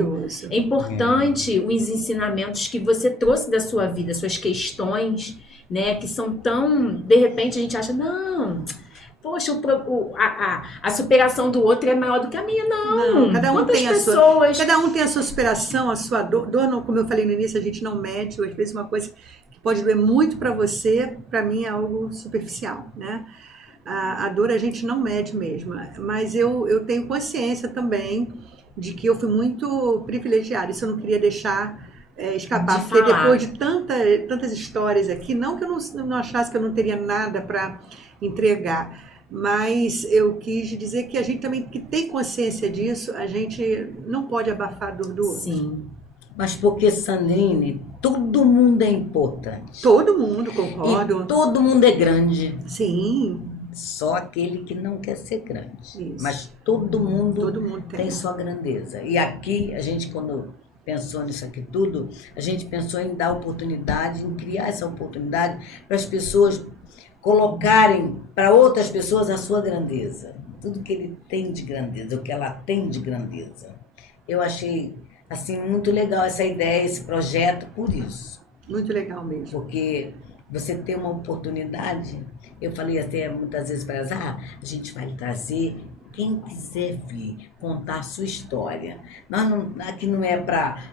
É importante os ensinamentos que você trouxe da sua vida, suas questões, né, que são tão, de repente a gente acha, não, poxa, a superação do outro é maior do que a minha, não. Cada um tem cada um tem a sua superação, a sua dor, como eu falei no início, a gente não mede, às vezes uma coisa que pode doer muito para você, para mim é algo superficial, né? A dor a gente não mede mesmo, mas eu tenho consciência também de que eu fui muito privilegiada, isso eu não queria deixar escapar, porque depois de tantas histórias aqui, não que eu não achasse que eu não teria nada para entregar, mas eu quis dizer que a gente também, que tem consciência disso, a gente não pode abafar a dor do outro. Sim, mas porque, Sandrine, todo mundo é importante. Todo mundo, concordo. E todo mundo é grande. Sim. Só aquele que não quer ser grande. Isso. Mas todo mundo tem sua grandeza. E aqui, a gente, quando pensou nisso aqui tudo, a gente pensou em dar oportunidade, em criar essa oportunidade para as pessoas colocarem para outras pessoas a sua grandeza. Tudo que ele tem de grandeza, o que ela tem de grandeza. Eu achei, assim, muito legal essa ideia, esse projeto, por isso. Muito legal mesmo. Porque você tem uma oportunidade, eu falei até muitas vezes para elas, a gente vai trazer quem quiser vir contar a sua história. Aqui não é para...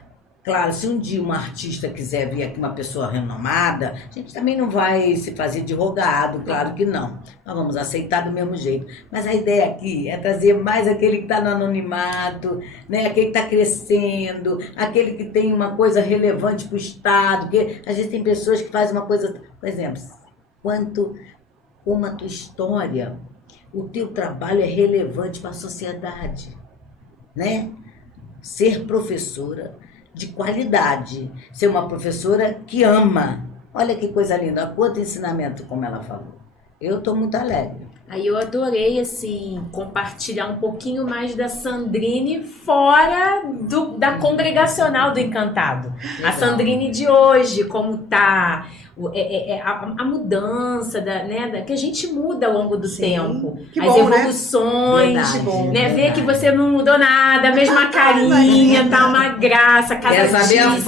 Claro, se um dia uma artista quiser vir aqui, uma pessoa renomada, a gente também não vai se fazer de rogado, claro que não. Nós vamos aceitar do mesmo jeito. Mas a ideia aqui é trazer mais aquele que está no anonimato, né? Aquele que está crescendo, aquele que tem uma coisa relevante para o Estado. Porque às vezes tem pessoas que fazem uma coisa... Por exemplo, como a tua história... O teu trabalho é relevante para a sociedade, né? Ser professora de qualidade, ser uma professora que ama. Olha que coisa linda, quanto ensinamento, como ela falou. Eu estou muito alegre. Aí eu adorei, assim, compartilhar um pouquinho mais da Sandrine fora da congregacional do Encantado. Legal. A Sandrine de hoje, como tá, a mudança, que a gente muda ao longo do tempo. Que As bom, né? evoluções, Verdade, né? Ver verdade. que você não mudou nada, a mesma carinha, tá uma graça, Quer saber a casadíssima,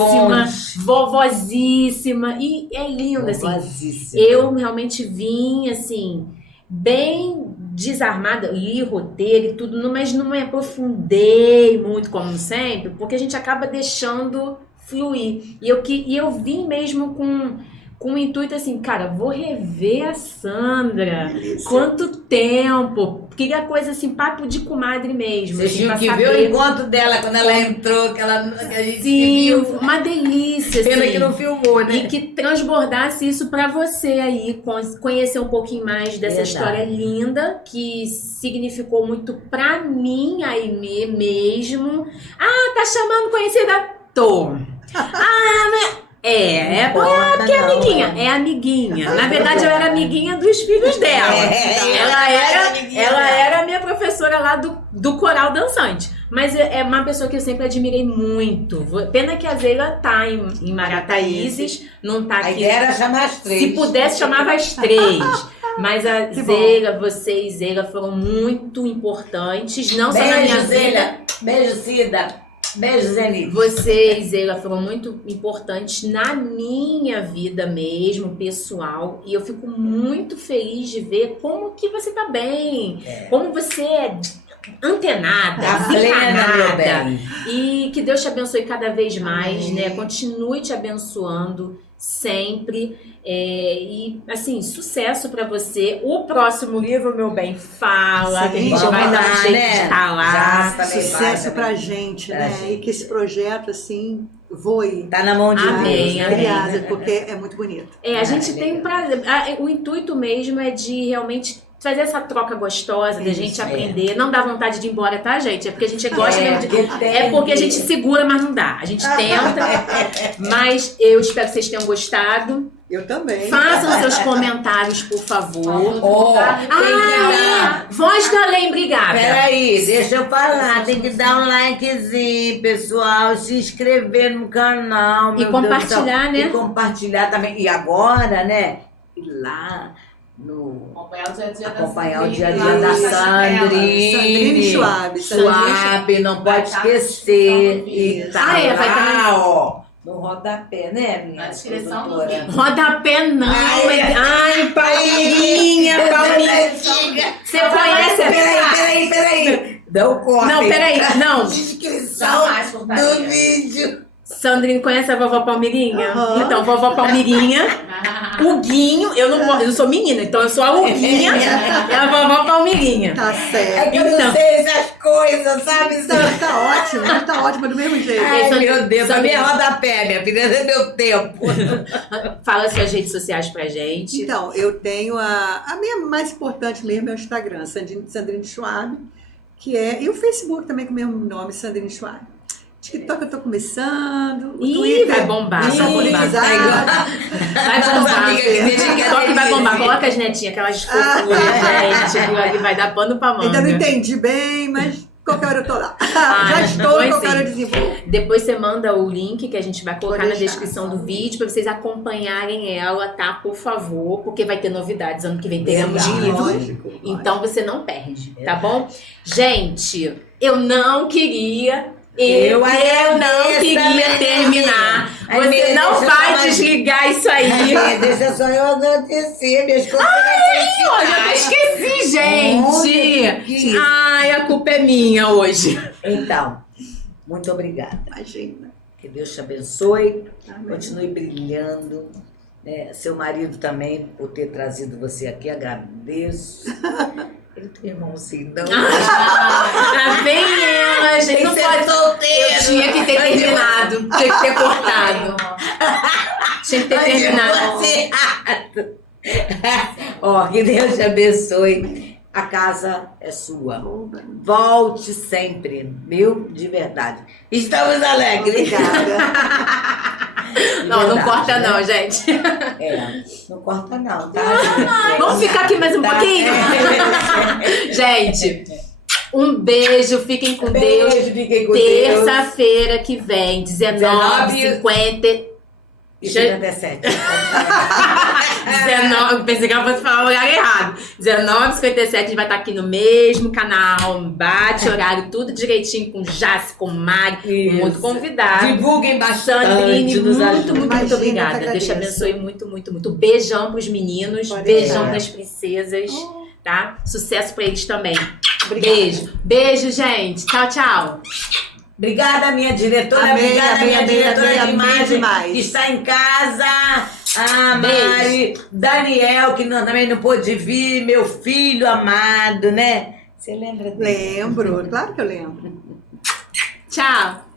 fonte. vovosíssima. E é lindo, assim. Vovosíssima. Eu realmente vim, assim, bem desarmada, li roteiro e tudo, mas não me aprofundei muito, como sempre, porque a gente acaba deixando fluir. E eu vim mesmo com o intuito assim, cara, vou rever a Sandra. Quanto tempo! Queria coisa assim, papo de comadre mesmo. Vocês assim, tinham pra que ver o saber. encontro dela quando ela entrou, que a gente Sim, viu. uma delícia. Pena assim. que não filmou, né? E que transbordasse isso pra você aí, conhecer um pouquinho mais dessa Verdade. história linda, que significou muito pra mim, a Aimee mesmo. Ah, tá chamando conhecida? Tô. Porque é amiguinha. É amiguinha. Na verdade, eu era amiguinha dos filhos dela. Ela era a minha professora lá do coral dançante. Mas é uma pessoa que eu sempre admirei muito. Pena que a Zeila tá em Marataízes, não tá A aqui. ideia era chamar as três. Se pudesse, chamava as três. Mas a Que bom. Zeila, você e Zeila foram muito importantes. Não só na minha Beijo, vida. Zélia. Beijo, Cida. Beijo, Zeni. Você e Zeila foram muito importantes na minha vida mesmo, pessoal. E eu fico muito feliz de ver como que você tá bem. Como você é antenada, Tá plena, meu desencanada. bem. E que Deus te abençoe cada vez mais, né? Continue te abençoando sempre. E, assim, sucesso pra você. O próximo livro, meu bem, fala. Sim, que a gente vamos vai dar lá, um jeito né? de estar lá. Já também Sucesso vai, pra também. gente, Pra né? gente. E que esse projeto, assim, voe. Tá na mão de Amém, Deus. amém. Obrigada, porque é muito bonito. A gente tem prazer. O intuito mesmo é de realmente fazer essa troca gostosa, da gente aprender. Não dá vontade de ir embora, tá, gente? É porque a gente gosta mesmo de... É porque a gente segura, mas não dá. A gente tenta. Mas eu espero que vocês tenham gostado. Eu também. Façam seus comentários, por favor. Tem Voz do Além, obrigada. Peraí, deixa eu falar. Tem que dar um likezinho, pessoal. Se inscrever no canal. E meu Deus do compartilhar, céu. né? E compartilhar também. E agora, né? Ir lá no... Acompanhar o dia a dia da Sandrine. Sandrine Schwab. Schwab, não pode esquecer. E tá Vai também. lá, ó. No rodapé, né, minha Na descrição do produtora? vídeo. Rodapé não. Ai, Palmeirinha, Palmeirinha. Você conhece a... Peraí. Não corta. Não, peraí. Não. Descrição Jamais cortaria. do vídeo. Sandrine conhece a vovó Palmeirinha? Aham. Então, vovó Palmeirinha, o Guinho, eu não sou menina, então eu sou a Huguinha, é a vovó Palmeirinha. Tá É certo. que eu não Então. sei essas coisas, sabe? Tá ótimo do mesmo jeito. Ai, meu Deus, a minha Sandrine. rodapé, minha filha, é meu tempo. Fala suas redes sociais pra gente. Então, eu tenho a minha mais importante mesmo é o Instagram, Sandrine Schwab, que é. E o Facebook também com o mesmo nome, Sandrine Schwab. TikTok eu tô começando. O Ih, Twitter, vai bombar. eu sou Vai bombar. politizada. Vai bombar. amiga que deixa que TikTok ela vai bombar. existe. Coloca as netinhas, aquelas fofuras, gente. Aquilo ali vai dar pano pra manga. Ainda não entendi bem, mas qualquer hora eu tô lá. Ah, Já estou, pois qualquer sim. hora eu desenvolvo. Depois você manda o link que a gente vai colocar Pode na deixar. descrição do vídeo pra vocês acompanharem ela, tá? Por favor, porque vai ter novidades. Ano que vem teremos Verdade. livro. Lógico. Então você não perde, tá bom? Gente, eu não queria. Eu não queria terminar. Você não vai desligar isso aí. Deixa só eu agradecer minhas Ó, já até considerações. esqueci, gente. Que isso? Ai, a culpa é minha hoje. Então, muito obrigada. Imagina. Que Deus te abençoe. Amém. Continue brilhando. Né? Seu marido também, por ter trazido você aqui, agradeço. Ele tem irmãozinho, não. Lá vem ela, gente. Não pode. Eu tinha que ter terminado. Tinha que ter cortado. Tinha que ter terminado. Ó, que Deus te abençoe. A casa é sua. Volte sempre, viu? De verdade. Estamos alegres. Obrigada. Não, não Verdade, corta né? não, gente. É, não corta não, tá? gente? Vamos ficar aqui mais um Tá? pouquinho? É. Gente, um beijo, fiquem com Deus. Fiquem com Deus. Terça-feira que vem, 19h50. 57. 19, pensei que eu fosse falar o lugar errado. 19h57, a gente vai estar aqui no mesmo canal, bate horário, tudo direitinho, com Jace, com Mari, com outro convidado. Divulguem bastante. Sandrine, muito Imagina, obrigada. eu Deus te agradeço. abençoe muito. Beijão pros meninos, Pode beijão deixar. pras princesas, tá? Sucesso pra eles também. Obrigada. Beijo, gente. Tchau. Obrigada, minha diretora. Amei, Obrigada, amei, minha amei, diretora amei, de amei imagem demais. que está em casa. A Beijo. Mari, Daniel, que também não pôde vir, meu filho amado, né? Você lembra dele? Lembro, claro que eu lembro. Tchau.